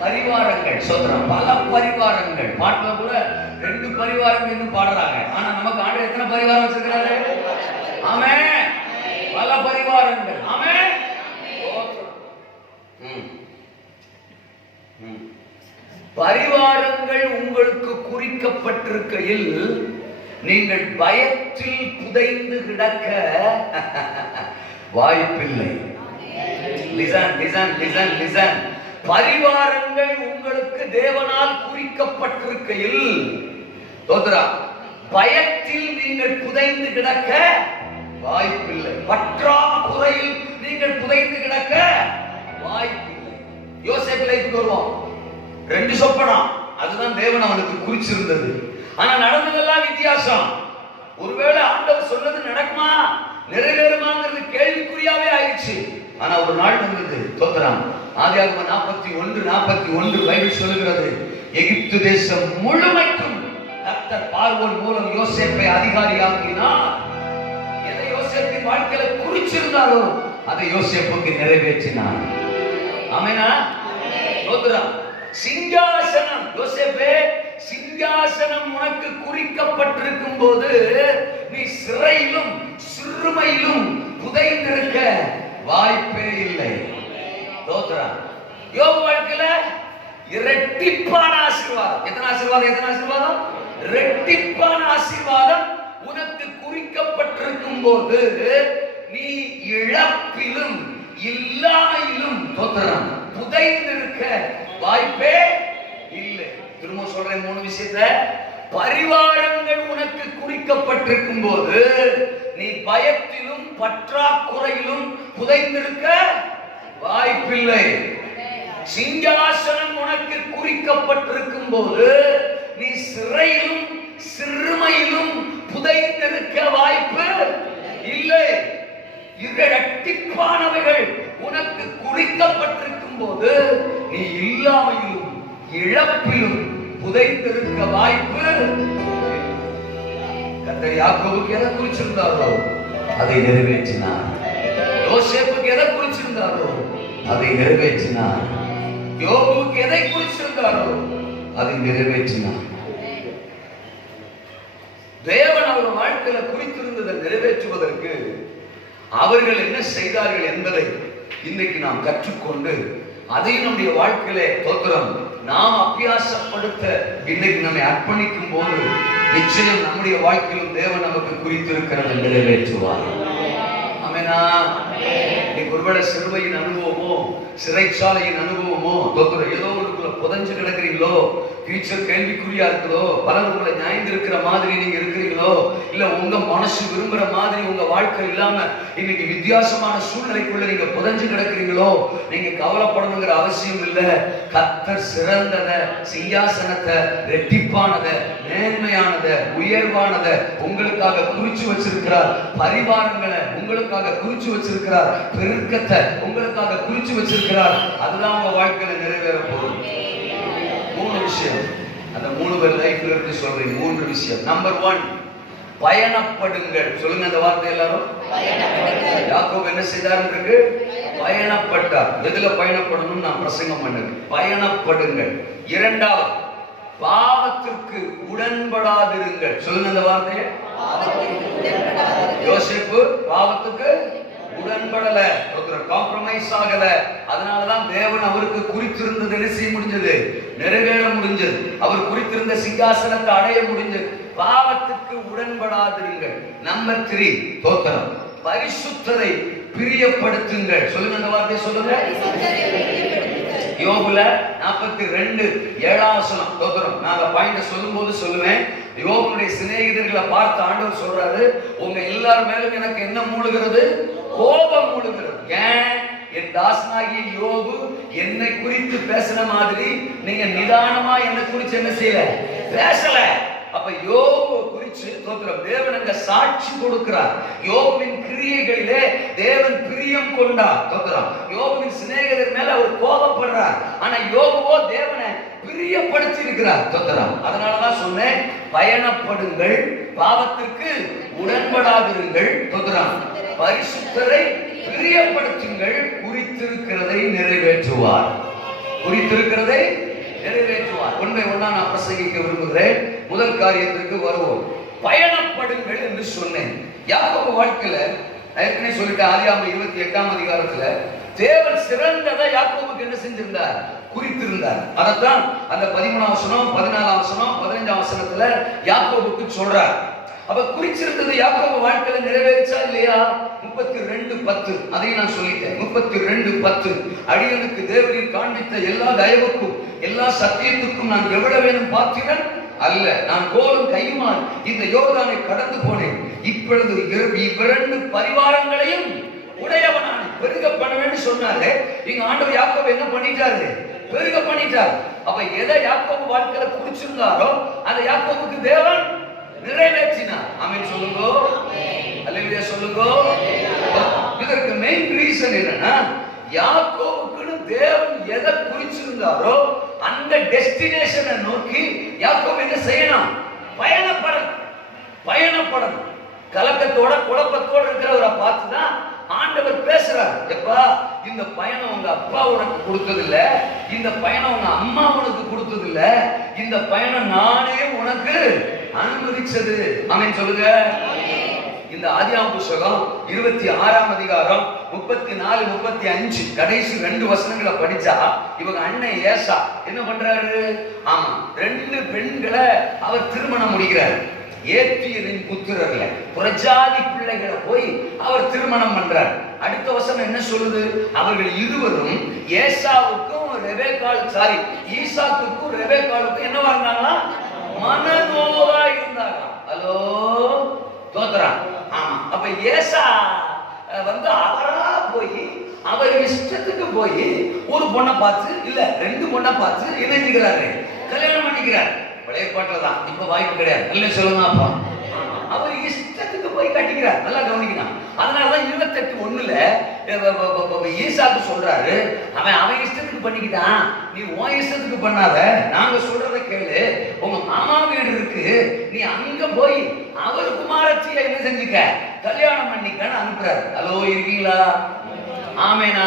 பரிவாரங்கள் சொல்றான், பல பரிவாரங்கள். பாட்டுல கூட 2 பரிவாரங்கள் இன்னும் பாடுறாங்க. ஆனா நமக்கு ஆண்டவர் எத்தனை பரிவாரம் வச்சிருக்கிறாரு? ஆமென். பல பரிவாரங்கள். ஆமென். பரிவாரங்கள் உங்களுக்கு குறிக்கப்பட்டிருக்கையில் நீங்கள் பயத்தில் புதைந்து கிடக்க வாய்ப்பில்லை. Listen listen listen listen. பரிவாரங்கள் உங்களுக்கு தேவனால் குறிக்கப்பட்டிருக்கையில், தோத்ரா, பயத்தில் நீங்கள் புதைந்து கிடக்க வாய்ப்பில்லை. பற்றாக்குறையில் நீங்கள் புதைந்து கிடக்க வாய்ப்பில்லை. யோசேப்பு லைஃப்க்கு வருவோம். 2 சொப்பனம், அதுதான் தேவன் அவனுக்கு குறிச்சிருந்தது. ஆனா நடந்ததெல்லாம் வித்தியாசம். ஒருவேளை ஆண்டவர் சொன்னது நடக்குமா, நிறைவேறுமாங்கிறது கேள்விக்குறியாவே ஆயிடுச்சு. ஆனா ஒரு நாள் வந்தது. தோத்திரம், ஆதியாகமம் 41:41 பைபிள் சொல்லுகிறது, எகிப்து தேசம் முழுமைக்கும் கர்த்தர் பார்வோன் மூலம் யோசேப்பை அதிகாரியாக்கினார். எதை யோசேப்பின் வாழ்க்கையில குறிச்சிருந்தாரோ அதை யோசேப்புக்கு நிறைவேற்றினார். ஆமெனா? தோத்திரம், சிங்காசனம், யோசேப்பே சிங்காசனம் உனக்கு குறிக்கப்பட்டிருக்கும் போது நீ சிறையிலும் சிறுமையிலும் புதைந்திருக்க வாய்ப்பே இல்லை. தோத்திரம், யோபு வாழ்க்கையில இரட்டிப்பான ஆசீர்வாதம். எத்தனை ஆசீர்வாதம்? எத்தனை ஆசீர்வாதம்? இரட்டிப்பான ஆசீர்வாதம் உனக்கு குறிக்கப்பட்டிருக்கும் போது நீ இழப்பிலும் இல்லாமையிலும், தோத்திரம், புதைந்திருக்க வாய்ப்பே இல்லை. திரும்ப சொல்றேன் 3 விஷயத்தை. பரிவாரங்கள் உனக்கு குறிக்கப்பட்டிருக்கும் போது நீ பயத்திலும் பற்றாக்குறையிலும் புதைந்திருக்க வாய்ப்பில்லை. சிங்காசனம் உனக்கு குறிக்கப்பட்டிருக்கும் போது நீ சிறையிலும் சிறுமையிலும் புதைந்திருக்க வாய்ப்பு இல்லை. இரட்டிப்பானவைகள் உனக்கு குறிக்கப்பட்டிருக்கும் போது நீ இல்லாமையிலும் இழப்பிலும் புதைந்திருக்க வாய்ப்பு. கர்த்தர் யாக்கோபுக்கு எதை குறிச்சிருந்தாரோ அதை நிறைவேற்றினார். யோசேப்புக்கு எதை குறிச்சிருந்தாரோ அதை நிறைவேற்றினார். யோபுக்கு எதை குறிச்சிருந்தாரோ அதை நிறைவேற்றினார். தேவன் அவர் வாழ்க்கையில குறித்திருந்ததை நிறைவேற்றுவதற்கு அவர்கள் என்ன செய்தார்கள் என்பதை இன்னைக்கு நாம் கற்றுக்கொண்டு அதை நம்முடைய வாழ்க்கையிலே தோத்திரம் நாம் அபியாசப்படுத்த இன்னைக்கு நம்மை அர்ப்பணிக்கும் போது நிச்சயம் நம்முடைய வாழ்க்கையிலும் தேவன் நமக்கு குறித்திருக்கிறதை நிறைவேற்றுவார். ஆமெனா? இன்னைக்கு ஒருவேளை சிறுமையின் அனுபவமோ சிறைச்சாலையின் அனுபவமோ, தோத்திரம், ஏதோ ஒன்றுக்குள்ள புதைஞ்சு கிடக்கிறீங்களோ, ஃபியூச்சர் கேள்விக்குறியா இருக்குதோ, பலருக்குள்ள நியாய்ந்து இருக்கிற மாதிரி நீங்க இருக்கிறீங்களோ, இல்ல உங்க மனசு விரும்புற மாதிரி உங்க வாழ்க்கை இல்லாம இன்னைக்கு வித்தியாசமான சூழ்நிலைக்குள்ள நீங்க புதைஞ்சு கிடக்கிறீங்களோ, நீங்க கவலைப்படணுங்கிற அவசியம் இல்ல. கர்த்தர் சிறந்தத, சிங்காசனத்தை, ரெட்டிப்பானத, நேர்மையானத, உயர்வானத உங்களுக்காக குறிச்சு வச்சிருக்கிறார். பரிவாரங்களை உங்களுக்காக குறிச்சு வச்சிருக்கிறார். பெருக்கத்தை உங்களுக்காக குறிச்சு வச்சிருக்கிறார். அதுதான் உங்க வாழ்க்கையில நிறைவேற போகுது. 3 விஷயம், அந்த 3 பேர் லைஃப்ல இருந்து சொல்றேன். 3 விஷயம். நம்பர் 1, பயணப்படுங்கள். சொல்லுங்க அந்த வார்த்தை எல்லாரும். யாக்கோபு என்ன செய்தார் இருக்கு? பயணப்பட்டார். எதுல பயணப்படணும்? நான் பிரசங்கம் பண்ணுங்க. பயணப்படுங்கள். இரண்டாவது, பாவத்திற்கு உடன்படாதிருங்கள். சொல்லுங்க அந்த வார்த்தையை. யோசேப்பு பாவத்துக்கு உடன்படல, காம்ப்ரமைஸ் ஆகல. அதனாலதான் தேவன் அவருக்கு குறித்திருந்தது என்ன செய்ய முடிஞ்சது? நிறைவேற முடிஞ்சது. அவர் குறித்திருந்த சிங்காசனத்தை அடைய முடிஞ்சது. பாவத்துக்கு உடன்படாதிருங்கள். நம்பர் 3, தோத்திரம், பரிசுத்தரை பிரியப்படுத்துங்கள். சொல்லுங்க அந்த வார்த்தையை சொல்லுங்க. யோபுல 42:7 தோத்திரம். நான் அந்த பாயிண்ட் சொல்லும் போது சொல்லுவேன். யோபுடைய சிநேகிதர்களை பார்த்து ஆண்டவர் சொல்றாரு, உங்க எல்லார் மேலும் எனக்கு என்ன மூழுகிறது? கோபம் மூழுகிறது. ஏன்? என் தாசனாகிய யோபு என்னை குறித்து பேசின மாதிரி நீங்க நிதானமா என்னை குறித்து என்ன செய்யல, பேசல. அப்ப யோபு குறித்து தோத்திரம் தேவன் அங்க சாட்சி கொடுக்கிறார். யோபுவின் கிரியைகளிலே தேவன் பிரியம் கொண்டார். தோத்திரம் யோபுவின் சிநேகிதர் மேல அவர் கோபப்படுறார். ஆனா யோபுவோ தேவனை பிரியப்படுத்தி இருக்கிறார். தோத்திரம் அதனாலதான் சொன்னேன், பயணப்படுங்கள், பாவத்திற்கு உடன்படாதிருங்கள். தோத்திரம் பரிசுத்தரை பிரியப்படுத்துங்கள், குறித்திருக்கிறதை நிறைவேற்றுவார். குறித்திருக்கிறதை நிறைவேற்றுவார். ஒன்றை ஒன்றா நான் பிரசங்கிக்க விரும்புகிறேன். முதல் காரியத்திற்கு வருவோம். பயணப்படுங்கள் என்று சொன்னேன். யாக்கோபு வாழ்க்கையில ஏற்கனவே சொல்லிட்டேன். ஆதியாகமம் 28 தேவன் சிறந்ததை யாக்கோபுக்கு என்ன செஞ்சிருந்தார்? குறித்திருந்தார். அதைத்தான் அந்த 13 14 15 யாக்கோபுக்கு சொல்றார். அப்ப குறிச்சிருந்தது யாக்கோபு வாழ்க்கையில நிறைவேறிச்சா இல்லையா? 32:10 அதையும் நான் சொல்லிட்டேன். 32:10 அடியனுக்கு தேவரீர் காண்பித்த எல்லா தயவுக்கும் எல்லா சத்தியத்துக்கும் நான் எவ்வளவு வேணும் பாத்திரன் அல்ல. நான் கோலும் கையுமான் இந்த யோர்தானை கடந்து போனேன். இப்பொழுது இவ்விரண்டு பரிவாரங்களையும் உடையவனான பெருக பண்ண வேண்டும் சொன்னாரு. இங்க ஆண்டவர் யாக்கோபு என்ன பண்ணிட்டாரு? பெருக பண்ணிட்டார். அப்ப எதை யாக்கோபு வாழ்க்கையில குறிச்சிருந்தாரோ அந்த யாக்கோபுக்கு தேவன் நிறைவேற்றினார். ஆமென் சொல்லுங்க. அல்லேலூயா சொல்லுங்க. இதற்கு மெயின் ரீசன் என்னன்னா, யாக்கோபுக்கு தேவன் எதை குறிச்சிருந்தாரோ அந்த டெஸ்டினேஷனை நோக்கி யாக்கோபு என்ன செய்யணும்? பயணப்படணும். கலக்கத்தோட குழப்பத்தோட இருக்கிறவரை பார்த்துதான் ஆண்டவர் பேசுறார். எப்பா, இந்த பயணம் உங்க அப்பா உனக்கு கொடுத்தது இல்ல, இந்த பயணம் உங்க அம்மா உனக்கு கொடுத்தது இல்ல, இந்த பயணம் நானே உனக்கு அனுமதிச்சது. ஆமென் சொல்லுங்க. இந்த ஆதியாகமம் புத்தகம் 26 34 35 கடைசி 2 வசனங்களை படிச்சா இவங்க அண்ணன் ஏசா என்ன பண்றாரு? ஆமா, 2 பெண்களை அவர் திருமணம் முடிக்கிறார். ஏத்தியரின் புத்திரர்ல புறஜாதி பிள்ளைகளை போய் அவர் திருமணம் பண்றார். அடுத்த வசனம் என்ன சொல்லுது? அவர்கள் இருவரும் ஏசாவுக்கும் ஈசாக்குக்கும் ரெபேக்காளுக்கும் என்னவா இருந்தாங்களா? மனநோவா இருந்தாங்க. ஹலோ தோத்ரா. ஆமா, அப்ப ஏசா அவரா போய் அவர் இஷ்டத்துக்கு போய் ஒரு பொண்ணை பார்த்து இல்ல 2 பொண்ணை பார்த்து என்ன செஞ்சுக்கிறாரு? கல்யாணம் பண்ணிக்கிறார். பழைய பாட்டுல தான், இப்ப வாய்ப்பு கிடையாது. நல்ல சொல்லுங்க. அப்பா அவர் இஷ்டத்துக்கு போய் கட்டிக்கிறார். நல்லா கவனிக்கணும். அதனாலதான் 28:1 ஈசாக்கு சொல்றாரு, அவன் இஷ்டத்துக்கு பண்ணிக்கிட்டான், நீ உன் இஷ்டத்துக்கு பண்ணாத, நாங்க சொல்றத கேளு. உங்க மாமா வீடு இருக்கு, நீ அங்க போய் அவர் குமாரத்திய என்ன செஞ்சுக்க, கல்யாணம் பண்ணிக்கன்னு அனுப்புறாரு. ஹலோ இருக்கீங்களா? ஆமேனா?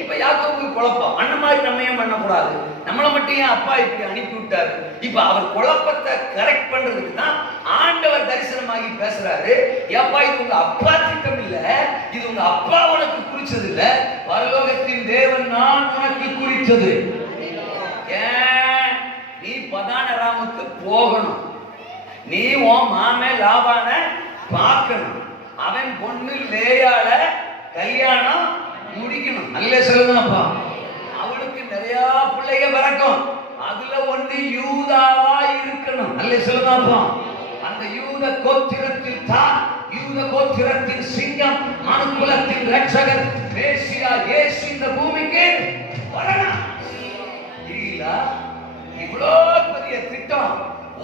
இப்ப யாக்கோபுக்கு குழப்பம். அண்ணன் மாதிரி நம்ம ஏன் பண்ணக்கூடாது? நம்மளை மட்டும் ஏன் அப்பா இப்படி அனுப்பி விட்டாரு? இப்ப அவர் குழப்பத்தை கரெக்ட் பண்றதுக்கு தான் ஆண்டவர் தரிசனமாகி பேசுறாரு. ஏப்பா, இது உங்க அப்பா திட்டம் இல்ல, இது உங்க அப்பா உனக்கு குறிச்சது இல்ல, பரலோகத்தின் தேவன் நான் உனக்கு குறிச்சது. ஏன் நீ பதானராமுக்கு போகணும், நீ உன் மாமே லாபான பார்க்கணும், அவன் பொண்ணு லேயால கல்யாணம் முடிக்கணும். நல்ல சொல்லுங்கப்பா. அவளுக்கு நிறைய பிள்ளைங்க பிறக்கும், அதுல ஒண்ணு யூதாவா இருக்கணும். நல்ல சொல்லுங்கப்பா. அந்த யூத கோத்திரத்தில் தான், யூத கோத்திரத்தின் சிங்கம், மனுக்குலத்தின் ரட்சகர் மேசியா இயேசு இந்த பூமிக்கு வரணும். இல்ல இவ்வளோ பெரிய திட்டம்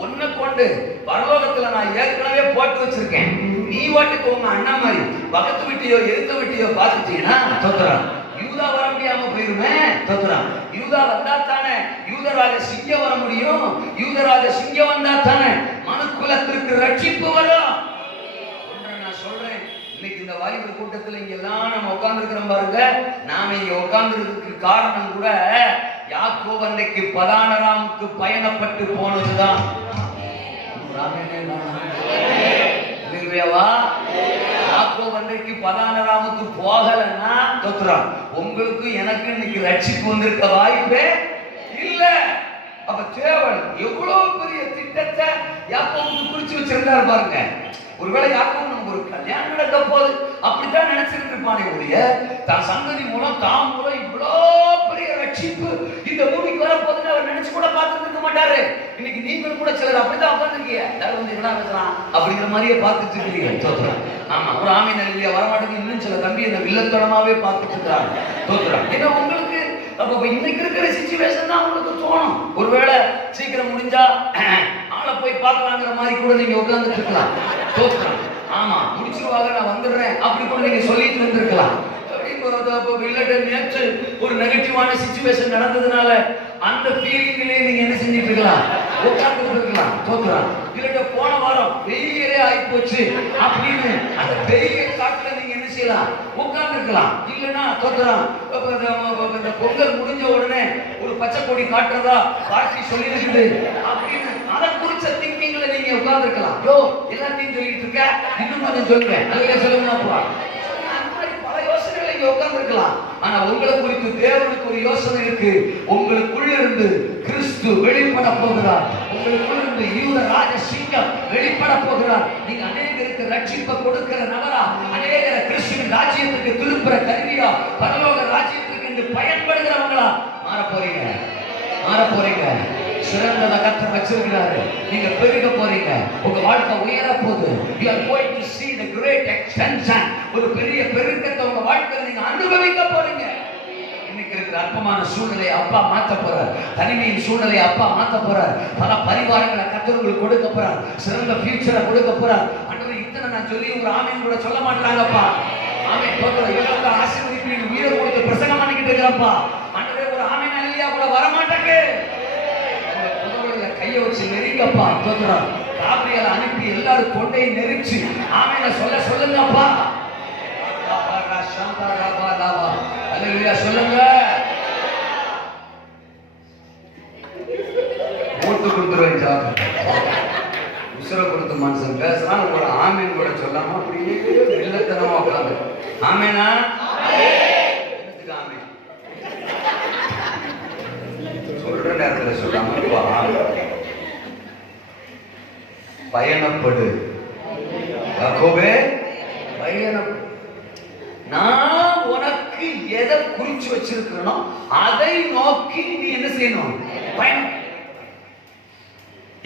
ஒண்ணு கொண்டு பரலோகத்துல நான் ஏற்கனவே போட்டு வச்சிருக்கேன். நீ வாட்டுக்கு உங்க அண்ணா மாதிரி பக்கத்து வீட்டையோ எதிர்த்த வீட்டையோ பார்த்துட்டீங்கன்னா தோத்துறான். யூதா வர முடியாம போயிருமே. தோத்துறான். யூதா வந்தா தானே யூதராஜ சிங்கம் வர முடியும். யூதராஜ சிங்கம் வந்தா தானே மனுக்கு குலத்திற்கு ரட்சிப்பு வரும். நான் சொல்றேன், இன்னைக்கு இந்த வாலிபர் கூட்டத்தில் இங்க எல்லாம் நம்ம உட்கார்ந்து இருக்கிறோம் பாருங்க. நாம இங்க உட்கார்ந்துருக்கு காரணம் கூட யாக்கோபு அன்னைக்கு பதானராமுக்கு பயணப்பட்டு போனதுதான். யாக்கோபு அன்னைக்கு பதானராமுக்கு போகலன்னா தோத்துறான். உங்களுக்கு எனக்கு இன்னைக்கு ரட்சிப்பு வந்திருக்க வாய்ப்பே இல்ல. அப்ப தேவன் எவ்வளவு பெரிய திட்டத்தை யாக்கோபுக்கு குறிச்சு வச்சிருந்தாரு பாருங்க. ஒருவேளை யாக்கோபு நமக்கு ஒரு கல்யாணம் நடக்க போது அப்படித்தான் நினைச்சிட்டு இருப்பானே ஒழிய தன் சந்ததி மூலம் தாம் மூலம் இவ்வளோ பெரிய ரட்சிப்பு இந்த பூமிக்கு வரப்போதுன்னு அவர் நினைச்சு கூட பார்த்துட்டு இருக்க மாட்டாரு. இன்னைக்கு நீங்களும் கூட சிலர் அப்படித்தான் உட்காந்துருக்கீங்க. எல்லாரும் வந்து என்ன பேசலாம் அப்படிங்கிற மாதிரியே பார்த்துட்டு இருக்கிறீங்க. தோத்துறான். ஆமா, ஒரு ஆமீன் அல்லேலூயா வரமாட்டேங்குது. இன்னும் சில தம்பி இந்த வில்லத்தனமாவே பார்த்துட்டு இருக்கிறாங்க. தோத்துறான். ஏன்னா உங்களுக்கு அப்ப இன்னைக்கு இருக்கிற சிச்சுவேஷன் தான் உங்களுக்கு தோணும். ஒருவேளை சீக்கிரம் முடிஞ்சா ஆளை போய் பார்க்கலாங்கிற மாதிரி கூட நீங்க உட்கார்ந்துட்டு இருக்கலாம். தோத்துறான். ஆமா, முடிச்சிருவாங்க, நான் வந்துடுறேன் அப்படி கூட நீங்க சொல்லிட்டு இருந்திருக்கலாம். நேற்று ஒரு நெகட்டிவான சிச்சுவேஷன் நடந்ததுனால அந்த ஃபீலிங்லயே நீங்க என்ன செஞ்சிட்டு இருக்கலாம், உட்கார்ந்து இருக்கலாம். தோத்துறான். இல்ல போன வாரம் வெயிலே ஆகி போச்சு அப்படின்னு அந்த வெயிலை காட்டுல நீங்க என்ன செய்யலாம், உட்கார்ந்து இருக்கலாம். இல்லைன்னா தோத்துறான். இந்த பொங்கல் முடிஞ்ச உடனே ஒரு பச்சை கொடி காட்டுறதா பார்ட்டி சொல்லி இருக்குது அப்படின்னு அதை குறிச்ச திங்கிங்ல நீங்க உட்கார்ந்து இருக்கலாம். யோ எல்லாத்தையும் சொல்லிட்டு இருக்க, இன்னும் கொஞ்சம் சொல்லுவேன், அதுல சொல்லுங்கப்பா. பல யோசனைகளை இங்க உட்கார்ந்து இருக்கலாம். ஆனா உங்களை குறித்து தேவனுக்கு ஒரு யோசனை இருக்கு. உங்களுக்குள்ள இருந்து கிறிஸ்து வெளிப்பட போகிறார். உங்களுக்குள்ள இருந்து யூத ராஜ சிங்கம் வெளிப்பட போகிறார். நீங்க அநேகருக்கு ரட்சிப்பை கொடுக்கிற நபரா, அநேகரை கிறிஸ்துவின் ராஜ்யத்துக்கு திருப்புற கருவியா, பரலோக ராஜ்யத்துக்கு என்று பயன்படுகிறவங்களா மாற போறீங்க. மாற போறீங்க. சிறந்ததை கர்த்தர் வச்சிருக்கிறாரு. நீங்க பெருக போறீங்க. உங்க வாழ்க்கை உயர போகுது. You are going to see the great extension. ஒரு பெரிய பெருக்கத்தை உங்க வாழ்க்கையில நீங்க அனுபவிக்க போறீங்க. இன்னைக்கு இருக்கிற அற்பமான சூழ்நிலையை அப்பா மாத்த போறார். தனிமையின் சூழ்நிலையை அப்பா மாத்த போறார். பல பரிவாரங்களை கர்த்தர் உங்களுக்கு கொடுக்க போறார். சிறந்த ஃபியூச்சரை கொடுக்க போறார். ஆண்டவரே இத்தனை நான் சொல்லி ஒரு ஆமீன் கூட சொல்ல மாட்டாங்கப்பா. ஆமீன் தோத்துற இவங்க ஆசீர்வதிப்பு உயிரை கொடுத்து பிரசங்கம் பண்ணிக்கிட்டு இருக்கிறப்பா. ஆண்டவரே ஒரு ஆமீன் அல்லையா கூட வர மாட்டாங்க. கையை வச்சு நெருங்கப்பா. தோத்துறான். காபிரியலை அனுப்பி எல்லாரும் கொண்டையை நெரிச்சு ஆமீன சொல்ல சொல்லுங்கப்பா. அல்லேலூயா சொல்லுங்க. ஓட்டு கொடுத்துருவேன் ஜாப். உசுர கொடுத்த மனுஷன் பேசுறான், ஒரு ஆமீன் கூட சொல்லாம அப்படியே வெள்ளத்தனமா உட்காந்து ஆமீனா என்னத்துக்கு ஆமீன் சொல்ற நேரத்தில் சொல்லாம பயணப்படு. யாக்கோபே பயணம். நான் உனக்கு எதை குறிச்சு வச்சிருக்கிறனோ அதை நோக்கி நீ என்ன செய்யணும், பயணம்.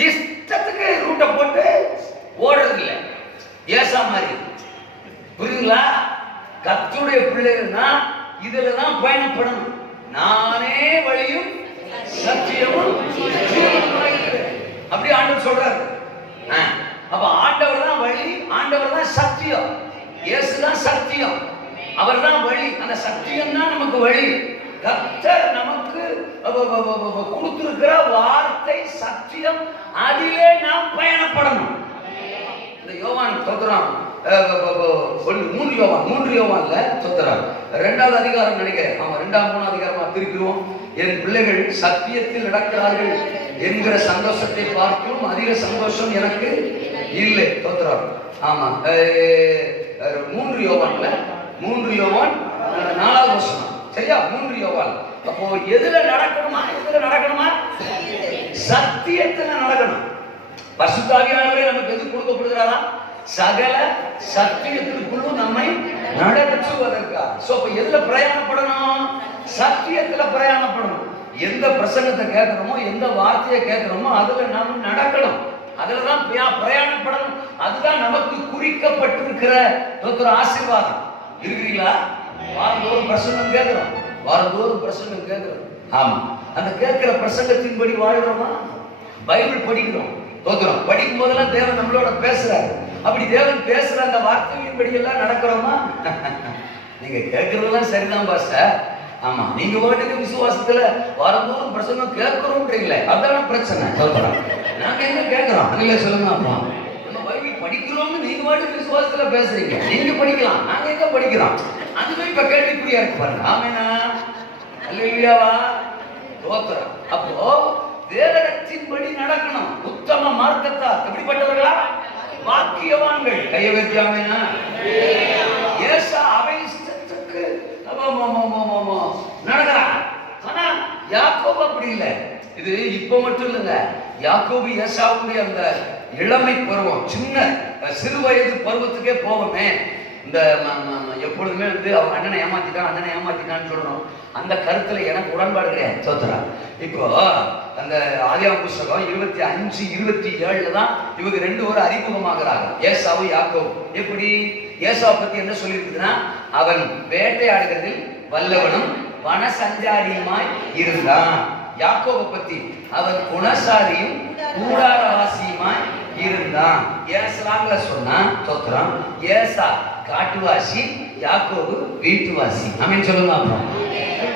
இஷ்டத்துக்கு ரூட்டை போட்டு ஓடுறது இல்லை. ஏசா மாதிரி புரியுதுங்களா? கர்த்தருடைய பிள்ளைகள்னா இதுலதான் பயணப்படணும். நானே வழியும் சத்தியமும் அப்படி ஆண்டவர் சொல்றாரு. அப்ப ஆண்டவர் தான் வழி, ஆண்டவர் தான் சத்தியம், இயேசு தான் சத்தியம், அவர் தான் வழி. அந்த சத்தியம் தான் நமக்கு வழி. கர்த்தர் நமக்கு கொடுத்திருக்கிற வார்த்தை சத்தியம், அதிலே நாம் பயணப்படணும். இந்த யோவான் தோத்துறான். 3 யோவான்ல தோத்துறான். 2வது அதிகாரம் நினைக்கிறேன். அவன் 2ஆம் 3ஆம் அதிகாரமா திருப்பிடுவோம். என் பிள்ளைகள் சத்தியத்தில் நடக்கிறார்கள் என்கிற சந்தோஷத்தை பார்க்கும் அதிக சந்தோஷம் எனக்கு இல்லை. தோத்துறான். ஆமா, 3 யோவான்ல 3 யோவான் 4வது வசனம். சரியா? 3 யோவான். அப்போ எதுல நடக்கணுமா? எதுல நடக்கணுமா? சத்தியத்துல நடக்கணும். பரிசுத்த ஆவியானவரே நமக்கு எது கொடுக்கப்படுகிறாரா? சகல சத்தியத்திற்குள்ளும் நம்மை நடத்துவதற்கா. சோ அப்ப எதுல பிரயாணப்படணும்? சத்தியத்துல பிரயாணப்படணும். எந்த பிரசங்கத்தை கேட்கிறோமோ, எந்த வார்த்தையை கேட்கிறோமோ அதுல நாம் நடக்கணும். அதுலதான் பிரயாணப்படணும். அதுதான் நமக்கு குறிக்கப்பட்டிருக்கிற ஒரு ஆசீர்வாதம். இருக்கிறீங்களா? வாரந்தோறும் பிரசங்கம் கேட்கிறோம், வாரந்தோறும் பிரசங்கம் கேட்கிறோம். ஆமா, அந்த கேட்கிற பிரசங்கத்தின்படி வாழ்கிறோமா? பைபிள் படிக்கிறோம், தோத்துறோம். படிக்கும் போதெல்லாம் தேவன் நம்மளோட பேசுறாரு. அப்படி தேவன் பேசுற அந்த வார்த்தைகளின்படி எல்லாம் நடக்கிறோமா? நீங்க கேட்கறதெல்லாம் சரிதான் பாஸ்டர், ஆமா, நீங்க வாட்டுக்கு விசுவாசத்துல வரும்போது பிரசங்கம் கேட்கிறோம்ன்றீங்களே, அதான பிரச்சனை. சொல்றேன், நாங்க எங்க கேட்கிறோம்? அதுல சொல்லுங்க. அப்பா, நம்ம பைபிள் படிக்கிறோம்னு நீங்க வாட்டுக்கு விசுவாசத்துல பேசுறீங்க. நீங்க படிக்கலாம், நாங்க எங்க படிக்கிறோம்? அதுவே இப்ப கேள்விக்குறியா இருக்கு பாருங்க. ஆமேனா? அல்லேலூயாவா? தோத்திரம். அப்போ வேதத்தின்படி நடக்கணும். உத்தம மார்க்கத்தார் எப்படிப்பட்டவர்களா? வாக்கியவான்கள். கையை வைத்து ஆமேனா? ஏசா அவை இஷ்டத்துக்கு நடக்கிறான். ஆனா யாக்கோபு அப்படி இல்லை. இது இப்ப மட்டும் இல்லைங்க. யாக்கோபு ஏசாவுடைய அந்த இளமை பருவம், சின்ன சிறு வயது பருவத்துக்கே போவோமே. இந்த எப்பொழுதுமே அவங்க அண்ணனை ஏமாத்திட்டான்னு சொல்றோம். அந்த கருத்துல எனக்கு உடன்பாடு கிடையாது. சோத்ரா, இப்போ அந்த ஆதியாகம புஸ்தகம் 25:27 தான் இவங்க ரெண்டு பேரும் அறிமுகமாகறாங்க, ஏசாவும் யாக்கோபு. எப்படி? ஏசாவை பத்தி என்ன சொல்லியிருக்குதுன்னா, அவன் வேட்டையாடுகிறதில் வல்லவனும் வன சஞ்சாரியுமாய் இருந்தான். யாக்கோபை பத்தி அவன் குணசாலியும் கூடாரவாசியுமாய் இருந்தான். ஏசாங்கல சொன்னா தோத்திரம், ஏசா காட்டுவாசி, யாக்கோபு வீட்டுவாசி. ஆமென் சொல்லுங்க. அப்புறம்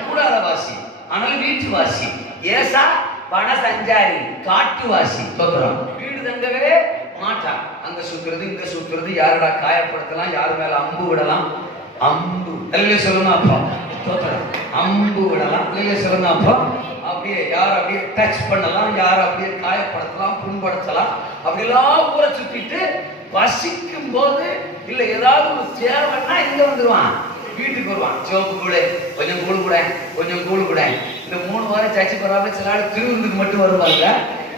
கூடாரவாசி ஆனால் வீட்டுவாசி. ஏசா வன சஞ்சாரி, காட்டுவாசி. தோத்திரம், வீடு தங்கவே மாட்டான். அங்க சுத்துறது இங்க சுத்துறது, யாரோட காயப்படுத்தலாம், யாரு மேல அம்பு விடலாம். அம்பு இல்லையே சொல்லுங்க. அப்பா தோத்திரம், அம்பு விடலாம் இல்லையே சொல்லுங்க. அப்பா அப்படியே யார் அப்படியே டச் பண்ணலாம், யார் அப்படியே காயப்படுத்தலாம், புண்படுத்தலாம். அப்படிலாம் ஊரை சுத்திட்டு பசிக்கும் போது இல்ல ஏதாவது ஒரு தேவைன்னா இங்க வந்துருவான், வீட்டுக்கு வருவான். சோப்பு கூட, கொஞ்சம் கூழு கூட, கொஞ்சம் கூழு கூட. இந்த 3 வாரம் சர்ச்சை போறாம சில நாள் திருவிருந்துக்கு மட்டும் வருவாங்க.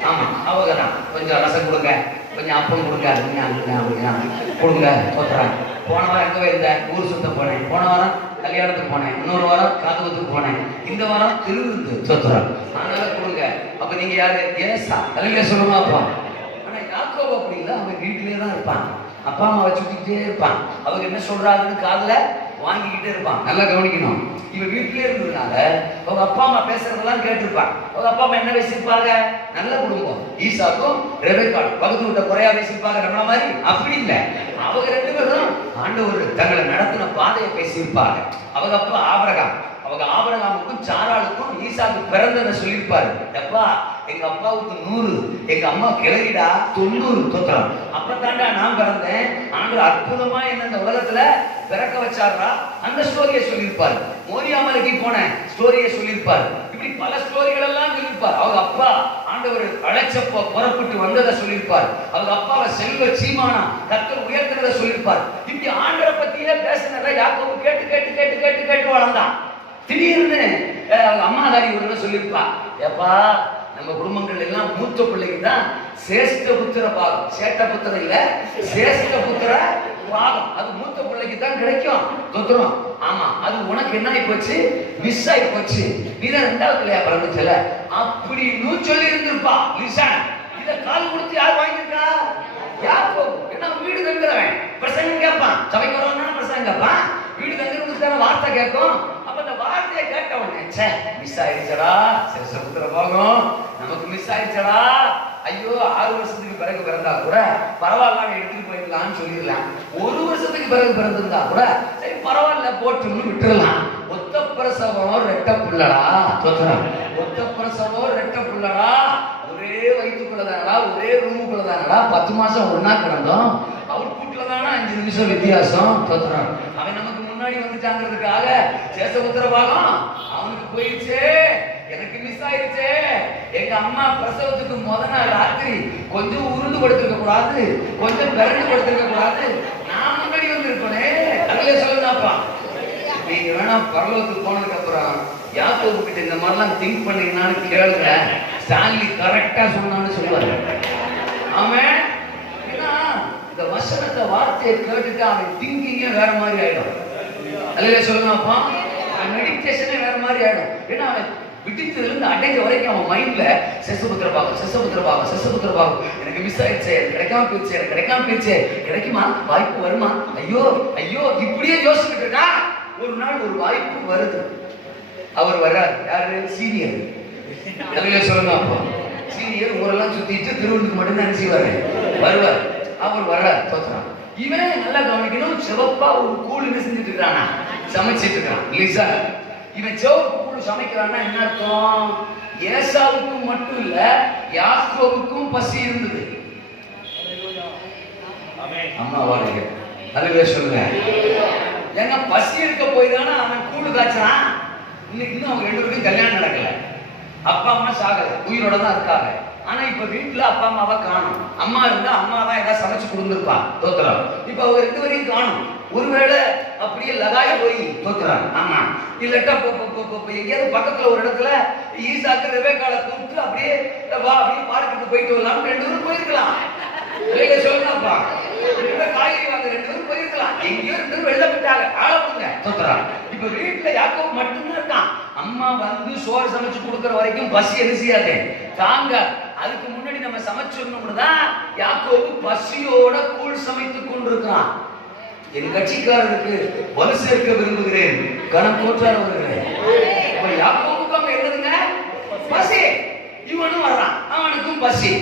ஆமா, அவங்க தான் கொஞ்சம் ரசம் கொடுங்க, கொஞ்சம் அப்பம் கொடுங்க, கொடுங்க தோத்துறாங்க. போன வாரம் எங்க இருந்தேன்? ஊர் சுத்த போனேன். போன வாரம் கல்யாணத்துக்கு போனேன். இன்னொரு வாரம் காதுகுத்துக்கு போனேன். இந்த வாரம் திருவிருந்து தோத்துறாங்க. அதனால கொடுங்க. அப்ப நீங்க யாரு? ஏசா. அதுல சொல்லுங்க. அப்பா, ஆனா யாக்கோபு அப்படி இல்லை. அவன் வீட்டிலேயே தான் இருப்பான். அப்பா அம்மாவை சுத்திக்கிட்டே இருப்பான். அவங்க என்ன சொல்றாங்கன்னு காதுல வாங்கிக்கிட்டே இருப்பான். நல்லா கவனிக்கணும். இவன் வீட்டிலே இருந்ததுனால அவங்க அப்பா அம்மா பேசுறதெல்லாம் கேட்டிருப்பான். அவங்க அப்பா அம்மா என்ன பேசியிருப்பாங்க? நல்ல குடும்பம். ஈசாக்கும் ரெபெக்காளும் பக்கத்து விட்ட குறையா பேசியிருப்பாங்க நம்மள மாதிரி. அப்படி இல்லை. அவங்க 2 பேரும் ஆண்டவர் தங்களை நடத்தின பாதையை பேசியிருப்பாங்க. அவங்க அப்பா ஆபிரகாம், அவங்க ஆபிரகாமுக்கும் சாராளுக்கும் ஈசாக்கு பிறந்ததை சொல்லியிருப்பாரு. எப்பா, எங்க அப்பாவுக்கு 100, எங்க அம்மா கிளறிடா 90. தோத்திரம், அப்பதாண்டா நான் பிறந்தேன். ஆண்டு அற்புதமா என்ன இந்த உலகத்துல பிறக்க வச்சாரா, அந்த ஸ்டோரியை சொல்லியிருப்பாரு. மோரியாமலைக்கு போன ஸ்டோரியை சொல்லியிருப்பாரு. இப்படி பல ஸ்டோரிகள் எல்லாம் சொல்லியிருப்பார். அவங்க அப்பா ஆண்டவர் அழைச்சப்ப புறப்பட்டு வந்ததை சொல்லியிருப்பார். அவங்க அப்பாவை செல்வ சீமானா கர்த்தர் உயர்த்தினதை சொல்லியிருப்பார். இப்படி ஆண்டவரை பத்தியே பேசினதை யாக்கோபு கேட்டு கேட்டு கேட்டு கேட்டு கேட்டு வளர்ந்தான். திடீர்னு அம்மாதாரி ஒரு சொல்லியிருப்பா, ஏப்பா நம்ம குடும்பங்கள் எல்லாம் மூத்த பிள்ளைக்கு தான் சேஷ்ட புத்திர பாகம், சேட்ட புத்திர இல்ல சேஷ்ட புத்திர பாகம், அது மூத்த பிள்ளைக்கு தான் கிடைக்கும். தோத்துறோம். ஆமா, அது உனக்கு என்ன ஆகி போச்சு? மிஸ் ஆகி போச்சு. நீதான் 2வது பிள்ளையா பிறந்துச்சல அப்படின்னு சொல்லி இருந்திருப்பா. லிசன், இத கால் கொடுத்து யார் வாங்கியிருக்கா? யாக்கோபு. என்ன வீடு தங்குறவன் பிரசங்கம் கேட்பான். சபைக்கு வரவனா பிரசங்கம் கேட்பான். வீடு தங்குறவனுக்கு வார்த்தை கேட்கும். அப்ப அந்த வார்த்தையை கேட்ட உடனே மிஸ் ஆயிடுச்சடா, சேஷபுத்திர பாகம் நமக்கு மிஸ் ஆயிடுச்சடா. ஐயோ, 6 வருஷத்துக்கு பிறகு பிறந்தா கூட பரவாயில்ல, எடுத்துட்டு போயிடலாம்னு சொல்லிடலாம். 1 வருஷத்துக்கு பிறகு பிறந்திருந்தா கூட சரி பரவாயில்ல போட்டுன்னு விட்டுறலாம். ஒத்த பிரசவம் ரெட்ட புள்ளடா. ஒத்த பிரசவம் ரெட்ட புள்ளடா. ஒரே வயிற்றுக்குள்ளதானடா, ஒரே ரூமுக்குள்ளதானடா 10 மாசம் ஒன்னா கிடந்தோம். அவுட்புட்ல தானே 5 நிமிஷம் வித்தியாசம். அவன் நமக்கு முன்னாடி வந்துட்டாங்கிறதுக்காக சேஷபுத்திர பாகம் அவனுக்கு போயிடுச்சு, எனக்கு மிஸ் ஆயிடுச்சு. எங்க அம்மா பிரசவத்துக்கு முதல் நாள் ராத்திரி கொஞ்சம் உருண்டு படுத்திருக்க கூடாது, கொஞ்சம் பிறண்டு படுத்திருக்க கூடாது, நான் முன்னாடி வந்து இருப்பேன். அதுல சொல்லுதாப்பா, நீங்க வேணா பரலோகத்துக்கு போனதுக்கு அப்புறம் யாக்கோபு கிட்ட இந்த மாதிரிலாம் திங்க் பண்ணீங்கன்னான்னு கேளுங்க. ஸ்டான்லி கரெக்டா சொன்னான்னு சொல்லுவாரு. அவன் இந்த வசனத்தை வார்த்தையை கேட்டுட்டு அவன் திங்கிங்கே வேற மாதிரி ஆயிடும். அதுல சொல்லுங்கப்பா, மெடிடேஷனே வேற மாதிரி ஆயிடும். ஏன்னா அவன் விட்டுச்சதுல இருந்து அடைஞ்ச வரைக்கும் அவன் மைண்ட்ல சேஷபுத்திர பாகம், சேஷபுத்திர பாகம், சேஷபுத்திர பாகம், எனக்கு மிஸ் ஆயிடுச்சு, எனக்கு கிடைக்காம போயிடுச்சு, எனக்கு கிடைக்காம போயிடுச்சு, கிடைக்குமா, வாய்ப்பு வருமா, ஐயோ ஐயோ இப்படியே யோசிச்சுட்டு இருக்கா. ஒரு நாள் ஒரு வாய்ப்பு வருது. அவர் வர்றார். யாரு? சீனியர். அதுல சொல்லுங்க அப்பா, சீனியர் ஊரெல்லாம் சுத்திட்டு திருவள்ளுக்கு மட்டும் தான் நினைச்சுவாரு வருவார். அவர் வர்றார். தோத்துறான். இவன் நல்லா கவனிக்கணும். சிவப்பா ஒரு கூழ் என்ன செஞ்சுட்டு இருக்கிறானா, சமைச்சிட்டு இருக்கான். லிசா, இவன் சிவப்பு கூழ் சமைக்கிறான்னா என்ன அர்த்தம்? ஏசாவுக்கும் மட்டும் இல்ல, யாக்கோவுக்கும் பசி இருந்தது. அம்மா வாழ்க்கை அதுவே சொல்லுங்க. ஏங்க பசி இருக்க போய் தானே அவன் கூழ் காய்ச்சான். இன்னும் அவங்க 2 பேருக்கும் கல்யாணம் நடக்கல. அப்பா அம்மா சாகல, உயிரோட தான் இருக்காங்க. ஆனா இப்ப வீட்டுல அப்பா அம்மாவை காணும். அம்மா இருந்தா அம்மா தான் ஏதாவது சமைச்சு கொடுத்துருப்பா, தோத்துறான். இப்ப அவங்க 2 பேரையும் காணும். ஒருவேளை அப்படியே லகாய போய் தோத்துறான். ஆமா, இல்லட்டா எங்கேயாவது பக்கத்துல ஒரு இடத்துல ஈசாக்கு ரெபேக்கால கூப்பிட்டு அப்படியே வா அப்படியே பார்க்கிட்டு போயிட்டு வரலாம், 2 பேரும் போயிருக்கலாம். சொல்லலாம்ப்பா, காய்கறி வாங்க 2 பேரும் போயிருக்கலாம். எங்கேயோ 2 பேரும் வெளில போயிட்டாங்க, ஆளப்புங்க தோத்துறான். இப்ப வீட்டுல யாக்கோபு மட்டும்தான் இருக்கான். அம்மா வந்து சோறு சமைச்சு கொடுக்கற வரைக்கும் பசி எரிசியாதே தாங்க. அதுக்கு முன்னாடி நம்ம சமைச்சிடணும்னுதான் யாக்கோபு பசியோட கூழ் சமைத்து கொண்டிருக்கான். என் கட்சிக்காரருக்கு வலு சேர்க்க விரும்புகிறேன், கணக்கோற்றார் வருகிறேன். இப்ப யாக்கோபுக்கு அங்க என்னதுங்க? பசி. இவனும் வர்றான், அவனுக்கும் பசி.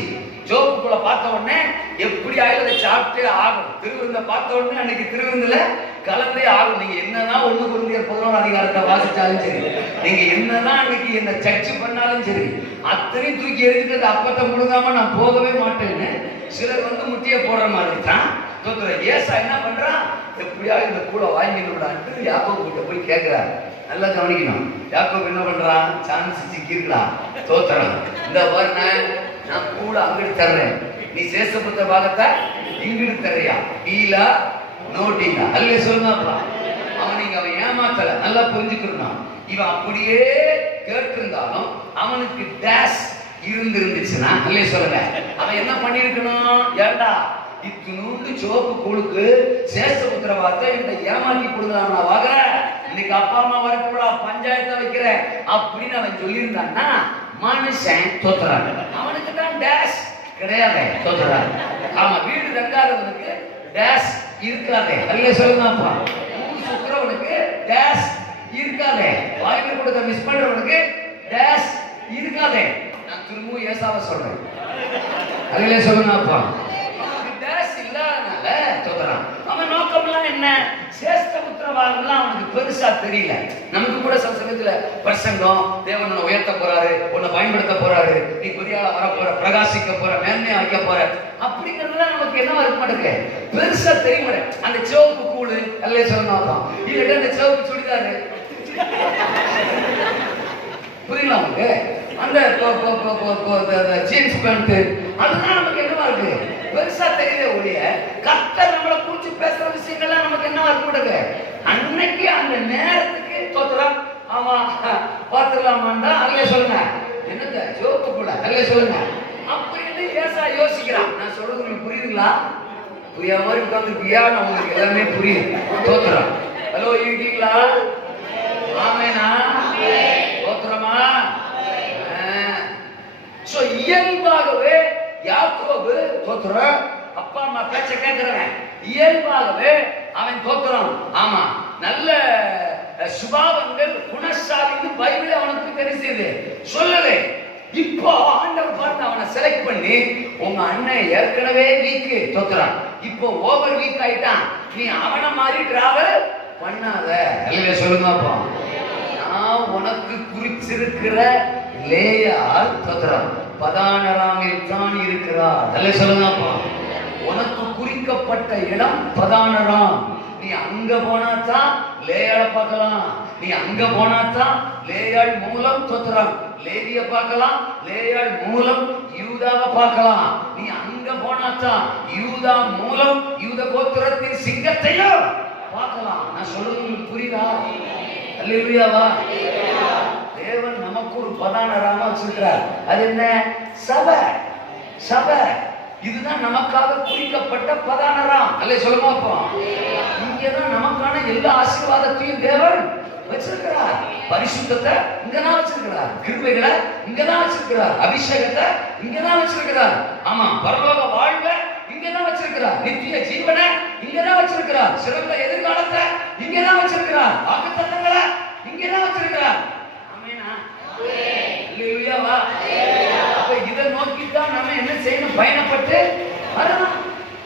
ஜோப்புக்குள்ள பார்த்த உடனே எப்படி ஆயில சாப்பிட்டே ஆகும். திருவிருந்த பார்த்த உடனே அன்னைக்கு திருவிருந்துல கலந்தே ஆகும். நீங்க என்னதான் 1 கொரிந்தியர் 11 அதிகாரத்தை வாசிச்சாலும் சரி, நீங்க என்னதான் அன்னைக்கு என்ன சர்ச்சை பண்ணாலும் சரி, அத்தனை தூக்கி எறிஞ்சிட்டு அப்பத்தை முழுங்காம நான் போகவே மாட்டேன்னு சிலர் வந்து முட்டிய போடுற மாதிரி தான் தோத்துற. ஏசா என்ன பண்றான்? எப்படியா இந்த கூட வாங்கிடக்கூடாது யாக்கோபு கிட்ட போய் கேட்கிறார். நல்லா கவனிக்கணும். யாக்கோபு என்ன பண்றான்? சான்ஸ் சிக்கிருக்கலாம், தோத்துறான். இந்த பாருங்க, நான் கூட அங்கிட்டு தர்றேன், நீ சேஷபுத்த பாகத்தை இங்கிட்டு தர்றியா? டீலா நோட்டீங்களா? அல்ல சொல்லுங்க. அவன் ஏமாத்தல, நல்லா புரிஞ்சுக்கணும். இவன் அப்படியே கேட்டிருந்தாலும் அவனுக்கு டேஷ் இருந்துச்சுன்னா அல்ல சொல்லுங்க, அவன் என்ன பண்ணிருக்கணும்? ஏண்டா இத்தினூண்டு சோப்பு கூழுக்கு சேஷபுத்திர வார்த்தை இந்த ஏமாற்றி கொடுக்கலாம், நான் வாங்குறேன், இன்னைக்கு அப்பா அம்மா வரக்கூடா பஞ்சாயத்தை வைக்கிறேன் அப்படின்னு அவன் சொல்லியிருந்தான்னா மனுஷன் தோத்துறாங்க. அவனுக்கு தான் டேஷ் கிடையாது, தோத்துறாங்க. ஆமா, வீடு தங்காதவனுக்கு டேஷ் இருக்காதே. அல்ல சொல்லுங்கப்பா. ஊர் சுத்துறவனுக்கு டேஷ் இருக்காதே. வாய்ப்பு கொடுத்த மிஸ் பண்றவனுக்கு டேஷ் இருக்காதே. நான் திரும்பவும் ஏசாவை சொல்றேன். அல்ல சொல்லுங்கப்பா. டேஷ் இல்லாதனால தோத்துறான். அவன் நோக்கம்லாம் என்ன? சேஷ்டபுத்திரவாதம்லாம் அவனுக்கு பெருசா தெரியல. நமக்கு கூட சில சமயத்துல பிரசங்கம், தேவன் உன்னை உயர்த்த போறாரு, உன்னை பயன்படுத்த போறாரு, நீ பெரிய ஆளா வர போற, பிரகாசிக்க போற, மேன்மையா வைக்க போற அப்படிங்கிறதுலாம் நமக்கு என்ன இருக்க மாட்டேங்க, பெருசா தெரிய மாட்டேன். அந்த சிவப்பு கூழு அல்ல சொல்லணும், இல்ல அந்த சிவப்பு சுடிதாரு புரியுங்களா உங்களுக்கு? அந்த ஜீன்ஸ் பேண்ட் அதுதான் நமக்கு என்னவா இருக்கு, பெருசா தெரியல ஒழிய கர்த்தர் நம்மளை குறிச்சு பேசுற விஷயங்கள்லாம் நமக்கு என்னவா இருக்க மாட்டேங்க. அன்னைக்கு அந்த நேரத்துக்கு தோத்துறான். ஆமா பாத்துடலாமான் தான் அல்ல சொல்லுங்க. என்னங்க ஜோப்பு கூட அல்ல சொல்லுங்க அப்படின்னு ஏசா யோசிக்கிறான். நான் சொல்றது உங்களுக்கு புரியுதுங்களா? புரியா மாதிரி உட்காந்துருப்பியா? நான் உங்களுக்கு எல்லாமே புரியுது. தோத்துறான். ஹலோ, இருக்கீங்களா? ஆமேனா? தோத்துறமா? சோ இயல்பாகவே யாக்கோபு தோத்துறான். அப்பா அம்மா பேச்ச கேட்கிறவன் இயல்பாகவே அவன் தோத்துறான். ஆமா, நல்ல சுபாவங்கள் குணசாலின்னு பைபிள் அவனுக்கு தெரிஞ்சது சொல்லலே. இப்போ ஆண்டவர் பார்த்து அவனை செலக்ட் பண்ணி, உங்க அண்ணன் ஏற்கனவே வீக்கு தோத்துறான், இப்போ ஓவர் வீக் ஆயிட்டான், நீ அவனை மாதிரி டிராவல் பண்ணாத. அல்ல சொல்லுங்கப்பா. நான் உனக்கு குறிச்சிருக்கிற லேயால் தோத்துறான் பதானராமில் தான் இருக்கிறார். அல்ல சொல்லுங்கப்பா. உனக்கு குறிக்கப்பட்ட இடம் பதானராம். நீ அங்க போனாதான் லேயாள பார்க்கலாம், நீ அங்க போனாதான் லேயாள் மூலம் தோத்துறான் லேவிய பார்க்கலாம், லேயாள் மூலம் யூதாவை பார்க்கலாம். நீ அங்க போனாதான் யூதா மூலம் யூத கோத்திரத்தின் சிங்கத்தையும் பார்க்கலாம். நான் சொல்றது உங்களுக்கு புரியுதா? அல்லேலூயாவா? தேவன் நமக்கு ஒரு பதானராம வச்சிருக்கிறார். அது என்ன? சபை. சபை இதுதான் நமக்காக குறிக்கப்பட்ட பதானராம். அல்ல சொல்லுமா? அப்போ இங்கதான் நமக்கான எல்லா ஆசீர்வாதத்தையும் தேவன் வச்சிருக்கிறார். பரிசுத்தத்தை இங்கதான் வச்சிருக்கிறார், கிருபைகளை இங்கதான் வச்சிருக்கிறார், அபிஷேகத்தை இங்கதான் வச்சிருக்கிறார். ஆமா, பரலோக வாழ்வை இங்கதான் வச்சிருக்கிறார், நித்திய ஜீவனை இங்கதான் வச்சிருக்கிறார், சிறந்த எதிர்காலத்தை இங்கதான் வச்சிருக்கிறார், வாக்குத்தத்தங்களை இங்கதான் வச்சிருக்கிறார். ஆமெனா? அல்லேலூயாவா? அப்ப இதை நோக்கித்தான் நம்ம என்ன செய்யணும்? பயணப்பட்டு வரணும்.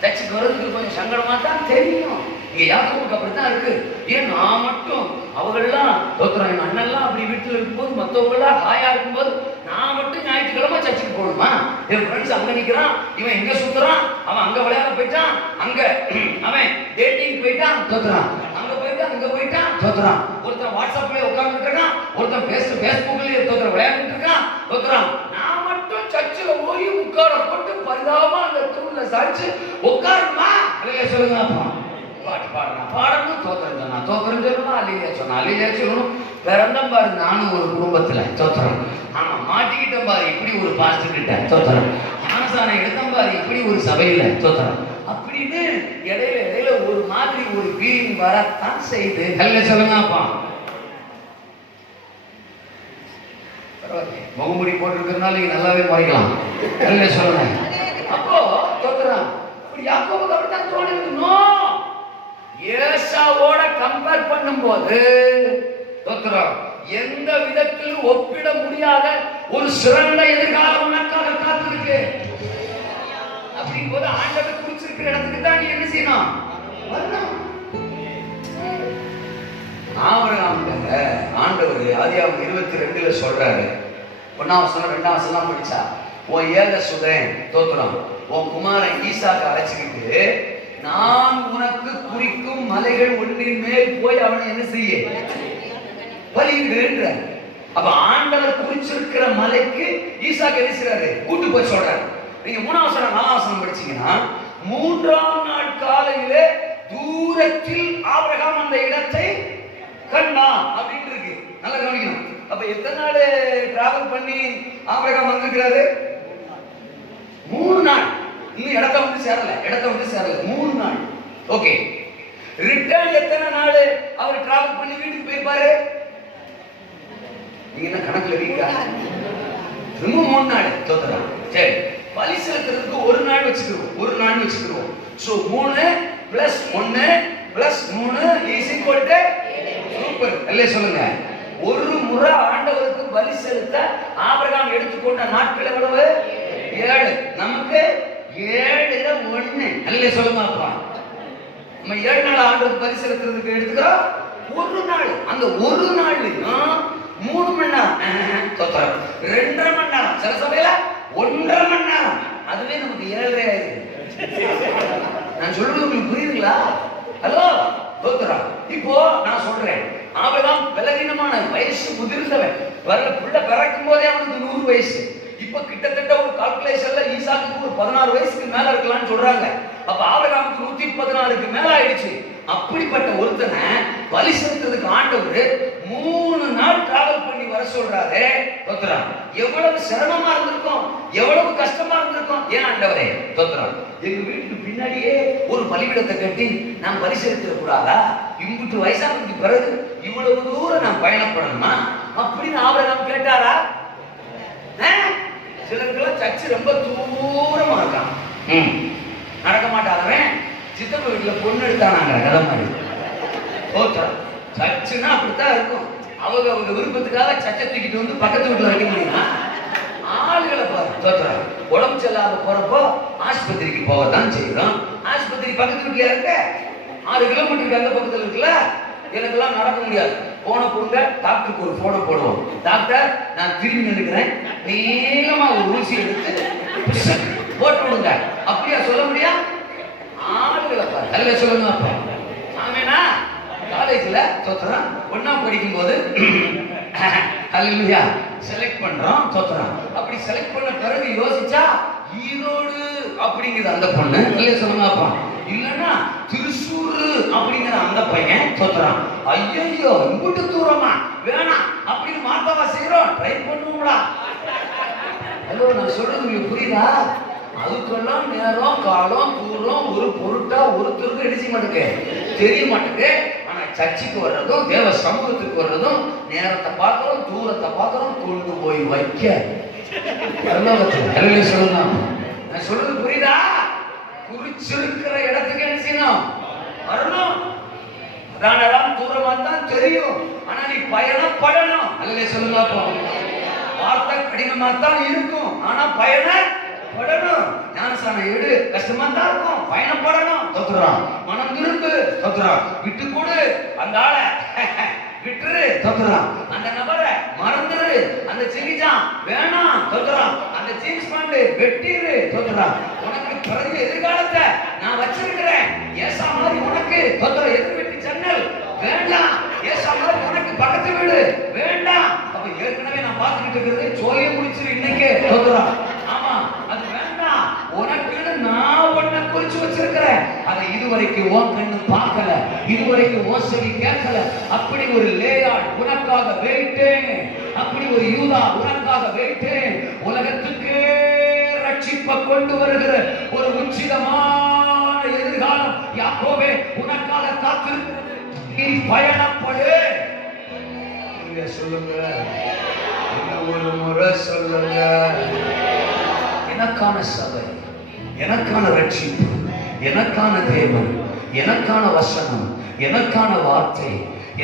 சர்ச்சுக்கு வர்றதுக்கு கொஞ்சம் சங்கடமா தான் தெரியும். இங்க யாக்கோபுக்கு அப்படித்தான் இருக்கு. ஏன் நான் மட்டும் அவங்கெல்லாம் தோத்துறோம், எங்க அண்ணெல்லாம் அப்படி வீட்டுல இருக்கும்போது மற்றவங்க எல்லாம் ஹாயா இருக்கும்போது நான் மட்டும் ஞாயிற்றுக்கிழமை சர்ச்சுக்கு போகணுமா? என் ஃப்ரெண்ட்ஸ் அங்க நிக்கிறான், இவன் எங்க சுத்துறான், அவன் அங்க விளையாட போயிட்டான், அங்க அவன் டேட்டிங் போயிட்டான் தோத்துறான், அங்க போயிட்டான் இங்க போயிட்டான் தோத்துறான், ஒருத்தன் வாட்ஸ்அப்ல உட்கார்ந்துட்டு இருக்கான், ஒருத்தன் பேஸ்புக்லயே தோத்துற விளையாடிட்டு இருக்கான் தோத்துறான். நான் மட்டும் சர்ச்சுல போய் உட்கார போட்டு பரிதாபமா அந்த தூண்ல சாய்ச்சு உட்காருமா? அல்லையா சொல்லுங்க. அப்பா பாட்டு பாடுறான், பாடணும், தோத்திரம் சொன்னா தோத்திரம் சொல்லணும், அல்லையா சொன்னா அல்லையா சொல்லணும். பிறந்தம் பாரு நானும் ஒரு குடும்பத்துல தோத்திரம், ஆமா மாட்டிக்கிட்டேன் பாரு இப்படி ஒரு பாஸ்டர் கிட்ட தோத்திரம், ஞானசானை எடுத்தம் பாரு இப்படி ஒரு சபையில தோத்திரம் அப்படின்னு இடையில இடையில ஒரு மாதிரி ஒரு ஃபீலிங் வரத்தான் செய்து. அல்லையா சொல்லுங்க. அப்பா முகமுடி போட்டிருக்கிறதுனால நீங்க நல்லாவே மறைக்கலாம். அல்லையா சொல்லுங்க. அப்போ தோத்திரம் யாக்கோபுக்கு அப்படித்தான் தோணிருக்கணும். ஏசாவோட கம்பேர் பண்ணும்போது தோத்திரம் எந்த விதத்திலும் ஒப்பிட முடியாத ஒரு சிறந்த எதிர்காலம் உனக்காக காத்திருக்கு. அப்படிங்கும்போது ஆண்டவர் குறிச்சிருக்கிற இடத்துக்கு தான் நீ என்ன செய்யணும்? வரணும். ஆண்டவர் ஆதியாகமம் 22 சொல்றாரு, 1ஆம் வசனம் 2ஆம் வசனம் படிச்சா, உன் ஏக சுதன் தோத்திரம் உன் குமாரன் ஈசாக்கு அழைச்சிக்கிட்டு நான் உனக்கு குறிக்கும் மலைகள் ஒன்றின் மேல் போய் அவனை என்ன செய்ய பலியிடுன்ற. அப்ப ஆண்டவர் குறிச்சிருக்கிற மலைக்கு ஈசாக்கு என்ன செய்றாரு? கூட்டு போய் சொல்றாரு. நீங்க 3ஆம் வசனம் 4ஆம் வசனம் படிச்சீங்கன்னா, 3ஆம் நாள் காலையிலே தூரத்தில் ஆபிரகாம் அந்த இடத்தை கண்டான் அப்படின்னு இருக்கு. நல்லா கவனிக்கணும். அப்ப எத்தனை நாள் டிராவல் பண்ணி ஆபிரகாம் வந்திருக்கிறாரு? 3 நாள். இன்னும் இடத்த வந்து சேரல 3 நாள். ஓகே, ரிட்டர்ன் எத்தனை நாள் அவர் டிராவல் பண்ணி வீட்டுக்கு போயிருப்பாரு? நீங்க என்ன கணக்குல வீக்கா? ரொம்ப 3 நாள் தோத்துறான். சரி, பலி செலுத்துறதுக்கு 1 நாள் வச்சுக்கிறோம். So 3 plus 1 plus 3 is equal to super. Hallelujah சொல்லுங்க. ஒரு முறை ஆண்டவருக்கு பலி செலுத்த ஆபிரகாம் எடுத்துக்கொண்ட நாட்கள் எவ்வளவு? 7. நமக்கு 7ல 1. அல்லேலூயா சொல்லுங்க. அப்பா நம்ம 7 நாள் ஆண்டவருக்கு பலி செலுத்துறதுக்கு எடுத்துக்கிறோம் 1 நாள். அந்த 1 நாள்லயும் 3 மணி நேரம் தோத்திரம், 2.5 மணி நேரம், சில சபையில 1.5 மணி நேரம். அதுவே நமக்கு 7.5 ஆயிருக்கு. நான் சொல்றது உங்களுக்கு புரியுதுங்களா? ஹலோ தோத்திரம். இப்போ நான் சொல்றேன், ஆபிரகாம் பலவீனமான வயசு முதிர்ந்தவன், பிள்ளை பிறக்கும் போதே அவனுக்கு 100 வயசு. இப்ப கிட்டத்தட்ட ஒரு கால்குலேஷன்ல ஈசாக்கு ஒரு 16 வயசுக்கு மேல இருக்கலாம்னு சொல்றாங்க. அப்ப ஆபிரகாமுக்கு 114க்கு மேல ஆயிடுச்சு. அப்படிப்பட்ட ஒருத்தனை பலி செலுத்துறதுக்கு ஆண்டவர் 3 நாள் டிராவல் பண்ணி வர சொல்றாரு. தோத்திரம் எவ்வளவு சிரமமா இருந்திருக்கும், எவ்வளவு கஷ்டமா இருந்திருக்கும். ஏன் ஆண்டவரே தோத்திரம், எங்க வீட்டுக்கு பின்னாடியே ஒரு பலிபீடத்தை கட்டி நான் பலி செலுத்த கூடாதா? இம்புட்டு வயசானதுக்கு பிறகு இவ்வளவு தூரம் நான் பயணப்படணுமா அப்படின்னு ஆபிரகாம் கேட்டாரா? சிலருக்குலாம் சர்ச்சு ரொம்ப தூரமா இருக்கான், நடக்க மாட்டாதவன் சித்தப்ப வீட்டுல பொண்ணு எடுத்தானாங்க கதை மாதிரி. சர்ச்சுன்னா அப்படித்தான் இருக்கும். அவங்க விருப்பத்துக்காக சர்ச்சை தூக்கிட்டு வந்து பக்கத்து வீட்டுல வைக்க முடியுமா? ஆளுகளை பாரு தோத்துறாங்க. உடம்பு செல்லாத போறப்போ ஆஸ்பத்திரிக்கு போகத்தான் செய்யறோம். ஆஸ்பத்திரி பக்கத்து வீட்டுல இருக்க 6 கிலோமீட்டருக்கு அந்த பக்கத்துல இருக்குல்ல. எனக்கெல்லாம் நடக்க முடியாது. போன கொடுங்க, டாக்டருக்கு ஒரு போனை போடுவோம். டாக்டர் நான் திரும்பி நினைக்கிறேன், நீளமா ஒரு ஊசி எடுத்து போட்டு விடுங்க. அப்படியா சொல்ல முடியா? ஆளுகளை பாரு. அல்ல சொல்லுங்க. அப்ப ஆமேனா காலேஜ்ல தோத்துறான் 1ஆம் படிக்கும் போது அல்லேலூயா செலக்ட் பண்றோம் தோத்துறான். அப்படி செலக்ட் பண்ண பிறகு யோசிச்சா ஈரோடு அப்படிங்கிற அந்த பொண்ணு இல்ல சொல்லுங்க. அப்பா இல்லன்னா திருச்சூர் அப்படிங்கிற அந்த பையன் தோத்துறான். ஐயோ இம்புட்டு தூரமா வேணாம் அப்படின்னு மாத்தாவா செய்யறோம். ட்ரை பண்ணுவோம்டா. ஹலோ நான் சொல்றது உங்களுக்கு புரியுதா? அதுக்கெல்லாம் நேரம் காலம் தூரம் ஒரு பொருட்டா ஒருத்தருக்கு என்ன செய்ய மாட்டேங்க, தெரிய மாட்டேங்க. ஆனா சர்ச்சுக்கு வர்றதும் தேவ சமூகத்துக்கு வர்றதும் நேரத்தை பார்க்கிறோம், தூரத்தை பார்க்கிறோம், கொண்டு போய் வைக்க சொல்லலாம். நான் சொல்றது புரியுதா? குறிச்சிருக்கிற இடத்துக்கு என்ன செய்யணும்? வரணும். அதான் தூரமா தான் தெரியும், ஆனா நீ பயணப்படணும். அல்ல சொல்லுங்க. வார்த்தை கடினமா தான் இருக்கும், ஆனா பயணம் படணும். ஞானஸ்நானம் எடு, கஷ்டமா தான் இருக்கும், பயணப்படணும், தோத்துறான். மனம் திரும்பு, தோத்துறான். விட்டு கொடு அந்த ஆளை, விட்டுரு, தோத்துறான். அந்த நபரை மறந்துரு, அந்த சிகிச்சான் வேணாம், தோத்துறான். அந்த ஜீன்ஸ் பேண்ட் வெட்டிரு, தோத்துறான். உனக்கு பிறகு எதிர்காலத்தை நான் வச்சிருக்கிறேன். ஏசா மாதிரி உனக்கு தோத்துற எதிர் வெட்டி ஜன்னல் வேண்டாம். ஏசா மாதிரி உனக்கு பக்கத்து வீடு வேண்டாம். அப்ப ஏற்கனவே நான் பார்த்துக்கிட்டு இருக்கிறது சோழிய முடிச்சிரு இன்னைக்கு, தோத்துறான். ஆமா, அது வேண்டாம். உனக்குன்னு நான் உன்னை குறிச்சு வச்சிருக்கிறேன். அதை இதுவரைக்கும் உன் கண்ணு பார்க்கல, இதுவரைக்கும் உன் செவி கேட்கல. அப்படி ஒரு லேயாள் உனக்காக வெயிட்டேன், அப்படி ஒரு யூதா உனக்காக வெயிட்டேன். உலகத்துக்கு ரட்சிப்பை கொண்டு வருகிற ஒரு உச்சிதமான எதிர்காலம் யாக்கோபே உனக்காக காத்திருக்கிறது. நீ பயணப்படு. இங்க சொல்லுங்க, ஒரு முறை சொல்லுங்க. எனக்கான சபை, எனக்கான ரட்சிப்பு, எனக்கான தேவன், எனக்கான வசனம், எனக்கான வார்த்தை,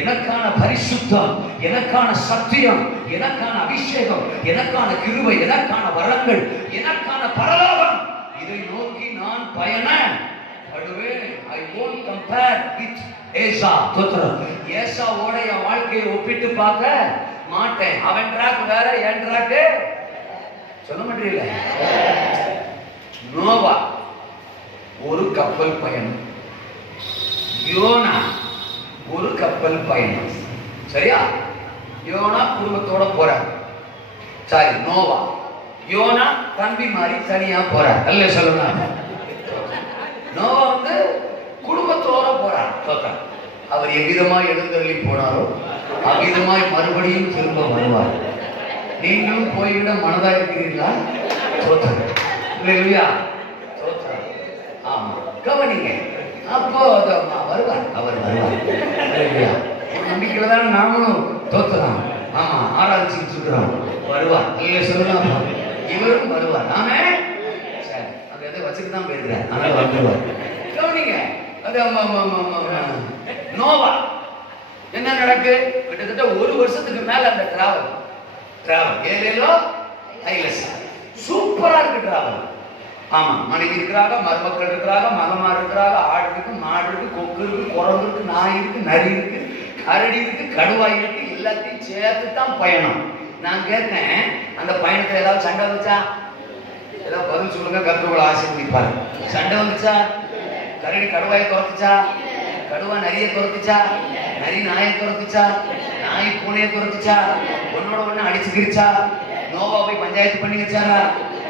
எனக்கான பரிசுத்தம், எனக்கான சத்தியம், எனக்கான அபிஷேகம், எனக்கான கிருபை, எனக்கான வரங்கள், எனக்கான பரலோகம், இதை நோக்கி நான் பயணப்படுவேன். I won't compare with ஏசா. ஏசாவோட என் வாழ்க்கையை ஒப்பிட்டு பார்க்க மாட்டேன். அவன் ட்ராக் வேற, என் ட்ராக் சொல்ல மாட்டீங்களா? நோவா ஒரு கப்பல் பயணம், யோனா ஒரு கப்பல் பயணம். சரியா? யோனா குடும்பத்தோட போறார். சாரி, நோவா. யோனா தம்பி மாதிரி தனியா போறார். அல்ல சொல்லுங்க. நோவா வந்து குடும்பத்தோட போறார். அவர் எவ்விதமாய் எழுந்தருளி போனாரோ அவ்விதமாய் மறுபடியும் திரும்ப வருவார். நீங்களும் போய்விட மனதா இருக்கிறீர்களா? இல்லையா? ஆமா, கவனிங்க. அப்போ வருவார், அவர் வருவார். ஒரு நம்பிக்கையில தானே நாமளும் தோத்துறோம். ஆமா, ஆராய்ச்சிட்டு இருக்கிறோம். வருவார். இல்ல சொல்லலாம், இவரும் வருவார். நாமே சரி, அது எதை வச்சுட்டு தான் போயிருக்கிறேன். அதனால வந்துருவார். கவனிங்க. அது நோவா என்ன நடக்கு? கிட்டத்தட்ட ஒரு வருஷத்துக்கு மேல அந்த டிராவல் ஏலேலோ ஐலசா சூப்பரா இருக்கு டிராவல். ஆமா, மனைவி இருக்கிறாங்க, மருமக்கள் இருக்கிறாங்க, மகமார் இருக்கிறாங்க, ஆடு இருக்கு, மாடு இருக்கு, கொக்கு இருக்கு, குரங்கு இருக்கு, நாய் இருக்கு, நரி இருக்கு, கரடி இருக்கு, கடுவாய் இருக்கு. எல்லாத்தையும் சேர்த்து தான் பயணம். நான் கேட்கிறேன், அந்த பயணத்துல ஏதாவது சண்டை வந்துச்சா? ஏதாவது பதில் சொல்லுங்க, கருத்துக்களை ஆசீர்வதிப்பாரு. சண்டை வந்துச்சா? கரடி கடுவாயை துரத்துச்சா? கடுவா நரியை துரத்துச்சா? நரி நாயை துரத்துச்சா? நாய் பூனையை துரத்துச்சா? ஒன்னோட ஒண்ணு அடிச்சுக்கிடுச்சா? நோவா போய் பஞ்சாயத்து பண்ணி வச்சாரா?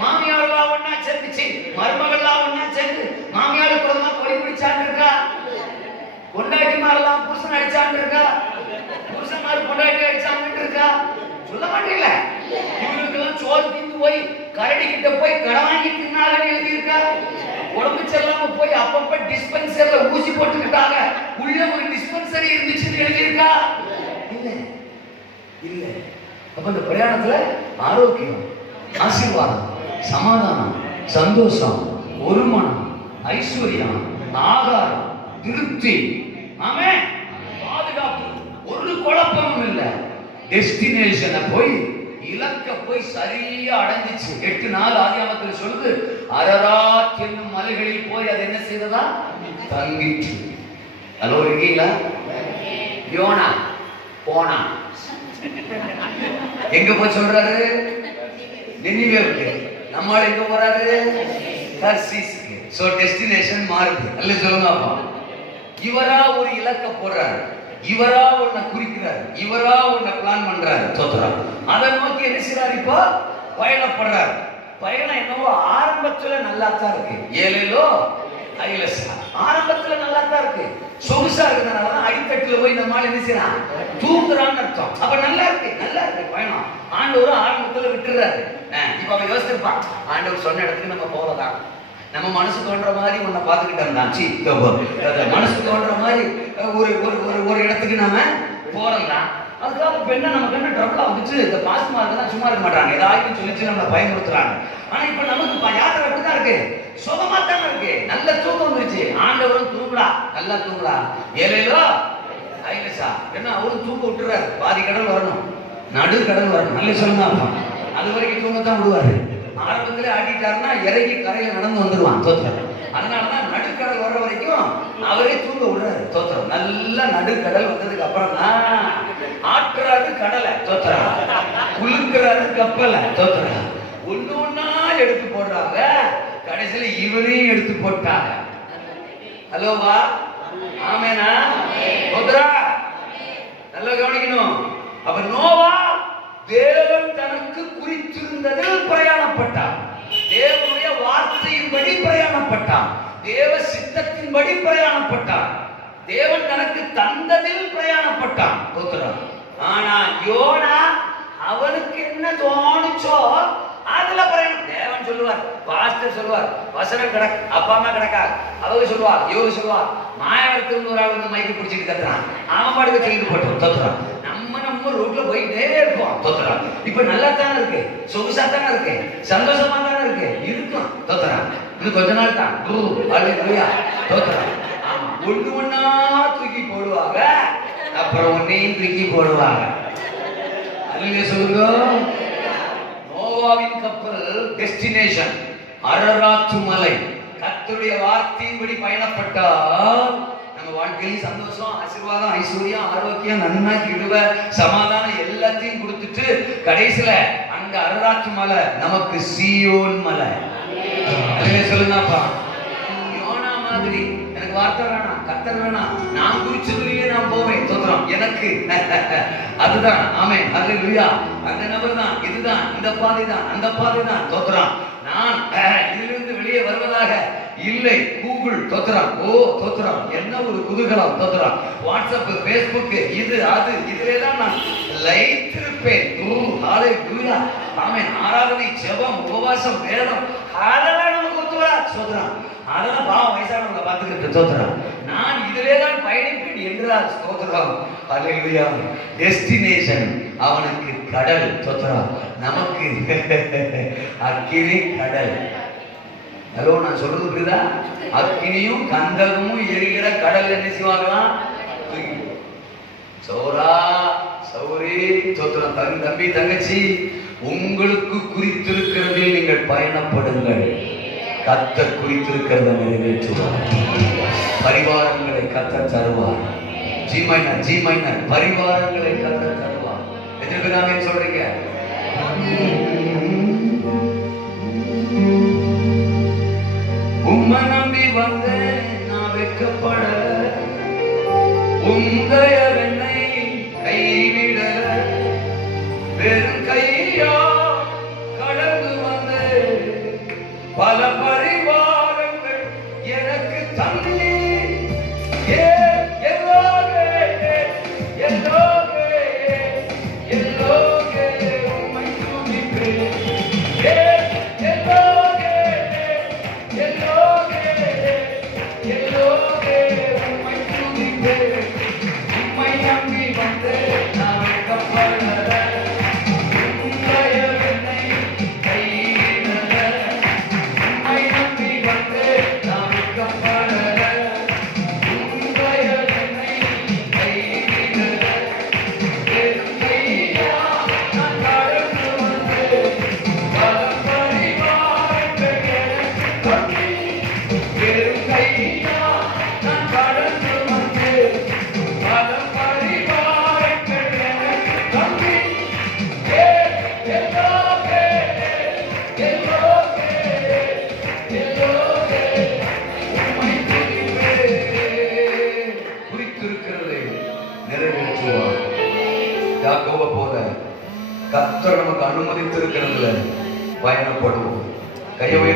மாமியாரெல்லாம் ஒன்னா சேர்ந்துச்சு, மருமகள்லாம் ஒன்னா சேர்ந்து மாமியாரு குழந்தை கொடி பிடிச்சான்னு இருக்கா? பொண்டாட்டி மாரெல்லாம் புருஷன் அடிச்சான்னு இருக்கா? புருஷன் மாதிரி பொண்டாட்டி அடிச்சான்னு இருக்கா? சொல்ல மாட்டீங்கள? இவங்களுக்கெல்லாம் சோறு தின்னு போய் கரடி கிட்ட போய் கடன் வாங்கி தின்னாங்கன்னு எழுதியிருக்கா? உடம்பு செல்லாம போய் அப்பப்ப டிஸ்பென்சர்ல ஊசி போட்டுக்கிட்டாங்க, உள்ள ஒரு டிஸ்பென்சரி இருந்துச்சுன்னு எழுதியிருக்கா? இல்ல இல்ல. அப்ப இந்த பிரயாணத்துல ஆரோக்கியம், ஆசீர்வாதம், சமாதானம், சந்தோஷம், ஒருமனம், ஐஸ்வர்யம், ஆகாரம், திருப்தி, ஆமென், பாதுகாப்பு, ஒரு குழப்பமும் இல்லை. டெஸ்டினேஷனை போய் இலக்க போய் சரியா அடைஞ்சிச்சு. 8 நாள் ஆதியாகமத்தில் சொல்லுது, அரராத் என்னும் மலைகளில் போய் அது என்ன செய்ததா? தங்கிச்சு. ஹலோ, இருக்கீங்களா? யோனா போனா எங்க போய் சொல்றாரு? நினிவேவுக்கு. நம்மால் எங்க போறாரு? தர்சீசுக்கு. சோ டெஸ்டினேஷன் மாறுது. அல்ல சொல்லுங்க. அப்பா இவரா ஒரு இலக்க போடுறாரு, இவரா ஒன்ன குறிக்கிறார், இவரா ஒன்ன பிளான் பண்றாரு. தோத்துறாரு. அதை நோக்கி என்ன செய்றாரு? இப்போ பயணப்படுறாரு. பயணம் என்னவோ ஆரம்பத்துல நல்லா தான் இருக்கு. ஏலேலோ ஐலசா ஆரம்பத்துல நல்லா தான் இருக்கு, சொகுசா இருக்கிறதுனாலதான் அடித்தட்டுல போய் நம்மால என்ன செய்யறான்? தூங்குறான்னு அர்த்தம். அப்ப நல்லா இருக்கு, நல்லா இருக்கு பயணம். ஆண்டவர் ஆரம்பத்துல விட்டுறாரு. இப்ப அவன் யோசிச்சிருப்பான், ஆண்டவர் சொன்ன இடத்துக்கு நம்ம போறதான். நம்ம மனசு தோன்ற மாதிரி உன்னை பார்த்துக்கிட்டோம், மனசு தோன்ற மாதிரி ஒரு இடத்துக்கு நாம போறோம்தான். அதுக்காக பெண்ணை நமக்கு என்ன ட்ரபிளா வந்துச்சு? இந்த பாஸ்மா இருக்கலாம் சும்மா இருக்க மாட்டாங்க, ஏதாவது சொல்லிச்சு நம்மளை பயன்படுத்துறாங்க. ஆனா இப்ப நமக்கு யாத்திரை அப்படிதான் இருக்கு, சுகமா தானே இருக்கு, நல்ல தூக்கம் வந்துருச்சு. ஆண்டவரும் தூங்கலா, நல்லா தூங்கலா. ஏலேலோ ஐலசா என்ன அவரும் தூங்க விட்டுறாரு. பாதி கடல் வரணும், நடு கடல் வரணும். நல்ல சொல்லுங்க. அது வரைக்கும் தூங்கத்தான் விடுவாரு. ஆரம்பத்துல ஆடிட்டாருன்னா இறங்கி கரையில நடந்து வந்துடுவான். தோத்திரம். அதனாலதான் நடுக்கடல் வர்ற வரைக்கும் அவரே தூங்க விடுறாரு. தோத்திரம். நல்ல நடுக்கடல் வந்ததுக்கு அப்புறம் தான் ஆற்றுறாரு கடலை. தோத்திரம். குலுக்குறாரு கப்பலை. தோத்திரம். ஒண்ணு ஒண்ணா எடுத்து போடுறாங்க. கடைசியில இவனையும் எடுத்து போட்டாங்க. ஹலோவா? ஆமேனா? தோத்திரா நல்லா கவனிக்கணும். அப்ப நோவா தேவன் தனக்கு குறித்திருந்ததில் பிரயாணப்பட்டான். தேவனுடைய வார்த்தையின்படி பிரயாணப்பட்டான். தேவ சித்தத்தின்படி பிரயாணப்பட்டான். தேவன் தனக்கு தந்ததில் பிரயாணப்பட்டான். தோத்திரம். ஆனா யோனா அவனுக்கு என்ன தோணுச்சோ அதுல பிரயாணம். தேவன் சொல்லுவார், பாஸ்டர் சொல்லுவார், வசனம் கிடக்கு, அப்பா அம்மா கிடக்கா, அவங்க சொல்லுவா, இவங்க சொல்லுவா, மாயவரத்துக்கு ஒரு ஆள் வந்து மைக்கு பிடிச்சிட்டு கத்துறான், அவன் பாடுக்க சொல்லிட்டு போட்டோம். தோத்துறான். நம்ம ரோட்ல போயிட்டே இருப்போம். தோத்துறான். இப்ப நல்லா தானே இருக்கு, சொகுசா தானே இருக்கு, சந்தோஷமா தானே இருக்கு, இருக்கும். தோத்துறான். இன்னும் கொஞ்ச நாள் தான். தோத்துறான். ஆமா, ஒண்ணு ஒண்ணா தூக்கி போடுவாங்க, அப்புறம் ஒன்னையும் தூக்கி போடுவாங்க. அதுல சொல்லுங்க. நோவாவின் கப்பல் டெஸ்டினேஷன் அரராத்து மலை. கர்த்தருடைய வார்த்தையின்படி பயணப்பட்டால் நம்ம வாழ்க்கையில் சந்தோஷம், ஆசீர்வாதம், ஐஸ்வர்யம், ஆரோக்கியம், நன்மை, கிருபை, சமாதானம் எல்லாத்தையும் கொடுத்துட்டு கடைசியில அந்த அரராத்து மலை நமக்கு சீயோன் மலை. அதுல சொல்லுங்கப்பா. யோனா மாதிரி எனக்கு வார்த்தை வேணாம், கர்த்தர் வேணாம், நான் குறிச்சதுலயே நான் போவேன். தோத்திரம். எனக்கு அதுதான். ஆமென். ஹல்லேலூயா. அந்த நபர் தான், இதுதான், இந்த பாதை தான், அந்த பாதை தான். தோத்திரம். நான் இதிலிருந்து வெளியே வருவதாக இல்லை. கூகுள். தோத்திரம். ஓ தோத்திரம். என்ன ஒரு குதூகலம். தோத்திரம். வாட்ஸ்அப், ஃபேஸ்புக், இது அது இதிலே தான் நான் லைத்திருப்பேன். ஓ ஹல்லேலூயா. ஆமென். ஆராதனை, ஜெபம், உபவாசம், வேதம் அதெல்லாம் நமக்கு ஒத்துவா. தோத்திரம். அதெல்லாம் பாவம் வயசானவங்க பார்த்துக்கிட்டு. தோத்திரம். நான் இதிலே தான் பயணிப்பேன் என்றார். ஸ்தோத்திரம். ஹல்லேலூயா. டெஸ்டினேஷன் அவனுக்கு கடல். தோத்திரம். நமக்கு அக்கினி கடல். ஹலோ, நான் சொல்றது புரியுதா? அக்கினியும் கந்தகமும் எரிகிற கடல் என்ன செய்வாங்களாம்? சௌரா சௌரி. தோத்திரம். தம்பி தங்கச்சி, உங்களுக்கு குறித்திருக்கிறதில் நீங்கள் பயணப்படுங்கள். கர்த்தர் குறித்திருக்கிறத நிறைவேற்றுவார். பரிவாரங்களை கர்த்தர் தருவார். ஜி மைனர் பரிவாரங்களை கர்த்தர் தருவார். எத்தனை பேர் ஆமென் சொல்றீங்க? உம்மை நம்பி வந்தேன், நான் வெட்கப்படல. உந்தைய என்னை கைவிட வெறும் கையா கடந்து வந்தேன். பல பரிவாரங்கள் எனக்கு தந்தி உம்மை துதிப்பேன். உம்மை துதிப்பேன். உம்மை நம்பி வந்தேன், நான் வெட்கப்படல. உம்முடைய என்னை கைவிடல. உம்மை நம்பி வந்தேன், நான் வெட்கப்படல. உம்முடைய என்னை கைவிடல. வெறும் கையா நான் கடந்து வந்தேன். பல பரிவாரங்கள் எனக்கு தந்தி. வெறும் கையா நான் கடந்து வந்தேன். பல பரிவாரங்கள் எனக்கு தந்தி. உம்மை துதிப்பேன். குறித்திருக்கிறதை நிறைவேற்றுவார். யாக்கோபை போல கர்த்தர் நமக்கு அனுமதித்திருக்கிறதுல பயணப்படுவோம். கையை